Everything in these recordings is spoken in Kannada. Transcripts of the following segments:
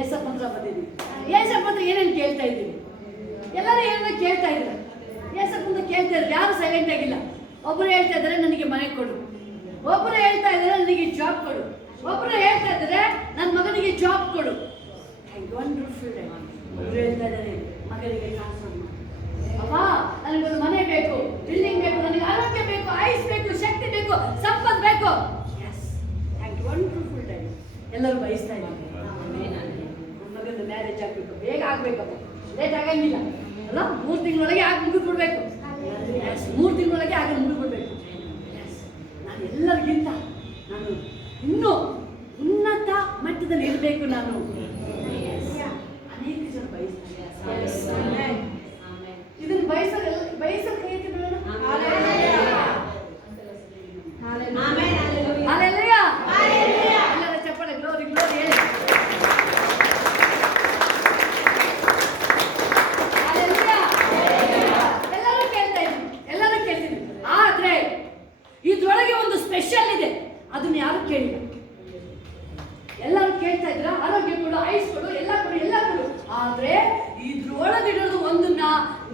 ಏಸಪ್ಪ ಹತ್ರ ಬಂದಿದ್ದೀವಿ. ಏಸಪ್ಪ ಹತ್ರ ಏನೇನು ಕೇಳ್ತಾ ಇದ್ದೀವಿ? ಎಲ್ಲರೂ ಏನೇನು ಕೇಳ್ತಾ ಇದ್ದಾರೆ. ಏಸಪ್ಪ ಅಂತ ಕೇಳ್ತಾ ಇದ್ದಾರೆ. ಯಾರು ಸೈಲೆಂಟ್ ಆಗಿಲ್ಲ. ಒಬ್ಬರು ಹೇಳ್ತಾ ಇದ್ದಾರೆ ನನಗೆ ಮನೆ ಕೊಡು, ಒಬ್ಬರು ಹೇಳ್ತಾ ಇದ್ದಾರೆ ನನಗೆ ಜಾಬ್ ಕೊಡು, ಒಬ್ಬರು ಹೇಳ್ತಾ ಇದ್ದಾರೆ ನನ್ನ ಮಗನಿಗೆ ಜಾಬ್ ಕೊಡು. ವಂಡರ್ಫುಲ್. ಒಬ್ಬರು ಹೇಳ್ತಾ ಇದ್ದಾರೆ ಮಗನಿಗೆ ಟ್ರಾನ್ಸ್ಫರ್ ಮಾಡಿ. ಅಮ್ಮ ನನಗೊಂದು ಮನೆ ಬೇಕು, ಬಿಲ್ಡಿಂಗ್ ಬೇಕು, ನನಗೆ ಆರೋಗ್ಯ ಬೇಕು, ಆಯುಷ್ ಬೇಕು, ಶಕ್ತಿ ಬೇಕು, ಸಂಪತ್ತು ಬೇಕು. Yes, thank you, wonderful daddy. ಎಲ್ಲರೂ ಬಯಸ್ತಾ ಇದ್ದಾರೆ ನನ್ನ ಮಗನ ಮ್ಯಾರೇಜ್ ಆಗಬೇಕು, ಬೇಗ ಆಗಬೇಕಪ್ಪ, ಲೇಟ್ ಆಗಂಗಿಲ್ಲ ಅಲ್ಲ. 3 ತಿಂಗಳೊಳಗೆ ಆಗಿ ಮುಗಿದ್ಬಿಡ್ಬೇಕು. 3 ತಿಂಗಳೊಳಗೆ ಆಗಿ ಮುಗಿದ್ಬಿಡ್ಬೇಕು. ನಾನು ಎಲ್ಲರಿಗಿಂತ ನಾನು ಇನ್ನೂ ಉನ್ನತ ಮಟ್ಟದಲ್ಲಿ ಇರಬೇಕು. ನಾನು ಅನೇಕ ಜನ ಬಯಸ್ತಾರೆ. ಇದನ್ನು ಬಯಸಲು ಕೈ ಎತ್ತಿ ಬಿಡೋಣ. ಹಲ್ಲೆಲೂಯಾ. ಎಲ್ಲರ ಚಪ್ಪಾಳೆ ಗ್ಲೋರಿ ಗ್ಲೋರಿ ಹೇಳಿ. ಹಲ್ಲೆಲೂಯಾ. ಎಲ್ಲರೂ ಕೇಳ್ತಿದ್ವಿ. ಆದ್ರೆ ಇದ್ರೊಳಗೆ ಒಂದು ಸ್ಪೆಷಲ್ ಇದೆ, ಅದನ್ನ ಯಾರು ಕೇಳಿಲ್ಲ. ಎಲ್ಲರೂ ಕೇಳ್ತಾ ಇದ್ರ ಆರೋಗ್ಯ ಕೊಡು, ಆಯುಷ್ ಕೊಡು, ಎಲ್ಲ ಕೊಡು. ಆದ್ರೆ ಇದ್ರೊಳಗಿರೋದು ಒಂದನ್ನ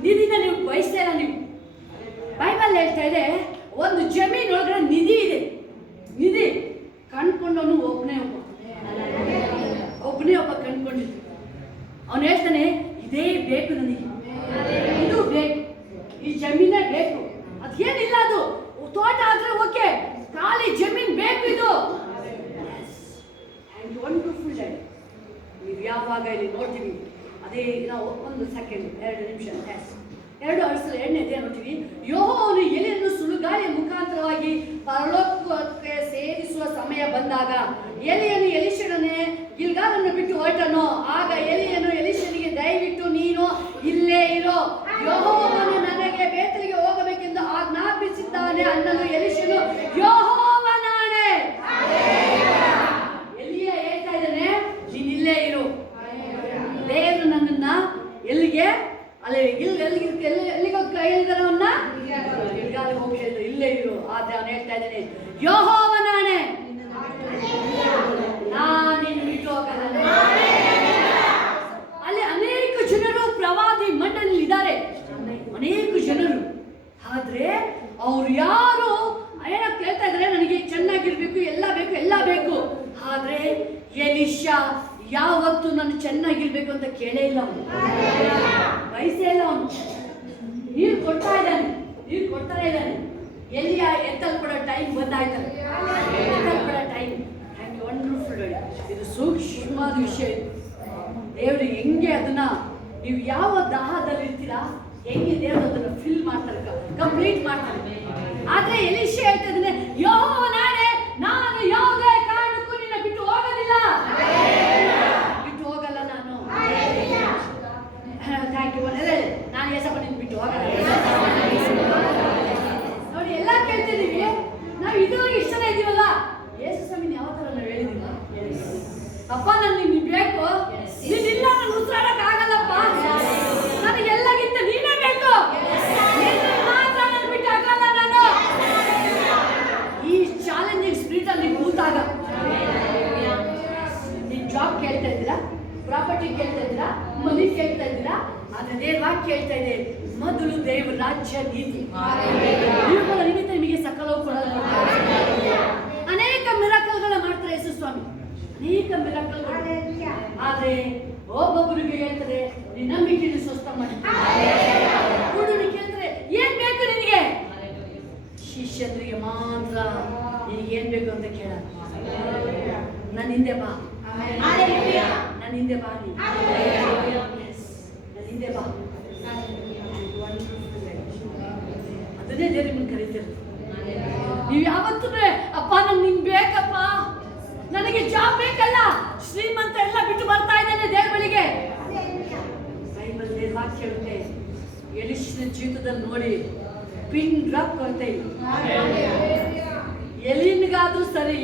ನಿಧಿನ ನೀವು ಬಯಸ್ತಾ ಇಲ್ಲ. ನೀವು ಬೈಬಲ್ ಹೇಳ್ತಾ ಇದೆ ಒಂದು ಜಮೀನ್ ಒಳಗಡೆ ನಿಧಿ ಇದೆ. ನಿಧಿ ಕಂಡ್ಕೊಂಡವನು ಒಬ್ಬನೇ ಒಬ್ಬ ಕಂಡ್ಕೊಂಡಿದ್ದು. ಅವನು ಹೇಳ್ತಾನೆ ಇದೇ ಬೇಕು ನನಗೆ, ಇದು ಬೇಕು, ಈ ಜಮೀನೇ ಬೇಕು. ಅದೇನಿಲ್ಲ, ಅದು ತೋಟ ಆದ್ರೆ ಓಕೆ, ಖಾಲಿ ಜಮೀನ್ ಬೇಕು. ಇದು ವಂಡರ್ಫುಲ್ ಡ್ಯಾಡಿ. ನೀವು ಯಾವಾಗ ಇಲ್ಲಿ ನೋಡ್ತೀವಿ ಅದೇ ನಾವು ಒಂದು ಸೆಕೆಂಡ್ 2 ನಿಮಿಷ 2 ಅಡಿಸಲು ಎಣ್ಣೆ ನೋಡ್ತೀವಿ. ಯೆಹೋವನು ಎಲಿಯನ್ನು ಸುಳುಗಾಳಿಯ ಮುಖಾಂತರವಾಗಿ ಪರಲೋಕಕ್ಕೆ ಸೇರಿಸುವ ಸಮಯ ಬಂದಾಗ ಎಲಿಯನು ಎಲಿಷನನ್ನೇ ಗಿಲ್ಗಾಲನ್ನು ಬಿಟ್ಟು ಹೊರಟನು. ಆಗ ಎಲಿಯನು ಎಲಿಷನಿಗೆ ದಯವಿಟ್ಟು ನೀನು ಇಲ್ಲೇ ಇರೋ, ಯೆಹೋವನು ನನಗೆ ಬೇತಲಿಗೆ ಹೋಗಬೇಕೆಂದು ಆಜ್ಞಾಪಿಸಿದ್ದಾನೆ ಅನ್ನಲು ಎಲಿಷನು ಯೆಹೋವನಾಣೆ. ಎಲಿಯ ಹೇಳ್ತಾ ಇದ್ದಾನೆ ನೀನು ಇಲ್ಲೇ ಇರು. ದೇವರು ನನ್ನನ್ನ ಎಲ್ಲಿಗೆ ಹೇಳಿದಾರೆ ಅವನ್ನ ಗಿಲ್ಗಾಲಿಗೆ ಹೋಗಿ ಹೇಳಿದ್ರು ಇಲ್ಲೇ ಇರು. ಆದ್ರೆ ಅವನು ಹೇಳ್ತಾ ಇದ್ದಾನೆ ಯೆಹೋವನಾಣೆ, ನಾನಿನ್ನು ಬಿಟ್ಟು ಹೋಗಲ್ಲ. ಅಲ್ಲಿ ಅನೇಕ ಜನರು ಪ್ರವಾದಿ ಮಂಡಳಿ ಇದ್ದಾರೆ, ಅನೇಕ ಜನರು. ಆದ್ರೆ ಅವ್ರು ಯಾರು ಏನಕ್ಕೆ ಹೇಳ್ತಾ ಇದ್ದಾರೆ ನನಗೆ ಚೆನ್ನಾಗಿರ್ಬೇಕು, ಎಲ್ಲ ಬೇಕು. ಆದ್ರೆ ಎಲಿಷಾ ಯಾವತ್ತು ನಾನು ಚೆನ್ನಾಗಿರ್ಬೇಕು ಅಂತ ಕೇಳೇ ಇಲ್ಲ. ಅವನು ಬಯಸೇ ಇಲ್ಲ. ಅವನು ನೀರು ಕೊಡ್ತಾ ಇದ್ದಾನೆ. ಎಲ್ಲಿಯ ಎತ್ತಲ್ಪಡೋ ಟೈಮ್ ಬಂದಾಯ್ತಲ್ಲ, ಎತ್ತಲ್ಪಡೋ ಟೈಮ್. ವಂಡರ್ಫುಲ್. ಇದು ಸೂಕ್ಷ್ಮವಾದ ವಿಷಯ. ದೇವರು ಹೆಂಗೆ ಅದನ್ನ ನೀವು ಯಾವ ದಾಹದಲ್ಲಿ ಇರ್ತೀರಾ, ಹೆಂಗೆ ದೇವರು ಅದನ್ನ ಫಿಲ್ ಮಾಡ್ತಾರೆ, ಕಂಪ್ಲೀಟ್ ಮಾಡ್ತಾರೆ. ಆದ್ರೆ ಎಲಿಷಾ ಹೇಳ್ತಾ ಇದ್ದಾನೆ ಯೆಹೋವನಾಣೆ, ನಾನು ಯಾವುದೇ ಕಾರಣಕ್ಕೂ ನಿನ್ನ ಬಿಟ್ಟು ಹೋಗೋದಿಲ್ಲ, ಬಿಟ್ಟು ಹೋಗಲ್ಲ ನಾನು. Thank you. ನಾನು ಏಸಪ್ಪ ನಿನ್ನ ಬಿಟ್ಟು ಹೋಗಲ್ಲ. ನೋಡಿ ಎಲ್ಲ ಕೇಳ್ತಿದ್ದೀವಿ ನಾವು, ಇದುವರೆಗೆ ಇಷ್ಟನೇ ಇದೀವಲ್ಲ. ಯೇಸು ಸ್ವಾಮಿನ ಯಾವ ತರ ನಾವು ಹೇಳಿದಿಲ್ಲ, ಅಪ್ಪ ನನ್ಗೆ ನೀನು ಬೇಕು, ನೀನಿಲ್ಲ ನಾನು ಉಸಿರಾಡಕ್ ಆಗಲ್ಲಪ್ಪ, ನನಗೆಲ್ಲಗಿಂತ ನೀನೇ ಬೇಕು, ಮಾತ್ರ ನಾನು ಬಿಟ್ಟು ಆಗಲ್ಲ ನಾನು. ಈ ಚಾಲೆಂಜಿಂಗ್ ಸ್ಪಿರಿಟ್ ಅಲ್ಲಿ ಕೂತಾಗ ನೀನ್ ಜಾಬ್ ಕೇಳ್ತಾ ಇದ್ದೀರಾ, ಪ್ರಾಪರ್ಟಿ ಕೇಳ್ತಾ ಇದ್ದೀರಾ, ಮನಿ ಕೇಳ್ತಾ ಇದ್ದೀರಾ, ಆದ್ರೆ ದೇವರ ಕೇಳ್ತಾ ಇದೆ ಮೊದಲು ದೇವರ ರಾಜ್ಯ ನೀತಿ, ಇವುಗಳ ನಿಮಿತ್ತ ನಿಮಗೆ ಸಕಲವು ಕೊಡಲು. ಅನೇಕ ಮಿರಾಕಲ್ಗಳನ್ನ ಮಾಡ್ತಾರೆ ಯೇಸು ಸ್ವಾಮಿ, ಅನೇಕ ಮಿರಾಕಲ್ಗಳು. ಆದ್ರೆ ಒಬ್ಬೊಬ್ಬರಿಗೆ ಹೇಳ್ತಾರೆ ನೀನ್ ನಂಬಿಕೆಯನ್ನು ಸ್ವಸ್ಥ ಮಾಡಿ. ಹುಡುಗರಿಗೆ ಹೇಳ್ತಾರೆ ಏನ್ ಬೇಕು ನಿನಗೆ, ಶಿಷ್ಯಂದ್ರಿಗೆ ಮಾತ್ರ ನಿನಗೆ ಏನ್ ಬೇಕು ಅಂತ ಕೇಳ. ನನ್ನ ಹಿಂದೆ ಬಾ, ನನ್ನ ಹಿಂದೆ ಬಾ, ನನ್ನ ಹಿಂದೆ ಬಾ. ಅದನ್ನೇ ದೇವ್ರು ನಿಮ್ಮನ್ನು ಕರೀತಾರೆ. ನೀವು ಯಾವತ್ತೂ ಅಪ್ಪ ನಮ್ಗೆ ನಿನ್ ಬೇಕಪ್ಪ, ನನಗೆ ಜಾಬ್ ಬೇಕಲ್ಲ, ಶ್ರೀಮಂತ ಎಲ್ಲ ಬಿಟ್ಟು ಬರ್ತಾ ಇದ್ದೇನೆ ದೇವ್ರ ಬಳಿಗೆ. ಬೈಬಲ್ ದೇವ್ರ ವಾಕ್ಯ ಹೇಳುತ್ತೆ ಎಲಿಷನ ಜೀವಿತದಲ್ಲಿ ನೋಡಿ ಪಿನ್ ಡ್ರಾಪ್ ಕೊಡ್ತಾ ಇಲ್ಲ. ಎಲಿನ್ಗಾದ್ರೂ ಸರಿ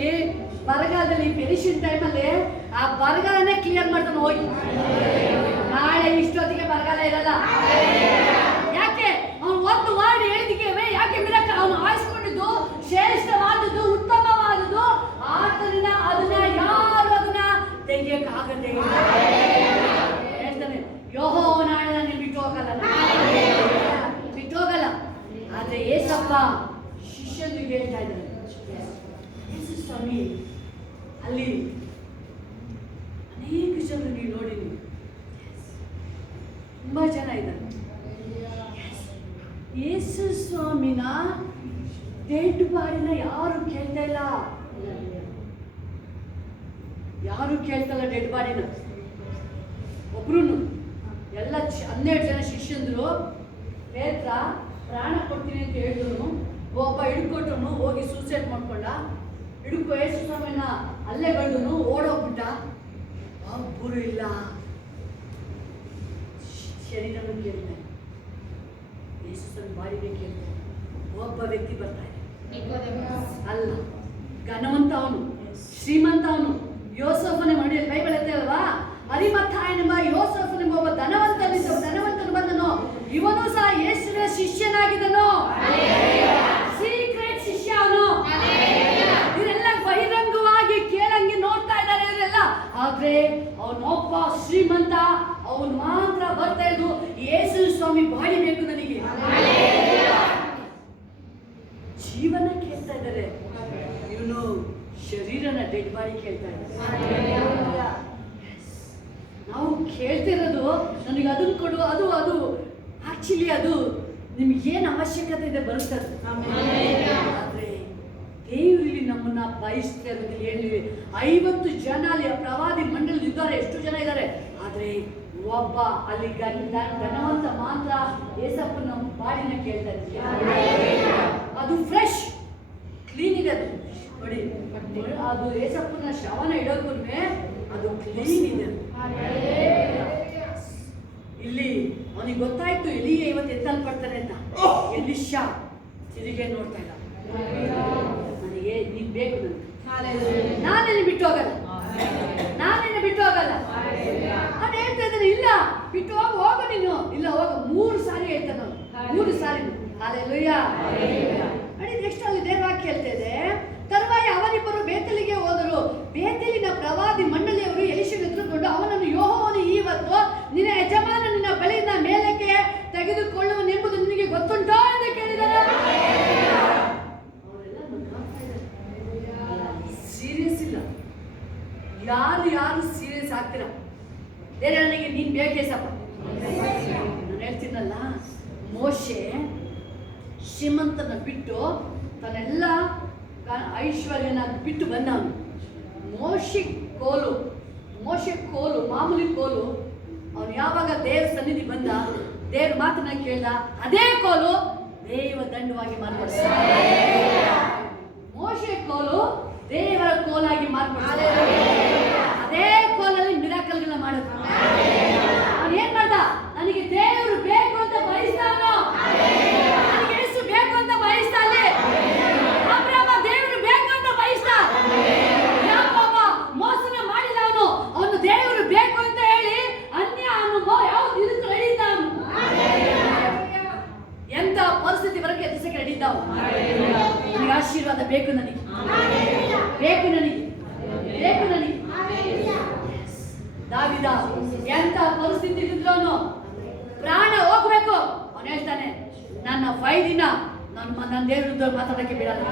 ಬರಗಾಲದಲ್ಲಿ ಎಲಿಷನ್ ಟೈಮಲ್ಲಿ ಆ ಬರಗಾಲನೇ ಕ್ಲಿಯರ್ ಮಾಡ್ತಾನೆ ಹೋಗಿ. ನಾಳೆ ಇಷ್ಟೊತ್ತಿಗೆ ಬರಗಾಲ ಇರಲ್ಲ. ಯಾಕೆ ಅವನು ಒಂದು ವಾರ್ಡ್ ಹೇಳಿದಿಗೆ ಯಾಕೆ ಮಿರಾಕಲ್ ಅವನು ಆರಿಸಿಕೊಂಡಿದ್ದು ಶ್ರೇಷ್ಠವಾದದ್ದು, ಉತ್ತಮವಾದದ್ದು. ಆದ್ದರಿಂದ ಅದನ್ನ ಯಾರು ಅದನ್ನ ತೆಗಿಯಕ್ಕಾಗದೇ ಇಲ್ಲ. ಶಿಷ್ಯನಿಗೆ ಹೇಳ್ತಾ ಇದ್ದಾರೆ, ಯೇಸು ಸ್ವಾಮಿ ಅಲ್ಲಿ ಅನೇಕ ಜನರು ನೀವು ನೋಡಿ, ತುಂಬಾ ಜನ ಇದ್ದಾರೆ. ಯೇಸು ಸ್ವಾಮಿನ ಡೆಡ್ ಬಾಡಿನ ಯಾರು ಕೇಳ್ತಾ ಇಲ್ಲ, ಯಾರು ಕೇಳ್ತಲ್ಲ ಡೆಡ್ ಬಾಡಿನ. ಒಬ್ರು ಎಲ್ಲ 12 ಜನ ಶಿಷ್ಯಂದ್ರು ಪೇತ್ರ ಪ್ರಾಣ ಕೊಡ್ತೀನಿ ಅಂತ ಹೇಳಿದ್ರು, ಒಬ್ಬ ಹಿಡ್ಕೊಟ್ರು ಹೋಗಿ ಸೂಸೈಡ್ ಮಾಡ್ಕೊಂಡ. ಯೇಸು ಸ್ವಾಮಿನ ಅಲ್ಲೇ ಬೆಳೆದನು, ಓಡೋಗ್ಬಿಟ್ಟ. ಒಬ್ಬರು ಇಲ್ಲ. ಶರೀರನು ಕೇಳ್ತಾರೆ, ಯೇಸು ಸ್ವಾಮಿ ಬಾಡಿಗೆ ಕೇಳ್ತಾರೆ. ಒಬ್ಬ ವ್ಯಕ್ತಿ ಬರ್ತಾರೆ, ಅಲ್ಲ ಘನವಂತ ಅವನು, ಶ್ರೀಮಂತ ಅವನು, ಯೋಸೇಫನ ಮನೆಯಲ್ಲಿ ಬೈಬಲ್ ಐತೆ ಅಲ್ವಾ, ಅರಿಮಥಾಯನೆಂಬ ಯೋಸೇಫನೆಂಬ ಒಬ್ಬ ಧನವಂತನು ಬಂದನು. ಇವನು ಸಹ ಯೇಸುವಿನ ಶಿಷ್ಯನಾಗಿದ್ದನು, ಸೀಕ್ರೆಟ್ ಶಿಷ್ಯ ಅವನು. ಇವರೆಲ್ಲ ಬಹಿರಂಗವಾಗಿ ಕೇಳಂಗೆ ನೋಡ್ತಾ ಇದ್ದಾರೆ ಇವರೆಲ್ಲ. ಆದ್ರೆ ಅವನೊಬ್ಬ ಶ್ರೀಮಂತ, ಅವನು ಮಾತ್ರ ಬರ್ತಾ ಇದ್ದು ಯೇಸು ಸ್ವಾಮಿ ಬಾಡಿ ಬೇಕು ನನಗೆ, ಜೀವನ ಕೇಳ್ತಾ ಇದ್ದಾರೆ. ಇವನು ಶರೀರನ ಡೆಡ್ ಬಾಡಿ ಕೇಳ್ತಾ ಇದ್ದಾರೆ. ನಾವು ಕೇಳ್ತಿರೋದು ನನಗೆ ಅದನ್ನು ಕೊಡು, ಅದು ಆಕ್ಚುಲಿ ಅದು ನಿಮ್ಗೆ ಏನು ಅವಶ್ಯಕತೆ ಇದೆ ಬರುತ್ತದೆ. ಆದ್ರೆ ದೇವರಲ್ಲಿ ನಮ್ಮನ್ನ ಬಯಸ್ತಾ ಇರೋದಿಲ್ಲ. ಹೇಳಿವಿ 50 ಜನ ಅಲ್ಲಿ ಪ್ರವಾದಿ ಮಂಡಳಿ ಇದ್ದಾರೆ, ಎಷ್ಟು ಜನ ಇದ್ದಾರೆ. ಆದ್ರೆ ಒಬ್ಬ ಅಲ್ಲಿ ಧನವಂತ ಮಾತ್ರ ಏಸಪ್ಪನ ಬಾಡಿನ ಕೇಳ್ತಾ ಇದ್ದಾರೆ. ಅದು ಫ್ರೆಶ್ ಕ್ಲೀನ್ ಇದೆ, ಅದು ನೋಡಿ. ಅದು ಏಸಪ್ಪನ ಶವನ ಇಡೋಕ್ಕೂ ಅದು ಕ್ಲೀನ್ ಇದೆ. ಇಲ್ಲಿ ಅವನಿಗೆ ಗೊತ್ತಾಯ್ತು ಎಲಿಯ ಇವತ್ತು ಎತ್ತಲ್ಪಡ್ತಾನೆ ಅಂತ. ಎಲಿಶಾ ತಿರುಗಿ ನೋಡ್ತಾ ಇಲ್ಲ, ನನಗೆ ನೀನ್ ಬೇಕು, ನಾನೇನು ಬಿಟ್ಟು ಹೋಗಲ್ಲ, ನಾನೇನು ಬಿಟ್ಟು ಹೋಗಲ್ಲ ಅಂತ ಹೇಳ್ತಾ ಇದ್ದಾನೆ. ಇಲ್ಲ ಬಿಟ್ಟು ಹೋಗು ನೀನು, ಇಲ್ಲ ಹೋಗ. 3 ಸಾರಿ ಹೇಳ್ತಾನೆ ಅವನು, 3 ಸಾರಿ. ಹಲ್ಲೆಲೂಯಾ. ನೋಡಿ ನೆಕ್ಸ್ಟ್ ಅಲ್ಲಿ ದೇವವಾಕ್ಯ ಹೇಳ್ತಾ ಇದೆ, ತರುವಾಯ ಅವರಿಬ್ಬರು ಬೇತಲಿಗೆ ಹೋದರು. ಬೇತಲಿನ ಪ್ರವಾದಿ ಮಂಡಳಿಯವರು ಎಲಿಷನ ಎದುರುಗೊಂಡು ಅವನನ್ನು, ಯೆಹೋವನು ಇವತ್ತು ನಿನ್ನ ಯಜಮಾನ ನಿನ್ನ ಬಳಿಯಿಂದ ಮೇಲಕ್ಕೆ ತೆಗೆದುಕೊಳ್ಳುವನೆಂಬುದು ನಿನಗೆ ಗೊತ್ತುಂಟೋ ಎಂದು ಕೇಳಿದರು. ಸೀರಿಯಸ್ ಇಲ್ಲ, ಯಾರು ಸೀರಿಯಸ್ ಆಗ್ತೀರಾ? ಬೇರೆ ನನಗೆ ನೀನ್ ಬೇಕೇಸಪ್ಪ. ನಾನು ಹೇಳ್ತೀನಲ್ಲ, ಮೋಶೆ ಶ್ರೀಮಂತನ ಬಿಟ್ಟು ತನ್ನೆಲ್ಲ ಐಶ್ವರ್ಯನ ಬಿಟ್ಟು ಬಂದವನು. ಮೋಶೆ ಕೋಲು ಮಾಮೂಲಿ ಕೋಲು. ಅವನು ಯಾವಾಗ ದೇವ್ರ ಸನ್ನಿಧಿ ಬಂದ, ದೇವ್ರ ಮಾತನ್ನ ಕೇಳ್ದ, ಅದೇ ಕೋಲು ದೇವ ದಂಡವಾಗಿ ಮಾರ್ಪಡಿಸ್ತಾನೆ. ಮೋಶೆ ಕೋಲು ದೇವರ ಕೋಲಾಗಿ ಮಾರ್ಪಡಿಸ್ತಾನೆ. ಅದೇ ಕೋಲಲ್ಲಿ ಮಿರಾಕಲ್ಗಳನ್ನ ಮಾಡುತ್ತ. ಅವನು ಏನ್ ಮಾಡ್ದ? ನನಗೆ ದೇವರು ಬೇಕು ಅಂತ ಬಯಸ್ತಾನೋ, ನನಗೆ ಯೇಸು ಬೇಕು ಅಂತ ಬಯಸ್ತಾನೆ. ಅಬ್ರಹಾಮ ದೇವರು ಬೇಕು ಅಂತ ಬಯಸ್ತ. ಯಾಕೋಬ ಮೋಸನ ಮಾಡಿದ, ಅವನು ದೇವರು ಬೇಕು ಅಂತ ಹೇಳಿ ಅನ್ಯ ಯಾವ್ದು ಇದಕ್ಕೆ ರೆಡಿದ್ದ. ಎಂತ ಪರಿಸ್ಥಿತಿ ಬರಕ್ಕೆ ಎದುರಿಸಕ್ಕೆ ರೆಡಿದ್ದ. ನನಗೆ ಆಶೀರ್ವಾದ ಬೇಕು, ನನಗೆ ಬೇಕು, ನನಗೆ ಬೇಕು, ನನಗೆ. ದಾವಿದ ಎಂತ ಪರಿಸ್ಥಿತಿ ಇದ್ರೂ ಪ್ರಾಣ ಹೋಗ್ಬೇಕು, ಅವನು ಹೇಳ್ತಾನೆ, ನನ್ನ 5 ದಿನ ನನ್ನ ದೇವ್ರ ವಿರುದ್ಧ ಮಾತಾಡಕ್ಕೆ ಬಿಡಲ್ಲ.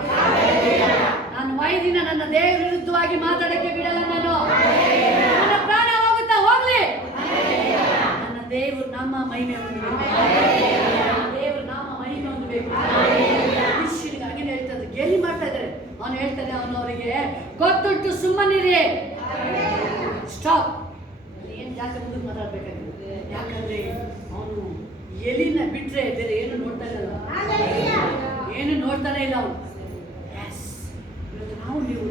ನಾನು 5 ದಿನ ನನ್ನ ದೇವ್ರ ವಿರುದ್ಧವಾಗಿ ಮಾತಾಡಕ್ಕೆ ಬಿಡಲ್ಲ. ನನ್ನ ಪ್ರಾಣ ಹೋಗುತ್ತಾ ಹೋಗ್ಲಿ, ನನ್ನ ದೇವರು ನಮ್ಮ ಮಹಿಮೆ ಹೊಂದಬೇಕು, ದೇವರು ನಮ್ಮ ಮಹಿಮೆ ಹೊಂದಬೇಕು. ಶಿಷ್ಯನಿಗೆ ಹಾಗೆ ಹೇಳ್ತಾರೆ, ಗೇಲಿ ಮಾಡ್ತಾ ಇದ್ದಾರೆ. ಅವನು ಹೇಳ್ತಾನೆ, ಅವನು ಅವರಿಗೆ ಗೊತ್ತುಂಟು, ಸುಮ್ಮನಿರಿ, ಸ್ಟಾಪ್. ಏನ್ ಜಾಸ್ತಿ ಮುಂದಕ್ಕೆ ಮಾತಾಡ್ಬೇಕಾಗಿದೆ? ಯಾಕಂದ್ರೆ ಅವನು ಎಲಿನ ಬಿಟ್ರೆ ಬೇರೆ ಏನು ನೋಡ್ತಾ ಇಲ್ಲ, ಏನು ನೋಡ್ತಾನೆ ಇಲ್ಲ ಅವನು. ಇವತ್ತು ನೀವು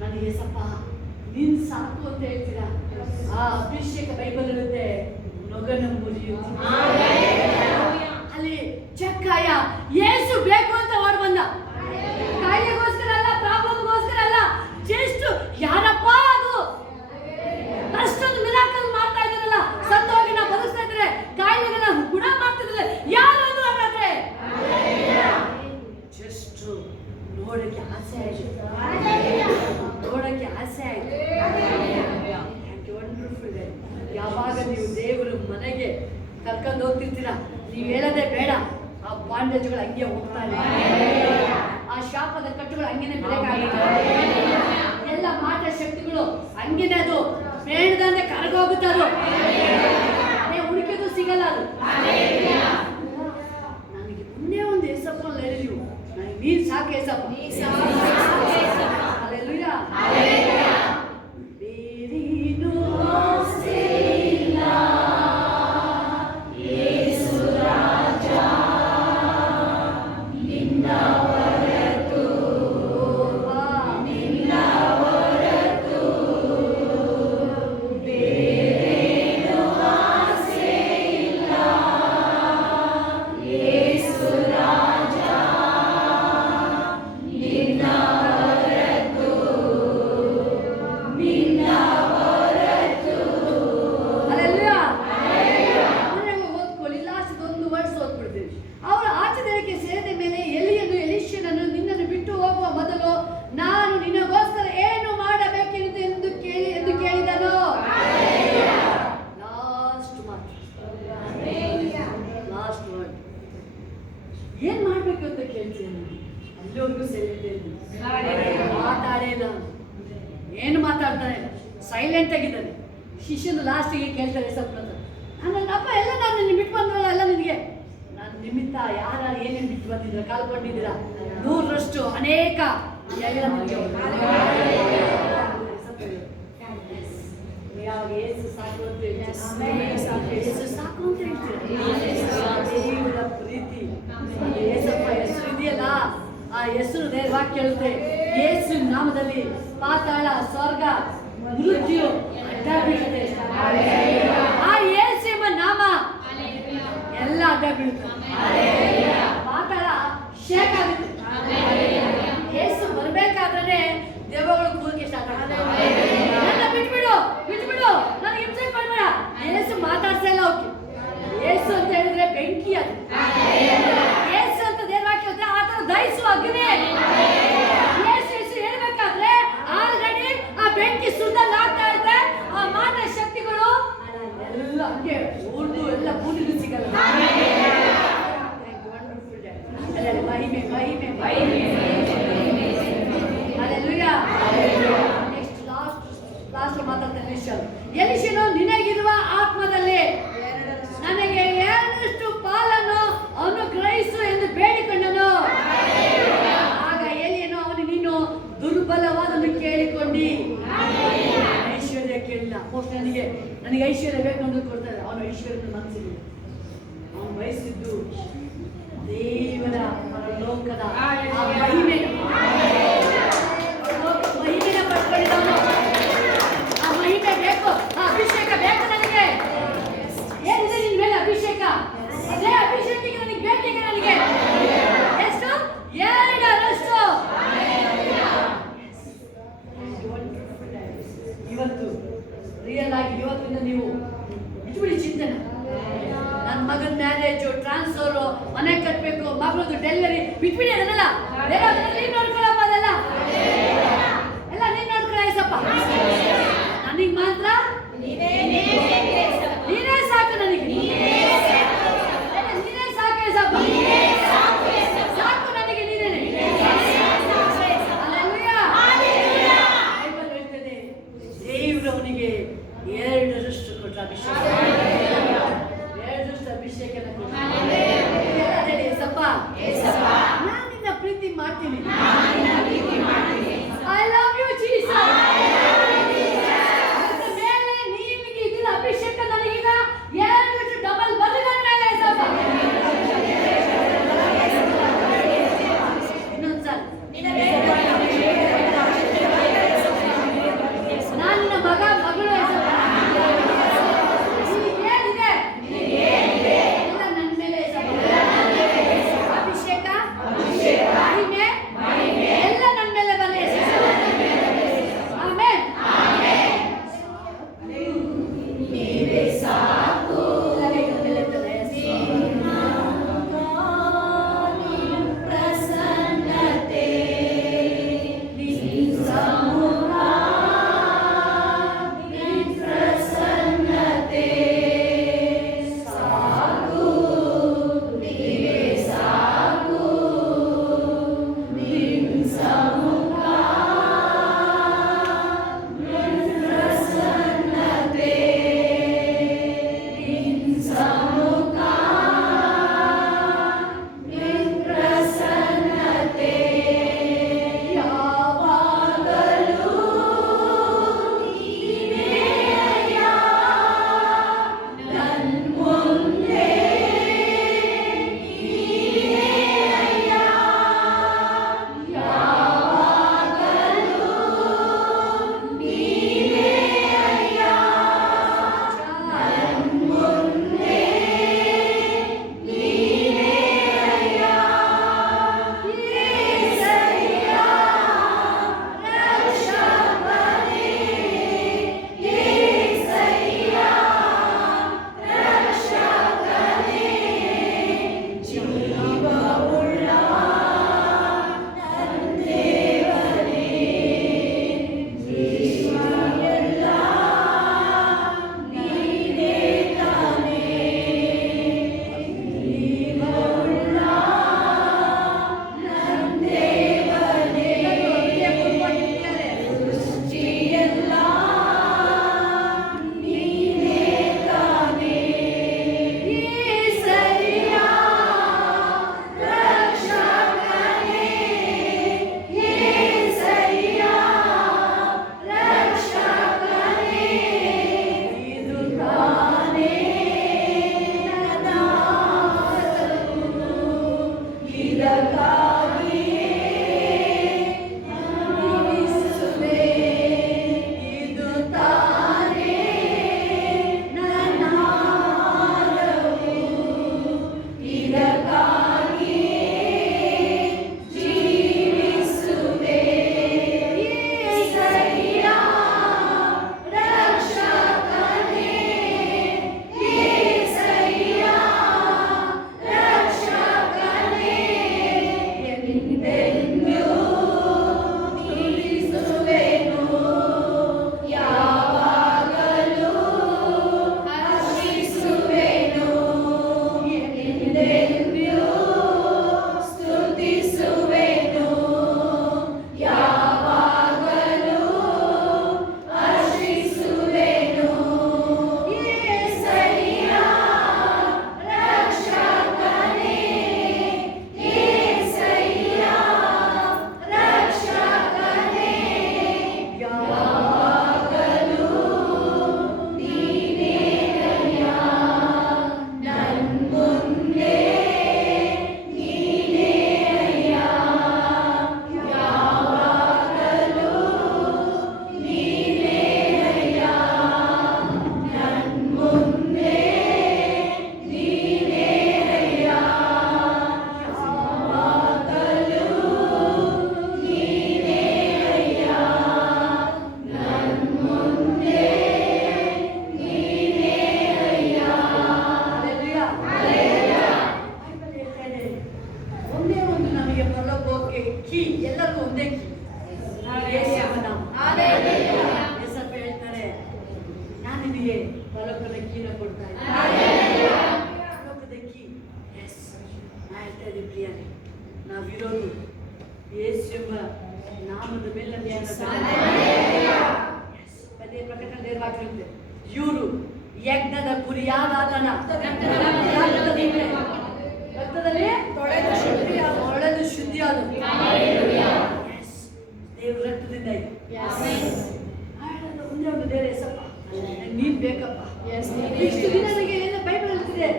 ನನಗೆ ಸ್ವಲ್ಪ ನೀನ್ ಸಾಕು ಅಂತ ಹೇಳ್ತೀರಾ. ಆ ಅಭಿಷೇಕ ಬೈಬಲ್ ಇರುತ್ತೆ, ನೊಗನ ಮುರಿಯುತ್ತೆ. ಅಲ್ಲಿ ಚಕ್ಕಾಯ ಯೇಸು ಬೇಕು ಅಂತ ಓಡ್ ಬಂದ. ಕಾಯಿಲೆಗೋಸ್ಕರ ಅಲ್ಲ, ಪ್ರಾಬ್ಲಮ್ಗೋಸ್ಕರ ಅಲ್ಲ, ಜಸ್ಟ್ ಯಾರಪ್ಪ ಅದು ಅಷ್ಟೊಂದು ಮಿರಾಕಲ್ ಮಾಡ್ತಾ ಇದ್ದಾರಲ್ಲ, ಸತ್ತೋಗಿ ನಾವು ಬದುಕ್ತಾ ಇದ್ದಾರೆ, ಕಾಯಿಲೆಗಳನ್ನ ಗುಣ ಮಾಡ್ತಿದ್ರೆ ಯಾರು ಅದು ಹಾಗಾದ್ರೆ? ಜಸ್ಟ್ ನೋಡಕ್ಕೆ ಆಸೆ ಆಯ್ತು, ನೋಡಕ್ಕೆ ಆಸೆ ಆಯ್ತು. ವಂಡರ್ಫುಲ್. ಯಾವಾಗ ನೀವು ದೇವರು ಮನೆಗೆ ಕರ್ಕೊಂಡು ಹೋಗ್ತಿರ್ತೀರಾ, ನೀವು ಹೇಳೋದೇ ಬೇಡ, ಆ ಆ ಬಾಂಡೇಜ್ಗಳು ಹಂಗೆ ಹೋಗ್ತಾ ಇದೆ. ಆ ಶಾಪದ ಕಟ್ಟುಗಳು ಹಂಗೇನೆ ಬೇಕಾಗುತ್ತೆ. ಎಲ್ಲ ಮಾಟ ಶಕ್ತಿಗಳು ಹಂಗೇನೆ ಅದು ಬೇಡದಂತೆ ಕರಗೋಗುತ್ತೆ. ಅದು ಅದೇ ಹುಡುಕಿದ್ರು ಸಿಗಲ್ಲ. ಅದು ನನಗೆ ಒಂದೇ ಒಂದು ಏಸಪ್ಪ ಹೇಳಿದ್ವು, ನನಗೆ ನೀನು ಸಾಕು ಏಸಪ್ಪ. ಹಲ್ಲೆಲೂಯಾ. ಬೇರೇನೂ ಆಸೆ ಇಲ್ಲ ಯೇಸು ರಾಜ ನಿನ್ನ ಹೊರತು, ನಿನ್ನ ಹೊರತು ಬೇರೇನೂ ಆಸೆ ಇಲ್ಲ ಯೇಸು ರಾಜ ನಿನ್ನ ಹೊರತು, ನಿನ್ನ ಹೊರತು. ಹಲ್ಲೆಲೂಯಾ. ಮನೆಗೆ ಓದ್ಕೊಳ್ಳಿ, ಲಾಸ್ಟ್ ಒಂದು ವರ್ಡ್ಸ್ ಓದ್ಬಿಡ್ತೀವಿ. ಅವರ ಆಚರಣೆಗೆ ಸೇರಿದ ಮೇಲೆ ಎಲಿಷನನ್ನು ನಿನ್ನನ್ನು ಬಿಟ್ಟು ಹೋಗುವ ಮೊದಲು ನಾನು ನಿನಗೋಸ್ಕರ ಏನು ಮಾಡಬೇಕೆಂದು ಎಂದು ಕೇಳಿದನು. ಲಾಸ್ಟ್ ವರ್ಡ್ ಏನ್ ಮಾಡ್ಬೇಕು ಅಂತ ಕೇಳ್ತೀನಿ. ಅಲ್ಲಿವರೆಗೂ ಮಾತಾಡಿಲ್ಲ, ಏನು ಮಾತಾಡ್ತಾನೆ, ಸೈಲೆಂಟ್ ಆಗಿದ್ದಾನೆ. ಶಿಷ್ಯನು ಲಾಸ್ಟಿಗೆ ಕೇಳ್ತಾರೆ ಸ್ವಲ್ಪ, ಅಪ್ಪ ಎಲ್ಲ ನಾನು ನಿನ್ನ ಬಿಟ್ಟು ಬಂದ್ರಲ್ಲ, ಎಲ್ಲ ನಿನಗೆ ನನ್ನ ನಿಮಿತ್ತ ಯಾರು ಏನೇನು ಬಿಟ್ಟು ಬಂದಿದ್ದೀರಾ, ಕಾಲ್ಕೊಂಡಿದ್ದೀರಾ, 100ರಷ್ಟು ಅನೇಕ ಎಲ್ಲ ನಿಮಗೆ. ಯಾವಾಗ ಏಸು ಸಾಕು ಅಂತ ಹೇಳ್ತೀರಾ, ಏಸು ಸಾಕು ಅಂತ ಹೇಳ್ತೀರಾ. ದೇವರ ಪ್ರೀತಿ, ಏಸಪ್ಪ ಹೆಸರು ಇದೆಯಲ್ಲ, ಆ ಹೆಸರು ನೇರವಾಗಿ ಕೇಳುತ್ತೆ. ಯೇಸು ನಾಮದಲ್ಲಿ ಪಾತಾಳ, ಸ್ವರ್ಗ, ಮೃತ್ಯು ಅಡ್ಡ ಬೀಳುತ್ತೆ. ಆ ಯೇಸು ಎಂಬ ನಾಮ ಎಲ್ಲ ಅಡ್ಡ ಬೀಳುತ್ತೆ. ಪಾತಾಳ ಶೇಕ್ ಆಗುತ್ತೆ. ಯೇಸು ಬರ್ಬೇಕಾದ್ರೆ ದೇವಗಳು ಕೂದಲಿಗೆ ಸ್ಟಾರ್ಟ್ ಆಗುತ್ತೆ. ನನ್ನ ಬಿಟ್ಬಿಡು, ನನಗೆ ಹಿಂಸೆ ಮಾಡಬೇಡ. ಯೇಸು ಮಾತಾಡ್ತಾ ಇಲ್ಲ. ಓಕೆ, ಯೇಸು ಅಂತ ಹೇಳಿದ್ರೆ ಬೆಂಕಿ. ಅದು ಯೇಸು ಅಂತ ದೇವರಾಗಿ ಹೇಳಿದ್ರೆ ಆ ಥರ ದಹಿಸುವ ಅಗ್ನಿ. ಯೇಸು ಹೇಳ್ಬೇಕಾದ್ರೆ ಆಲ್ರೆಡಿ ಆ ಬೆಂಕಿ ಸುಡಲಾಗ್ತಾ ಇರುತ್ತೆ. ಆ ಮಾಟ ಶಕ್ತಿಗಳು ಎಲ್ಲ ಹಂಗೆ ಉರ್ದು ಎಲ್ಲ ಕೂದಲು ಸಿಗಲ್ಲ. ನೆಕ್ಸ್ಟ್ ಲಾಸ್ಟ್ ಮಾತಾಡ್ತಾನೆ ಎಲಿಷನು, ನಿನಗಿರುವ ಆತ್ಮದಲ್ಲಿ ನನಗೆ 2ರಷ್ಟು ಪಾಲನ್ನು ಅನುಗ್ರಹಿಸು ಎಂದು ಬೇಡಿಕೊಂಡನು. ಆಗ ಎಲಿಯನು ಅವನು, ನೀನು ದುರ್ಬಲವಾದನ್ನು ಕೇಳಿಕೊಂಡಿ, ಐಶ್ವರ್ಯ ಕೇಳಿಲ್ಲ. ನನಗೆ ಐಶ್ವರ್ಯ ಬೇಕು ಅಂತ ಕೊಡ್ತಾರೆ. ಅವನು ಐಶ್ವರ್ಯದ ಮನಸ್ಸಿಲ್ಲ. ಅವನು ಬಯಸಿದ್ದು ದೇವರ ಪರಲೋಕದ ಮಹಿಮೆನ ಪಡ್ಕೊಂಡಿದ್ದವನು. ಆ ಮಹಿಮೆ ಬೇಕು, ಆ ಅಭಿಷೇಕ ಬೇಕು ನನಗೆ. ಏನಿದೆ ನಿನ್ನ ಮೇಲೆ ಅಭಿಷೇಕ? ಅದೇ ಅಭಿಷೇಕಕ್ಕೆ ನನಗೆ ಬೇಕೀಗ. ನನಗೆ ಎಷ್ಟು? 2ರಷ್ಟು. ಇವತ್ತು ರಿಯಲ್ ಆಗಿ ಇವತ್ತಿಂದ ನೀವು ಬಿಟ್ಬಿಡಿ ಚಿಂತನೆ. ನನ್ನ ಮಗನ ಮ್ಯಾರೇಜು, ಟ್ರಾನ್ಸ್ಫರು, ಮನೆ ಕಟ್ಟಬೇಕು, ಮಗಳದು ಡೆಲಿವರಿ ಬಿಟ್ಬಿಡಿ. ಅದನ್ನೆಲ್ಲ ನೀನು ನೋಡ್ಕೊಳಪ್ಪ. ಅದೆಲ್ಲ ಎಲ್ಲ ನೀನು ನೋಡ್ಕೊಳ್ಳಪ್ಪ. ನನಗೆ ಮಾತ್ರ ನೀನೇ ಸಾಕು. ನನಗೆ ನೀನೇ ಸಾಕು ಏಸಪ್ಪ. ಸಾಕು ನನಗೆ ನೀನೇ. ಬೈಬಲ್ ಹೇಳ್ತದೆ, ದೇವರವನಿಗೆ 2ರಷ್ಟು ಕೊಟ್ಟ ಅಭಿಷೇಕ. 2ರಷ್ಟು ಅಭಿಷೇಕ ಕೊಟ್ಟ. ಏಸಪ್ಪ, ನಾನು ನಿನ್ನ ಪ್ರೀತಿ ಮಾಡ್ತೀನಿ. ಕೀ, ಎಲ್ಲರಿಗೂ ಒಂದೇ ಕೀ. ಯೇಸುವಿನ ನಾಮ. ಯೇಸಪ್ಪ ಹೇಳ್ತಾರೆ, ನಾನು ನಿನಗೆ ಪರಲೋಕದ ಕೀನ ಕೊಡ್ತಾ ಇದ್ದೀನಿ. ಪರಲೋಕದ ಕೀ. ಎಸ್, ನಾ ಹೇಳ್ತಾ ಇದ್ದೀನಿ ಪ್ರಿಯರೇ, ನಾವಿರೋದು ಯೇಸು ಎಂಬ ನಾಮದ ಮೇಲೆ ಪದೇ ಪ್ರಕಟಣೆ ದೇವಾಗ್ಲಿದೆ. ಇವರು ಯಜ್ಞದ ಕುರಿಯಾದಾತನ ರಕ್ತದಲ್ಲಿ ತೊಳೆದು ಶುದ್ಧಿಯಾದ ದೇವ್ರ ರಕ್ತದಿಂದ ಮುಂದೆ ಒಂದು ದೇವ್ರ ಹೆಸಪ್ಪ, ನೀನ್ ಬೇಕಪ್ಪ. ಇಷ್ಟು ದಿನ ನನಗೆ ಏನು ಬೈಬಲ್ ಹೇಳ್ತಿದೆ,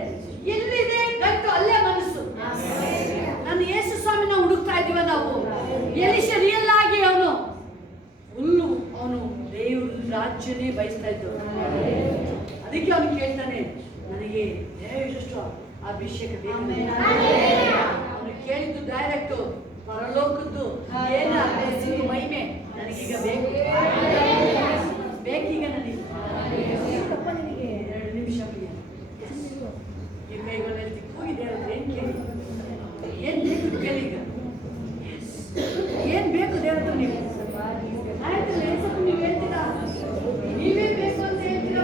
ಎಲ್ಲಿದೆ ಗಂಟು ಅಲ್ಲೇ ಮನಸ್ಸು. ನನ್ನ ಯೇಸು ಸ್ವಾಮಿನ ಹುಡುಕ್ತಾ ಇದೀವ ನಾವು. ಎಲಿಶ ರಿಯಲ್ ಆಗಿ ಅವನು ದೇವ್ರ ರಾಜ್ಯನೇ ಬಯಸ್ತಾ ಇದ್ದು. ಅದಕ್ಕೆ ಅವನು ಕೇಳ್ತಾನೆ, ನನಗೆ ಎಷ್ಟು ಅಭಿಷೇಕ ಬೇಕು. ಅವನು ಕೇಳಿದ್ದು ಡೈರೆಕ್ಟ್ ಪರಲೋಕದ್ದು ಏನ ಮಹಿಮೆ ನನಗೀಗ ಬೇಕು, ಬೇಕೀಗ ನನಗೆ. 2 ನಿಮಿಷ ಈ ಕೈಗಳಲ್ಲಿ ಹೋಗಿದೆ. ಏನ್ ಕೇಳಿ, ಏನ್ ಬೇಕು ಕೇಳಿ. ಈಗ ಏನ್ ಬೇಕು ದೇವರ ನೀವು ಆಯ್ತಲ್ಲ, ಸ್ವಲ್ಪ ನೀವು ಹೇಳ್ತೀರಾ, ನೀವೇ ಬೇಕು ಅಂತ ಹೇಳ್ತೀರಾ.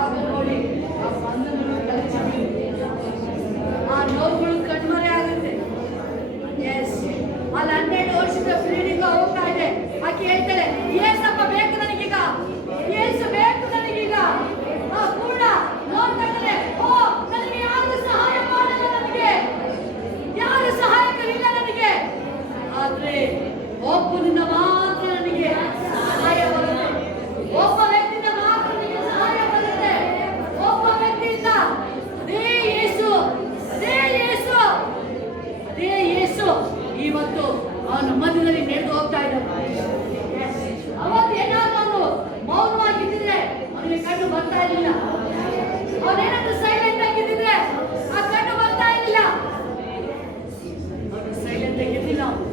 ಆಗ ನೋಡಿ ಆ ಬಂಧನಗಳು ಆ ನೋವುಗಳು ಕಣ್ಮರೆ ಆಗುತ್ತೆ. ಎಸ್, ಅಲ್ಲಿ 12 ವರ್ಷದ ಫ್ರೀಡಿಂಗ್ ಹೋಗ್ತಾ ಇದೆ. ಆಕೆ ಹೇಳ್ತಾಳೆ, ಏಸಪ್ಪ ಬೇಕು ನನಗೀಗ, ಏಸು ಬೇಕು ನನಗೀಗ. ಕೂಡ ನೋಡ್ತಾ ಇದ್ದಾರೆ, ಓ ನನಗೆ ಯಾರು ಸಹಾಯ ಮಾಡಲ್ಲ, ನನಗೆ ಯಾರು ಸಹಾಯಕರಿಲ್ಲ ನನಗೆ. ಆದ್ರೆ ಒಬ್ಬನಿಂದ ಮಾತ್ರ ನನಗೆ ಸಹಾಯ ಬರುತ್ತೆ. ಒಬ್ಬ ವ್ಯಕ್ತಿಯಿಂದ ಮಾತ್ರ ನನಗೆ ಸಹಾಯ ಬರುತ್ತೆ. ಒಬ್ಬ ವ್ಯಕ್ತಿಯಿಂದ, ಅದೇ ಯೇಸು, ಅದೇ ಯೇಸು, ಅದೇ ಯೇಸು ಇವತ್ತು ಅವನ ಮಧ್ಯದಲ್ಲಿ ನಡೆದು ಹೋಗ್ತಾ ಇದ್ದಾನೆ. ಅವತ್ತು ಏನಾದ್ರು ಅವನು ಮೌನವಾಗಿದ್ದಿದ್ರೆ ಅವನಿಗೆ ಕಣ್ಣು ಬರ್ತಾ ಇರಲಿಲ್ಲ. ಅವನೇನಾದ್ರೂ ಸೈಲೆಂಟ್ ಆಗಿದ್ದಿದ್ರೆ ಆ ಕಣ್ಣು ಬರ್ತಾ ಇರಲಿಲ್ಲ. ಅವನು ಸೈಲೆಂಟ್ ಆಗಿರ್ಲಿಲ್ಲ, ಅವನು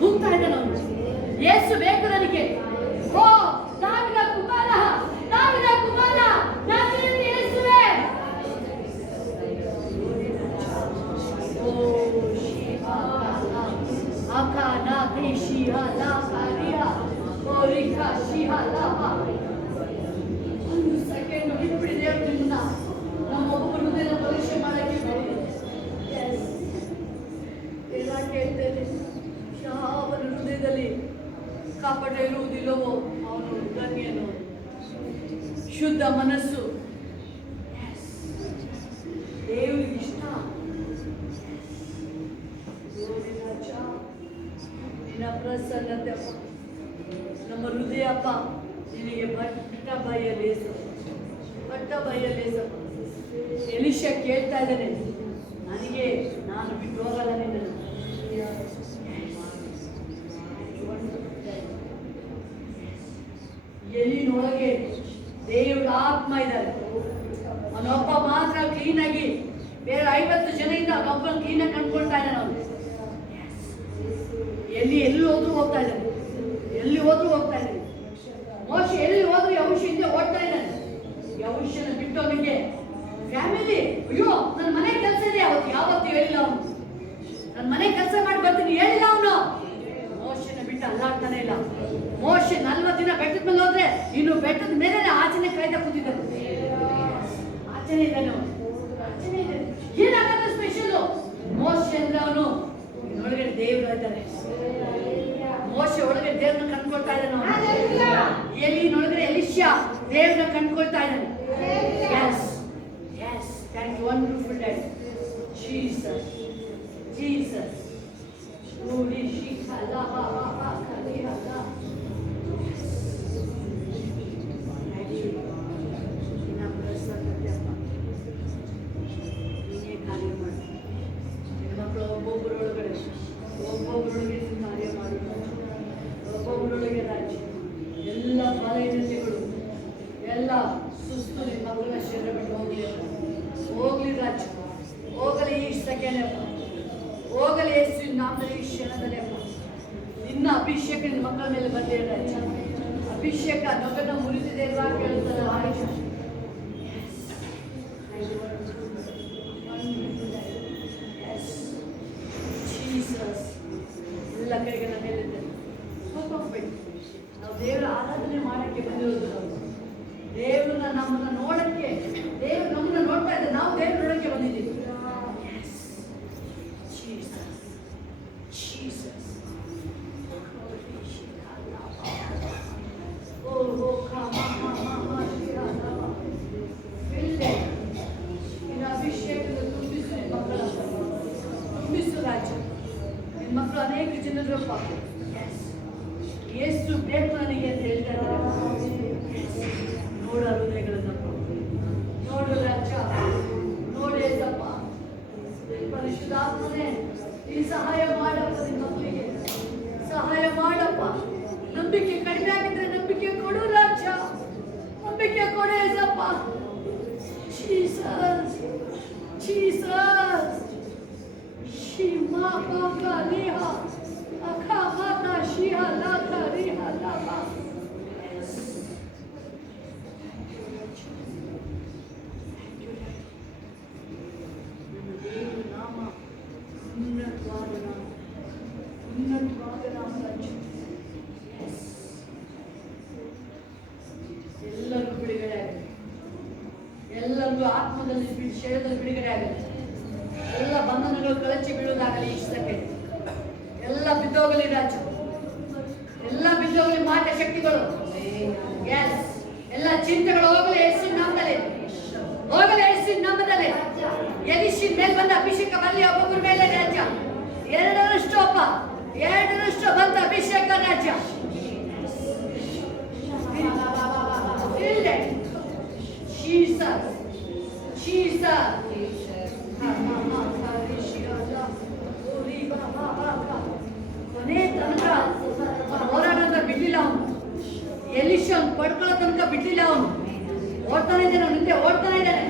ಕೂಗ್ತಾ ಇದ್ದಾನೆ. ಅವನು ಯೇಸು ಬೇಕು ನನಗೆ. ಓ ದಾವಿದ ಕುಮಾರ, ದಾವಿದ ಕುಮಾರ, ನಾಸರೇತಿನ ಯೇಸುವೇ. ಓ ಶಿವಾ ಆಕಾನಾ ದೇಶಿಯಾ ಲಾಕಾರಿಯಾ ಓರಿಕಾ ಶಿಹಾ ಲಾಹಾ. ಒಂದು ಸೆಕೆಂಡ್ ಬಿಟ್ಬಿಡಿ ದೇವ್ರು ನಿಮ್ಮನ್ನ. ನಮ್ಮ ಒಬ್ಬರನ್ನೆಲ್ಲ ಪರೀಕ್ಷೆ ಮಾಡಕ್ಕೆ ಬಿಡಿ. ಎಲ್ಲ ಕೇಳ್ತೇನೆ, ಯಾವನ ಹೃದಯದಲ್ಲಿ ಕಾಪಟ ಇರುವುದಿಲ್ಲವೋ ಅವನು ಧನ್ಯನು. ಶುದ್ಧ ಮನಸ್ಸು ದೇವರಿಗೆ ಇಷ್ಟ. ನಿನ್ನ ಪ್ರಸನ್ನತೆ ಅಪ್ಪ, ನಮ್ಮ ಹೃದಯ ಅಪ್ಪ ನಿನಗೆ ಬಟ್ಟ ಬಯಲೇಸಪ್ಪ. ಎಲಿಶ ಕೇಳ್ತಾ ಇದ್ದಾನೆ, ನನಗೆ ನಾನು ಬಿಟ್ಟು ಹೋಗಲ್ಲ ನಿನ್ನ. ಎಲ್ಲಿನೊಳಗೆ ದೇವರ ಆತ್ಮ ಇದ್ದಾರೆ. ಅವನೊಬ್ಬ ಮಾತ್ರ ಕ್ಲೀನಾಗಿ, ಬೇರೆ 50 ಜನರಿಂದ ಅವನೊಬ್ಬ ಕ್ಲೀನಾಗಿ ಕಂಡ್ಕೊಳ್ತಾ ಇದ್ದಾನೆ. ಅವನು ಎಲ್ಲಿ ಹೋದ್ರೂ ಹೋಗ್ತಾ ಇದ್ದಾನೆ, ಎಲ್ಲಿ ಹೋದ್ರೂ ಹೋಗ್ತಾ ಇದ್ದಾನೆ. ಮೋಶೆ ಎಲ್ಲಿ ಹೋದ್ರು ಯಹೋಶು ಹಿಂದೆ ಓಡ್ತಾ ಇದ್ದಾನೆ. ಯಹೋಶನ ಬಿಟ್ಟು ಅವನಿಗೆ ಫ್ಯಾಮಿಲಿ, ಅಯ್ಯೋ ನನ್ನ ಮನೆ ಕೆಲಸ ಇದೆ, ಯಾವತ್ತು ಹೇಳಿಲ್ಲ ಅವನು. ನನ್ನ ಮನೆ ಕೆಲಸ ಮಾಡಿ ಬರ್ತೀನಿ ಹೇಳಿಲ್ಲ ಅವನು. ಮೋಶನ ಬಿಟ್ಟು ಅಲ್ಲಾಡ್ತಾನೆ ಇಲ್ಲ. ಮೋಶೆ 40 ದಿನ ಬೆಟ್ಟದ ಮೇಲೆ ಹೋದ್ರೆ ಇನ್ನು ಬೆಟ್ಟದ ಮೇಲೆ ಆಚೆನೆ ಕಾಯ್ದ ಕೂತಿದ್ದಾನೆ. ಆಚೆನೆ ಇದ್ದಾನೆ ಅವನು, ಆಚೆನೆ ಇದ್ದಾನೆ. ಏನಾಗತ್ತೆ ಸ್ಪೆಷಲ್ ಮೋಶೆ ಅಂದ್ರೆ ಅವನು ಒಳಗಡೆ ದೇವ್ರು ಇದ್ದಾನೆ. ಮೋಶೆ ಒಳಗಡೆ ದೇವ್ರನ್ನ ಕಂಡ್ಕೊಳ್ತಾ ಇದ್ದಾನೆ ಅವನು. ಎಲಿನೊಳಗಡೆ ಎಲಿಶ್ಯ ದೇವ್ರನ್ನ ಕಂಡ್ಕೊಳ್ತಾ ಇದ್ದಾನೆ. Yes yes, thank you, wonderful dad Jesus Jesus. ಓಡಿ ಶಿಖಾ ಲಹಾ ಹಾ ಕಲಿಹಾ ಲಾ. ನಿನ್ನ ಪ್ರಸನ್ನತೆ ಅಪ್ಪ, ನೀನೇ ಕಾರ್ಯ ಮಾಡಿ. ಮಕ್ಕಳು ಒಬ್ಬೊಬ್ಬರೊಳಗಡೆ ನೀನು ಕಾರ್ಯ ಮಾಡಿ. ಒಬ್ಬೊಬ್ಬರೊಳಗೆ ರಾಜ್ಯ ಎಲ್ಲ ಬಲಹೀನತೆಗಳು, ಎಲ್ಲ ಸುಸ್ತು ನಿಮ್ಮ ಮಕ್ಕಳ ಶರೀರ ಬಿಟ್ಟು ಹೋಗ್ಲಿ ರಾಜ್ಯ, ಹೋಗಲಿ ಈ ಸೆಕೆಂಡ್ ಅಪ್ಪ, ಹೋಗಲಿ ಯೇಸುವಿನ ನಾಮದಲ್ಲಿ ಈ ಕ್ಷಣದಲ್ಲಿ ಅಪ್ಪ. ನಿನ್ನ ಅಭಿಷೇಕ ನಿಮ್ಮ ಮಕ್ಕಳ ಮೇಲೆ ಬಂದೇ ರಾಜ್ಯ. ಅಭಿಷೇಕ ನೊಗನ ಮುರಿದಿದೆ ಇರುವಾಗ ಕೇಳುತ್ತದೆ ಆಯುಷ. Jesus. ಎಲ್ಲ ಕೈಗಳ ಮೇಲಿದೆ. ಹೋಗ್ಬೇಕು. ನಾವು ದೇವರ ಆರಾಧನೆ ಮಾಡಕ್ಕೆ ಬಂದಿರೋದು. ನಾವು ದೇವ್ರನ್ನ ನಮ್ಮನ್ನ ನೋಡಕ್ಕೆ, ದೇವ್ರು ನಮ್ಮನ್ನ ನೋಡ್ತಾ ಇದ್ದೆ, ನಾವು ದೇವ್ರ ನೋಡಕ್ಕೆ ಬಂದಿದ್ದೀವಿ. ಅಭಿಷೇಕದ ತುಂಬಿಸು ರಾಜ್ಯ. ನಿಮ್ಮ ಮಕ್ಕಳು ಅನೇಕ ಜನರಪ್ಪ ಎಷ್ಟು ಬೇಕು ನನಗೆ ಅಂತ ಹೇಳ್ತಾ ಇದ್ದಾರೆ. ನೋಡ ಹೃದಯಗಳನ್ನಪ್ಪ, ನೋಡು ರಾಜ್ಯ, ನೋಡಿ ಏಸಪ್ಪ. ಪರಿಶುದ್ಧಾತ್ಮನೇ ಈ ಸಹಾಯ ಮಾಡಪ್ಪ, ನಿಮ್ಮ ಮಕ್ಕಳಿಗೆ ಸಹಾಯ ಮಾಡಪ್ಪ. ನಂಬಿಕೆ ಕಡಿಮೆ ಆಗಿದ್ರೆ ನಂಬಿಕೆ ಕೊಡು ರಾಜ್ಯ, ನಂಬಿಕೆ ಕೊಡು ಏಸಪ್ಪ. ಜೀಸಸ್ ಜೀಸಸ್ ಶಿಮಾ ಬಾಕಾ ರಿಹಾ ಅಖಾ ಮಾತಾ ಶಿಹಾ ಲಾಕಾ ರಿಹಾ ಲಾಬಾ. ಎಲ್ಲರಿಗೂ ಬಿಡುಗಡೆ ಆಗುತ್ತೆ. ಎಲ್ಲರಿಗೂ ಆತ್ಮದಲ್ಲಿ ಶರೀರದಲ್ಲಿ ಬಿಡುಗಡೆ ಆಗುತ್ತೆ. ಎಲ್ಲ ಬಂಧನಗಳು ಕಳಚಿ ಬೀಳುವುದಾಗಲಿ ಈ ಸೆಕೆಂಡ್. ಎಲ್ಲ ಬಿದ್ದೋಗಲಿ ರಾಜ, ಎಲ್ಲ ಬಿದ್ದೋಗಲಿ ಮಾಟ ಶಕ್ತಿಗಳು. ಎಸ್, ಎಲ್ಲ ಚಿಂತೆಗಳು ಹೋಗಲಿ ಯೇಸುವಿನ ನಾಮದಲ್ಲಿ, ಹೋಗಲಿ ಯೇಸುವಿನ ನಾಮದಲ್ಲಿ. ಎಲಿಷನ ಮೇಲೆ ಬಂದ ಅಭಿಷೇಕ ಬರಲಿ ಒಬ್ಬೊಬ್ಬರ ಮೇಲೆ ರಾಜ್ಯ. ಎರಡರಷ್ಟು ಅಪ್ಪ, ಎರಡರಷ್ಟು ಬಂದ ಅಭಿಷೇಕ ರಾಜ್ಯ. Jesus, Jesus. ಕೊನೆ ತನಕ ಹೋರಾಟ ಬಿಡ್ಲಿಲ್ಲ ಅವನು. ಎಲಿಷನ್ ಪಡ್ಕೊಳ್ಳೋ ತನಕ ಬಿಡ್ಲಿಲ್ಲ ಅವನು. ಓಡ್ತಾನೆ ಇದ್ದಾನೆ, ಅವನು ಹಿಂದೆ ಓಡ್ತಾನೆ ಇದ್ದಾನೆ.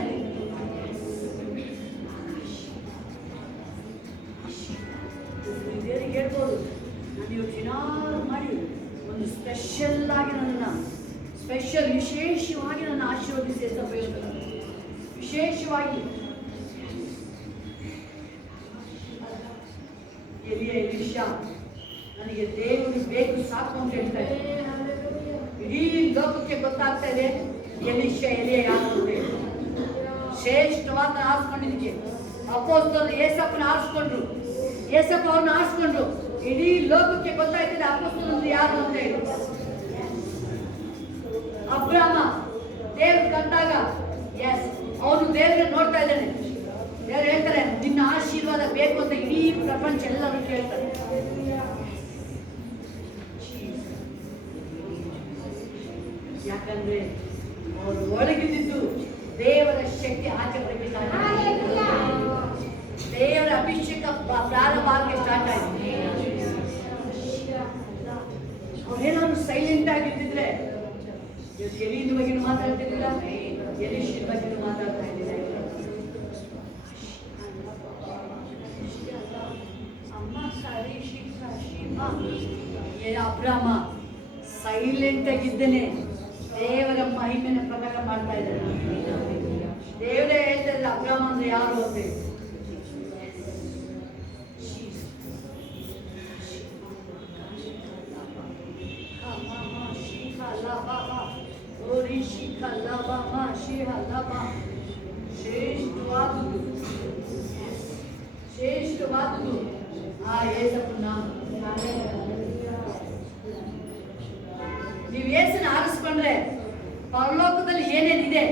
ದೇವರಿಗೆ ಹೇಳ್ಬೋದು, ನಾನು ಇವತ್ತು ಏನಾದ್ರು ಮಾಡಿ ಒಂದು ಸ್ಪೆಷಲ್ ಆಗಿ ನನ್ನನ್ನು ವಿಶೇಷವಾಗಿ ನನ್ನ ಆಶೀರ್ವದಿಸಿ ಅಂತ ಹೇಳ್ತಾರೆ. ವಿಶೇಷವಾಗಿ ಎಲಿಷಾ ನನಗೆ ದೇವರು ಬೇಕು ಸಾಕು ಅಂತ ಹೇಳ್ತಾ ಇದೆ. ಇಡೀ ಲೋಕಕ್ಕೆ ಗೊತ್ತಾಗ್ತಾ ಇದೆ ಎಲಿಯ ಯಾರು ಅಂತ ಹೇಳಿ. ಶ್ರೇಷ್ಠವಾದ ಆರಿಸ್ಕೊಂಡಿದ್ದಕ್ಕೆ ಅಪೊಸ್ತಲರು ಏಸಪ್ಪನ ಆರಿಸ್ಕೊಂಡ್ರು, ಏಸಪ್ಪ ಅವ್ರನ್ನ ಆರಿಸ್ಕೊಂಡ್ರು. ಇಡೀ ಲೋಕಕ್ಕೆ ಗೊತ್ತಾಯ್ತದೆ ಅಪೊಸ್ತಲರು ಯಾರು ಅಂತ ಹೇಳಿ. ಅಬ್ರಾಮ ದೇವ್ರು ಕಂಡಾಗ ಎಸ್, ಅವನು ದೇವ್ರನ್ನ ನೋಡ್ತಾ ಇದ್ದಾನೆ. ದೇವ್ರು ಹೇಳ್ತಾರೆ ನಿನ್ನ ಆಶೀರ್ವಾದ ಬೇಕು ಅಂತ ಇಡೀ ಪ್ರಪಂಚ ಎಲ್ಲರೂ ಕೇಳ್ತಾರೆ. ಯಾಕಂದ್ರೆ ಅವರು ಒಳಗಿದ್ದು ದೇವರ ಶಕ್ತಿ ಆಚೆ ಬರಕ್ಕೆ ಸ್ಟಾರ್ಟ್ ಆಗಿದೆ. ದೇವರ ಅಭಿಷೇಕ ಪ್ರಾರಂಭ ಆಗಕ್ಕೆ ಸ್ಟಾರ್ಟ್ ಆಗಿದೆ. ಅವ್ರೇನಾದ್ರು ಸೈಲೆಂಟ್ ಆಗಿದ್ದಿದ್ರೆ ಎಲಿಯ ಬಗ್ಗೆ ಮಾತಾಡ್ತಿರ್ಲಿಲ್ಲ, ಎಲಿಷನ ಬಗ್ಗೆ ಮಾತಾಡ್ತಾ ಇದ್ದಿಲ್ಲ. ಅಬ್ರಾಮ ಸೈಲೆಂಟ್ ಆಗಿದ್ದೇನೆ, ದೇವರ ಮಹಿಮೆನ ಪ್ರಕಟ ಮಾಡ್ತಾ ಇದ್ದಾರೆ. ದೇವರೇ ಹೇಳ್ತಾ ಇದ್ದಾರೆ ಅಬ್ರಾಮ ಅಂದ್ರೆ ಯಾರು ಅಂತ. ಶ್ರೇಷ್ಠವಾದುದು ಆ ಯೇಸಪ್ಪನ ನಾಮ. ನೀವು ಯೇಸನ್ನ ಆರಿಸ್ಕೊಂಡ್ರೆ ಪರಲೋಕದಲ್ಲಿ ಏನೇನಿದೆ,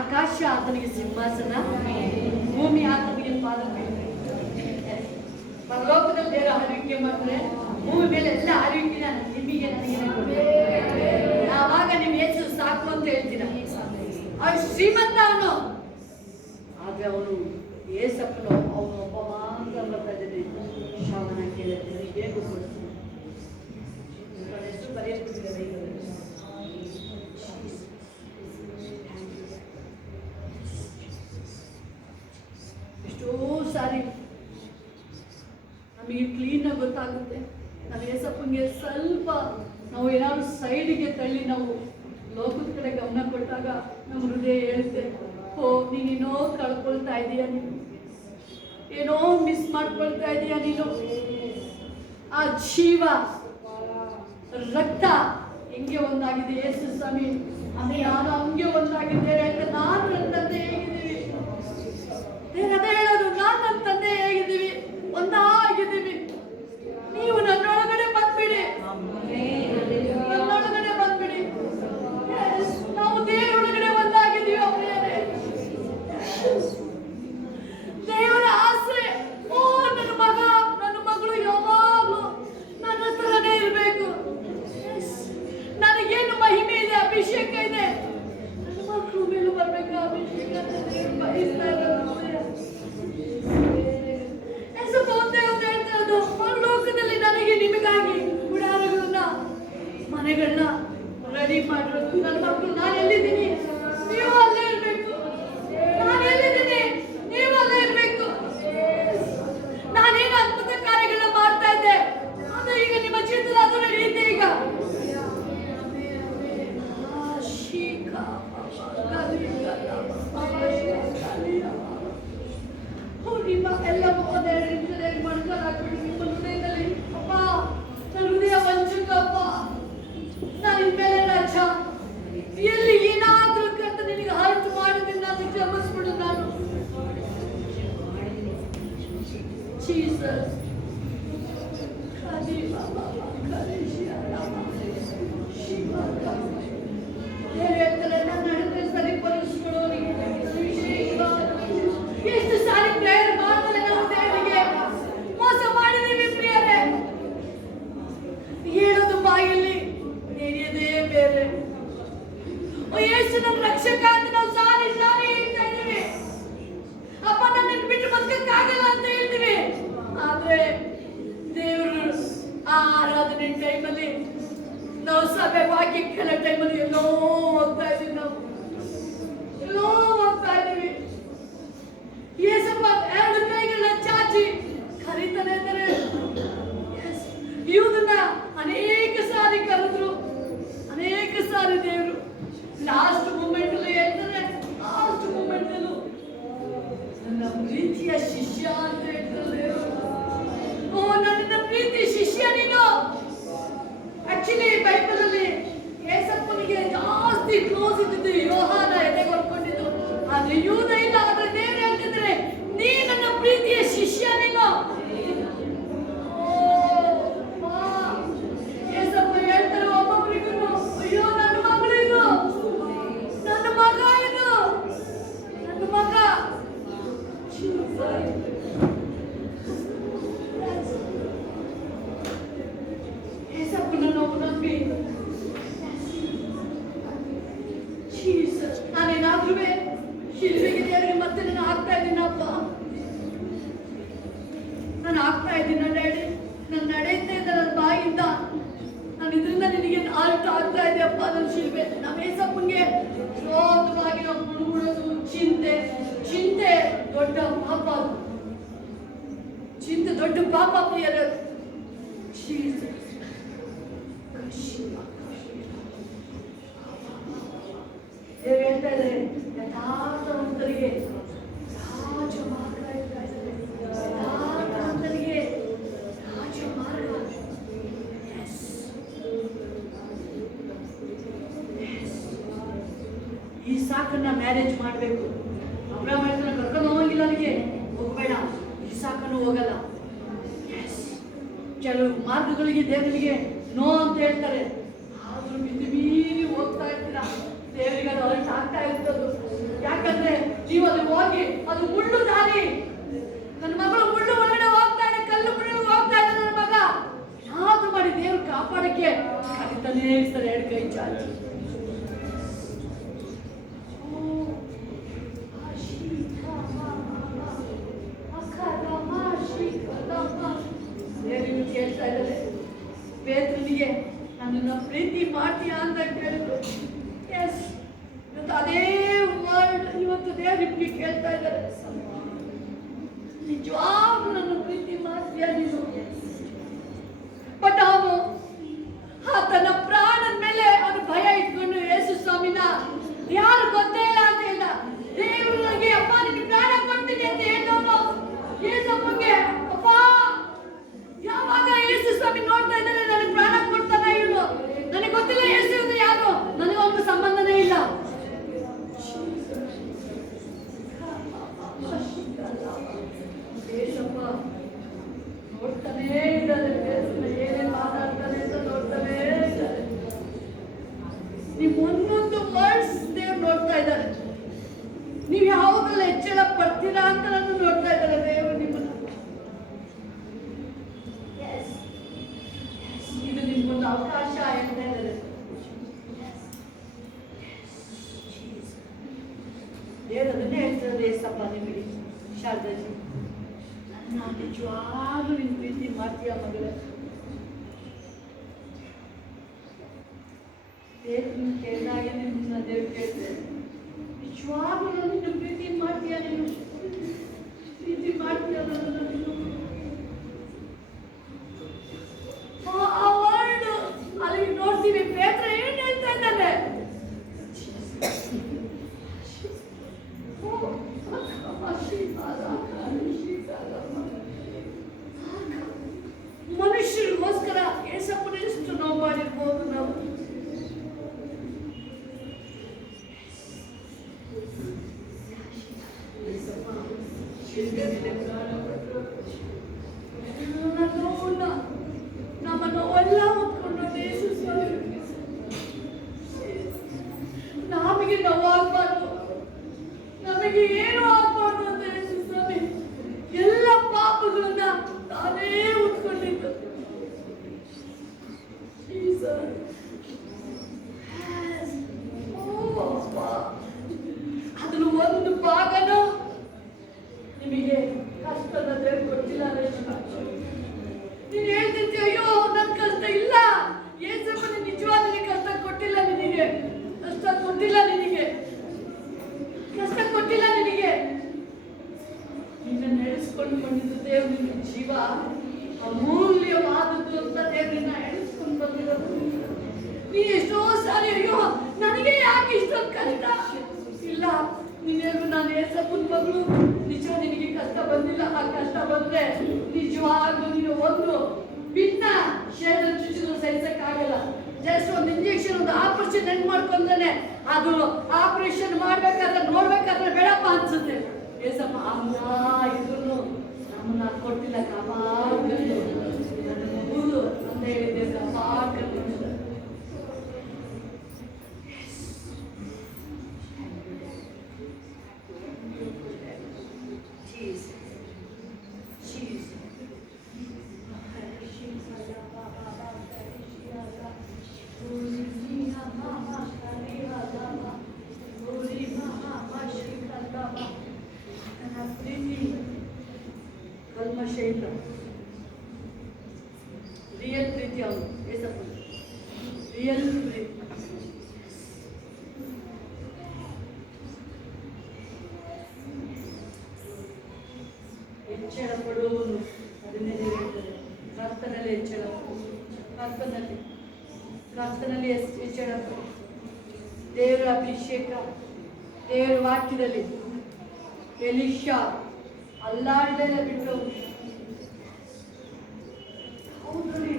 ಆಕಾಶ ಆತನಿಗೆ ಸಿಂಹಾಸನ, ಭೂಮಿ ಆತನಿಗೆ ಪಾದಪೀಠ. ಪರಲೋಕದಲ್ಲಿ ದೇವರ ಆಳ್ವಿಕೆ ಮಾಡಿದ್ರೆ ಭೂಮಿ ಮೇಲೆ ಎಲ್ಲ ಆಳ್ವಿಕೆ ನಿಮಗೆ ನನಗೆ. ಆವಾಗ ನೀವು ಯೇಸು ಸಾಕು ಅಂತ ಹೇಳ್ತೀರ. ಅವನು ಶ್ರೀಮಂತ ಅವನು, ಆದ್ರೆ ಅವನು ಏಸಪ್ಪನು ಅವನು ಒಬ್ಬ ಮಾತ್ರ ಬರ್ತಾ ಇದ್ದಾನೆ. ಶ್ರವಣ ಕೇಳುತ್ತೆ ಹೇಗೂ ಕೊಡ್ತಾನೆ. ಹೆಸರು ಬರೆಯಲ್ಪಟ್ಟಿದ್ದಾರೆ. ಎಷ್ಟೋ ಸಾರಿ ನಮಗೆ ಕ್ಲೀನಾಗಿ ಗೊತ್ತಾಗುತ್ತೆ. ನಾವು ಏಸಪ್ಪಂಗೆ ಸ್ವಲ್ಪ ನಾವು ಏನಾದ್ರು ಸೈಡಿಗೆ ತಳ್ಳಿ ನಾವು ಲೋಕದ ಕಡೆ ಗಮನ ಕೊಟ್ಟಾಗ ನಮ್ಮ ಹೃದಯ ಹೇಳುತ್ತೆ, ಓ ನೀನೇನೋ ಕಳ್ಕೊಳ್ತಾ ಇದೀಯ, ನೀನು ಏನೋ ಮಿಸ್ ಮಾಡ್ಕೊಳ್ತಾ ಇದೀಯ ನೀನು. ಆ ಜೀವ ರಕ್ತ ಹೆಂಗೆ ಒಂದಾಗಿದೆ ಯೇಸು ಸ್ವಾಮಿ, ಅಂದ್ರೆ ನಾನು ಹಂಗೆ ಒಂದಾಗಿದ್ದೇನೆ ಅಂತ. ನಾನು ನನ್ನ ತಂದೆ ಹೇಗಿದ್ದೀವಿ, ಅದೇ ಹೇಳೋದು, ನಾನು ನನ್ನ ತಂದೆ ಹೇಗಿದ್ದೀವಿ, ಒಂದಾಗಿದ್ದೀವಿ. ನೀವು ನನ್ನೊಳಗಡೆ ಬಂದ್ಬಿಡಿ, ನನ್ನೊಳಗಡೆ ಬಂದ್ಬಿಡಿ. ನಾವು ದೇವರೊಳಗಡೆ ಒಂದಾಗಿದ್ದೀವಿ. ಅವರೇ ದೇವರ ಆಸೆ, ಓ ನನ್ನ ಮಗ ನನ್ನ ಮಗಳು ಯಾವಾಗಲೂ ನನ್ನ ಹತ್ರನೇ ಇರಬೇಕು. ನನಗೇನು ಮಹಿಮೆ ಇದೆ, ಅಭಿಷೇಕ ಇದೆ, ನನ್ನ ಮಕ್ಕಳು ಮೇಲೂ ಬರ್ಬೇಕು ಅಭಿಷೇಕ ಹೇಳ್ತಾ ಇರೋದು. ಲೋಕದಲ್ಲಿ ನನಗೆ ನಿಮಗಾಗಿ ಗುಡಾರಗಳನ್ನ ಮನೆಗಳನ್ನ ರೆಡಿ ಮಾಡಿರೋದು. ನನ್ನ ಮಕ್ಕಳು, ನಾನು ಎಲ್ಲಿದ್ದೀನಿ ನೀವು ಅಲ್ಲೇ ಇರಬೇಕು, ನಾನು ಎಲ್ಲಿದ್ದೀನಿ ನೀವು ಅಲ್ಲೇ ಇರಬೇಕು. ನಾನೇನು ಅದ್ಭುತ ಕಾರ್ಯಗಳನ್ನ ಮಾಡ್ತಾ ಇದ್ದೆ, ಅದು ಈಗ ನಿಮ್ಮ ಜೀವಿತದಲ್ಲಿ ಅದು ನಡೆಯುತ್ತೆ. ಈಗ ಎಲ್ಲ ಮಣ್ಕಲ್ ಹಾಕ್ಬಿಟ್ಟು ನಿಮ್ಮ ಹೃದಯದಲ್ಲಿ, ಅಪ್ಪ ನನ್ನ ಹೃದಯ ವಂಚಕಪ್ಪ, ನಾನು ಇನ್ಮೇಲೆ ರಾಜ ಎಲ್ಲಿ ಏನಾದ್ರೂ ಅಂತ ನಿನಗೆ ಹರ್ಟ್ ಮಾಡಿದ್ರೆ ನಾನು ಕ್ಷಮಿಸ್ಬಿಡು. ನಾನು ಜೀಸಸ್ ಹೇಳ್ತಾರೆ, ನನ್ನ ನಡತೆ ಸರಿಪಡಿಸ್ಕೊಳ್ಳೋರಿಗೆ ಎಷ್ಟು ಸಾರಿ ಪ್ರೇಯರ್ ಮಾಡ್ತಾರೆ. ನಾವು ದೇವರಿಗೆ ಮೋಸ ಮಾಡಿದೀವಿ ಪ್ರಿಯರೇ. ಹೇಳೋದು ಬಾಯಲ್ಲಿ, ನಡೆಯೋದೇ ಬೇರೆ. ಯೇಸು ನನ್ನ ರಕ್ಷಕ ಅಂತ ನಾವು ಸಾರಿ ಸಾರಿ ಹೇಳ್ತಾ ಇದ್ದೀವಿ. ಅಪ್ಪ ನನ್ನ ಬಿಟ್ಟು ಬದುಕಕ್ಕಾಗಲ್ಲ ಅಂತ ಹೇಳ್ತೀವಿ. ಆದ್ರೆ ದೇವರು ಆ ಆರಾಧನೆ ಟೈಮಲ್ಲಿ, ನಾವು ಸಭೆ ವಾಕ್ಯ ಕೆಲ ಟೈಮಲ್ಲಿ ಎಲ್ಲೋ ಹೋಗ್ತಾ ಇದೀವಿ, ನಾವು ಎಲ್ಲೋ ಹೋಗ್ತಾ ಇದೀವಿ. ಯೇಸಪ್ಪ ಎರಡು ಕೈಗಳನ್ನ ಚಾಚಿ ಕರೀತಾನೆ ಇದ್ದಾರೆ. ಯೂದನ್ನ ಅನೇಕ ಸಾರಿ ಕರೆದ್ರು, ಅನೇಕ ಸಾರಿ ದೇವರು ಲಾಸ್ಟ್ ಮೂಮೆಂಟ್ ಅಲ್ಲಿ ಹೇಳ್ತಾರೆ. ಲಾಸ್ಟ್ ಮೂಮೆಂಟ್ ಅಲ್ಲೂ ನನ್ನ ಪ್ರೀತಿಯ ಶಿಷ್ಯ ಅಂತ ಹೇಳ್ತಾರೆ. ಓ ನನ್ನ ಪ್ರೀತಿ ಶಿಷ್ಯ ನೀನು. ಆಕ್ಚುಲಿ ಬೈಬಲ್ ಅಲ್ಲಿ ಯೇಸಪ್ಪನಿಗೆ ಜಾಸ್ತಿ ಕ್ಲೋಸ್ ಇದ್ದಿದ್ದು ಯೋಹಾನ ಎದೆಗೆ ಹೊರ್ಕೊಂಡಿದ್ದು. ಆದ್ರೆ ಯೂದ ಇಲ್ಲ. ಆದ್ರೆ ದೇವರು ಹೇಳ್ತಿದ್ರೆ, ನೀ ನನ್ನ ಪ್ರೀತಿಯ ಶಿಷ್ಯ ನೀನು. ಯೇಸಪ್ಪ ಹೇಳ್ತಾರೆ ಒಬ್ಬೊಬ್ಬರಿಗೂ, ಅಯ್ಯೋ ನನ್ನ ಮಗಳು ಇದು, ನನ್ನ ಮಗ ಇದು, ನನ್ನ ಮಗ. ಯೇಸಪ್ಪನನ್ನು ನಂಬಿ ನಾನೇನಾದ್ರೂ ಶಿಲ್ವೆಗೆ ದೇವರಿಗೆ ಮತ್ತೆ ನಾನು ಆಗ್ತಾ ಇದ್ದೀನಪ್ಪ, ನಾನು ಆಗ್ತಾ ಇದ್ದೀನ ಡ್ಯಾಡಿ. ನಾನು ನಡೆಯುತ್ತಾ ಇದ್ದ ನನ್ನ ಬಾಯಿಂದ, ನಾನು ಇದರಿಂದ ನಿನಗೆ ಆಲ್ಟ್ ಆಗ್ತಾ ಇದೆಯಪ್ಪ ನನ್ನ ಶಿಲ್ವೆ. ನಮ್ಮ ಏಸಪ್ಪನಿಗೆ ಶ್ರೋತವಾಗಿ ನಾವು ಮುಳುಗುಳೋದು, ಚಿಂತೆ ಚಿಂತೆ ದೊಡ್ಡ ಪಾಪ, ಚಿಂತೆ ದೊಡ್ಡ ಪಾಪ ಪ್ರಿಯರೇ. ದೇವರು ಹೇಳ್ತಾ ಇದ್ದಾರೆ, ಯಥಾರ್ಥವಂತರಿಗೆ ರಾಜಮಾರ್ಗ ಹೇಳ್ತಾ ಇದ್ದಾರೆ. ಯಥಾರ್ಥವಂತರಿಗೆ ರಾಜಮಾರ್ಗ. ಈ ಸಾಕನ್ನ ಮ್ಯಾರೇಜ್ ಮಾಡಬೇಕು. ಅಬ್ರಾಮ್ ಹೇಳಿದ್ರೆ ಕರ್ಕೊಂಡು ಹೋಗಿಲ್ಲ, ನನಗೆ ಹೋಗಬೇಡ, ಈ ಸಾಕನ್ನು ಹೋಗಲ್ಲ. ಕೆಲವು ಮಾರ್ಗಗಳಿಗೆ ದೇವರಿಗೆ ನೋ ಅಂತ ಹೇಳ್ತಾರೆ. ಆದ್ರೂ ಬಿದ್ದು ಮೀರಿ ಹೋಗ್ತಾ ಇರ್ತೀರ. ದೇವರಿಗೆ ಅದು ಅರ್ಥ ಆಗ್ತಾ ಇರ್ತದ್ದು. ಯಾಕಂದ್ರೆ ನೀವು ಅಲ್ಲಿ ಹೋಗಿ, ಅದು ಮುಳ್ಳು ದಾರಿ. ನನ್ನ ಮಗಳು ಮುಳ್ಳು ಒಳಗಡೆ ಹೋಗ್ತಾ ಇದೆ, ಕಲ್ಲು ಮುಳ್ಳು ಹೋಗ್ತಾ ಇದೆ. ನನ್ನ ಮಗ ಯಾವ್ದು ಮಾಡಿ ದೇವ್ರು ಕಾಪಾಡಕ್ಕೆ ಕರಿತಾನೇ ಇರ್ತಾರೆ ಎರಡು ಕೈ ಚಾಚಿ. ದೇವರಿಗೆ ಕೇಳ್ತಾ ಇದ್ದಾರೆ, ಪೇತ್ರನಿಗೆ ನನ್ನನ್ನು ಪ್ರೀತಿ ಮಾಡ್ತೀಯಾ ಅಂತ ಕೇಳಿದ್ರು. ಎಸ್, ಇವತ್ತು ಅದೇ ವರ್ಡ್ ಇವತ್ತು ದೇವರಿಗೆ ಕೇಳ್ತಾ ಇದ್ದಾರೆ, ನಿಜವಾಗ್ಲೂ ನನ್ನ ಪ್ರೀತಿ ಮಾಡ್ತೀಯಾ ನೀನು? ಬಟ್ ಅವನು ತನ್ನ ಪ್ರಾಣದ ಮೇಲೆ ಅವನು ಭಯ ಇಟ್ಕೊಂಡು ಯೇಸು ಸ್ವಾಮಿನ ಯಾರು ಗೊತ್ತೇ ಇಲ್ಲ ಅಂತ ಇಲ್ಲ. ದೇವರಿಗೆ ಅಪ್ಪ ನಿನ್ನ ಪ್ರಾಣ ಕೊಡ್ತೀನಿ ಅಂತ ಹೇಳೋನು. ವಿಚಾರದಲ್ಲಿ ನಾನು ನಿಜವಾಗ್ಲೂ ನಿನ್ನ ಪ್ರೀತಿ ಮಾಡ್ತೀಯ ಮಗಳೇ? ದೇವ್ರನ್ನ ಕೇಳಿದಾಗೆ ನಿನ್ನ ದೇವ್ರು ಕೇಳಿದೆ, ನಿಜವಾಗ್ಲೂ ನಾನು ನಿನ್ನ ಪ್ರೀತಿ ಮಾಡ್ತೀಯ? ನೀನು ಪ್ರೀತಿ ಮಾಡ್ತೀಯ ನನ್ನ? ನೀನು ಆ ವರ್ಡ್ ಅಲ್ಲಿ ನೋಡ್ತೀವಿ, ಪೇತ್ರ ಏನ್ ಹೇಳ್ತಾ ಇದ್ದಾನೆ? ಮನುಷ್ಯರಿಗೋಸ್ಕರ ಏಸಪ್ಪನ ಎಷ್ಟು ನೋವು ಮಾಡಿರ್ಬೋದು ನಾವು. ನಮ್ಮ ನೋವೆಲ್ಲ ಹೊತ್ಕೊಂಡು ಯೇಸು ಸ್ವಾಮಿ ನಮಗೆ ನೋವಾಗಬಾರ್ದು, ನಮಗೆ ಏನು ಆಗಬಾರ್ದು ಅಂತ ಯೇಸು ಸ್ವಾಮಿ ಎಲ್ಲ ಪಾಪಗಳನ್ನ ತಾನೇ ಉಟ್ಕೊಂಡಿದ್ದು. ಅದನ್ನು ಒಂದು ಭಾಗನ ನಿಮಗೆ ಕಷ್ಟದ ದೇವ್ರು ಕೊಟ್ಟಿಲ್ಲ. ನೀನು ಹೇಳ್ತಿರ್ತೀಯ, ಅಯ್ಯೋ ನನ್ನ ಕಷ್ಟ ಇಲ್ಲ, ಏಸಪ್ಪನ ನಿಜವಾದ ಕಷ್ಟ ಕೊಟ್ಟಿಲ್ಲ ನಿನಗೆ, ಕಷ್ಟ ಕೊಟ್ಟಿಲ್ಲ ನಿನಗೆ, ಕಷ್ಟ ಕೊಟ್ಟಿಲ್ಲ ನಿನಗೆ. ನಿನ್ನ ನಡೆಸ್ಕೊಂಡು ಬಂದಿದ್ದು ದೇವ್ರು, ನಿನ್ನ ಜೀವ ಅಮೂಲ್ಯವಾದದ್ದು ಅಂತ ದೇವ್ರನ್ನ ಎಣಿಸ್ಕೊಂಡು ಬಂದಿರೋದು. ನೀ ಎಷ್ಟೋ ಸಾರಿ ಅಯ್ಯೋ ನನಗೆ ಯಾಕೆ ಇಷ್ಟೊಂದು ಕಷ್ಟ ಇಲ್ಲ, ನೀನೇನು ನಾನು ಏಸಪ್ಪನ ಮಗಳು, ನಿಜ ನಿನಗೆ ಕಷ್ಟ ಬಂದಿಲ್ಲ. ಆ ಕಷ್ಟ ಬಂದ್ರೆ ನಿಜವಾಗ್ಲೂ ನೀನು ಒಂದು ಭಿನ್ನ ಶೇರ್ ಚುಚ್ಚಿದ್ರು ಸಹಿಸಕ್ಕಾಗಲ್ಲ. ಜಸ್ಟ್ ಒಂದು ಇಂಜೆಕ್ಷನ್, ಒಂದು ಆಪರೇಷನ್ ಹೆಂಗ್ ಮಾಡ್ಕೊಂಡೇನೆ ಅದು ಆಪರೇಷನ್ ಮಾಡ್ಬೇಕಾದ್ರೆ ನೋಡ್ಬೇಕಾದ್ರೆ ಬೇಡಪ್ಪ ಅನ್ಸುತ್ತೆ. ಏಸಪ್ಪ ಅಮ್ಮ ಇದ್ರು ನಮ್ಮನ್ನ ಕೊಟ್ಟಿಲ್ಲ, ಕಾಪಾಡ್ಕೊಂಡು ನನ್ನ ಮಗುದು ಅಂತ ಹೇಳಿದ್ದೆ, ಕಾಪಾಡ್ಕೊಂಡು. ಕಲ್ಮಶ ಇಲ್ಲ, ರಿಯಲ್ ಪ್ರೀತಿ ಅವನು ಏಸಪ್ಪ, ರಿಯಲ್ ಪ್ರೀತಿ. ಹೆಚ್ಚಳ ಪಡುವವನು ಅದನ್ನೇ ಹೇಳ್ತಾರೆ, ಕರ್ತನಲ್ಲಿ ಹೆಚ್ಚಳ, ಕರ್ತನಲ್ಲಿ ಹೆಚ್ಚಳ, ದೇವರ ಅಭಿಷೇಕ, ದೇವರ ವಾಕ್ಯದಲ್ಲಿ ಎಲಿಷಾ ಅಲ್ಲಾಡ್ದೆಲ್ಲ ಬಿಟ್ಟು ಹೌದ್ರಿ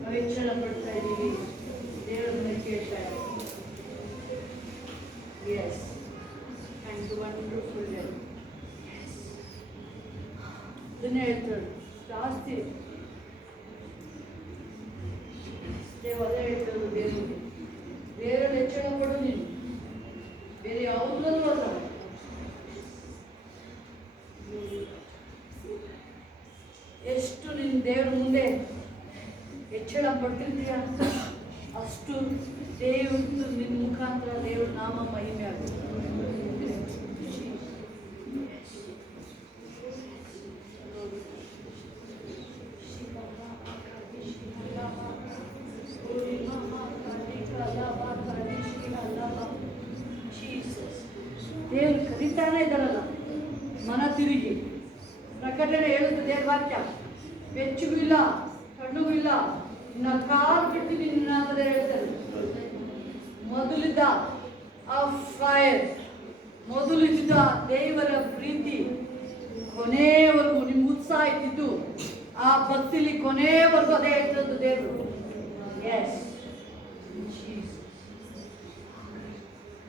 ನಾವು ಹೆಚ್ಚಳ ಪಡ್ತಾ ಇದ್ದೀವಿ, ದೇವರನ್ನ ಕೇಳ್ತಾ ಇದ್ದೀವಿ. Yes, thank you, wonderful day. ಅದನ್ನೇ ಹೇಳ್ತಾಳೆ ಜಾಸ್ತಿ ಅದೇ ಹೇಳ್ತಾರೆ, ದೇವರಲ್ಲಿ ಹೆಚ್ಚಳ ಪಡು ನೀನು, ಬೇರೆ ಯಾವುದರಲ್ಲೂ ಅಲ್ಲ. ಎಷ್ಟು ನಿನ್ನ ದೇವ್ರ ಮುಂದೆ ಹೆಚ್ಚಳ ಪಡ್ತಿರ್ತೀಯ ಅಷ್ಟು ದೇವ್ರ ನಿನ್ನ ಮುಖಾಂತರ ದೇವ್ರ ನಾಮ ಮಹಿಮೆ ಆಗುತ್ತೆ. ದೇವ್ರು ಕರೀತಾನೆ ಇದ್ದಾರಲ್ಲ, ಮನ ತಿರುಗಿ. ಪ್ರಕಟಣೆ ಹೇಳುತ್ತೆ ದೇವ್ರ ವಾಕ್ಯ, ಬೆಚ್ಚಗೂ ಇಲ್ಲ ಕಣ್ಣಗೂ ಇಲ್ಲ, ಇನ್ನ ಕಾಲು ಬಿಡ್ತೀನಿ ನಿನ್ನ ಅಂತ ಹೇಳ್ತಾರೆ. ಮೊದಲಿದ್ದ ಆ ಫೈರ್, ಮೊದಲಿದ್ದ ದೇವರ ಪ್ರೀತಿ ಕೊನೆಯವರೆಗೂ ನಿಮ್ಗೆ ಉತ್ಸಾಹ ಇದ್ದಿದ್ದು, ಆ ಭಕ್ತಿಲಿ ಕೊನೆಯವರೆಗೂ ಅದೇ ಹೇಳ್ತದ್ದು ದೇವರು. ಎಸ್,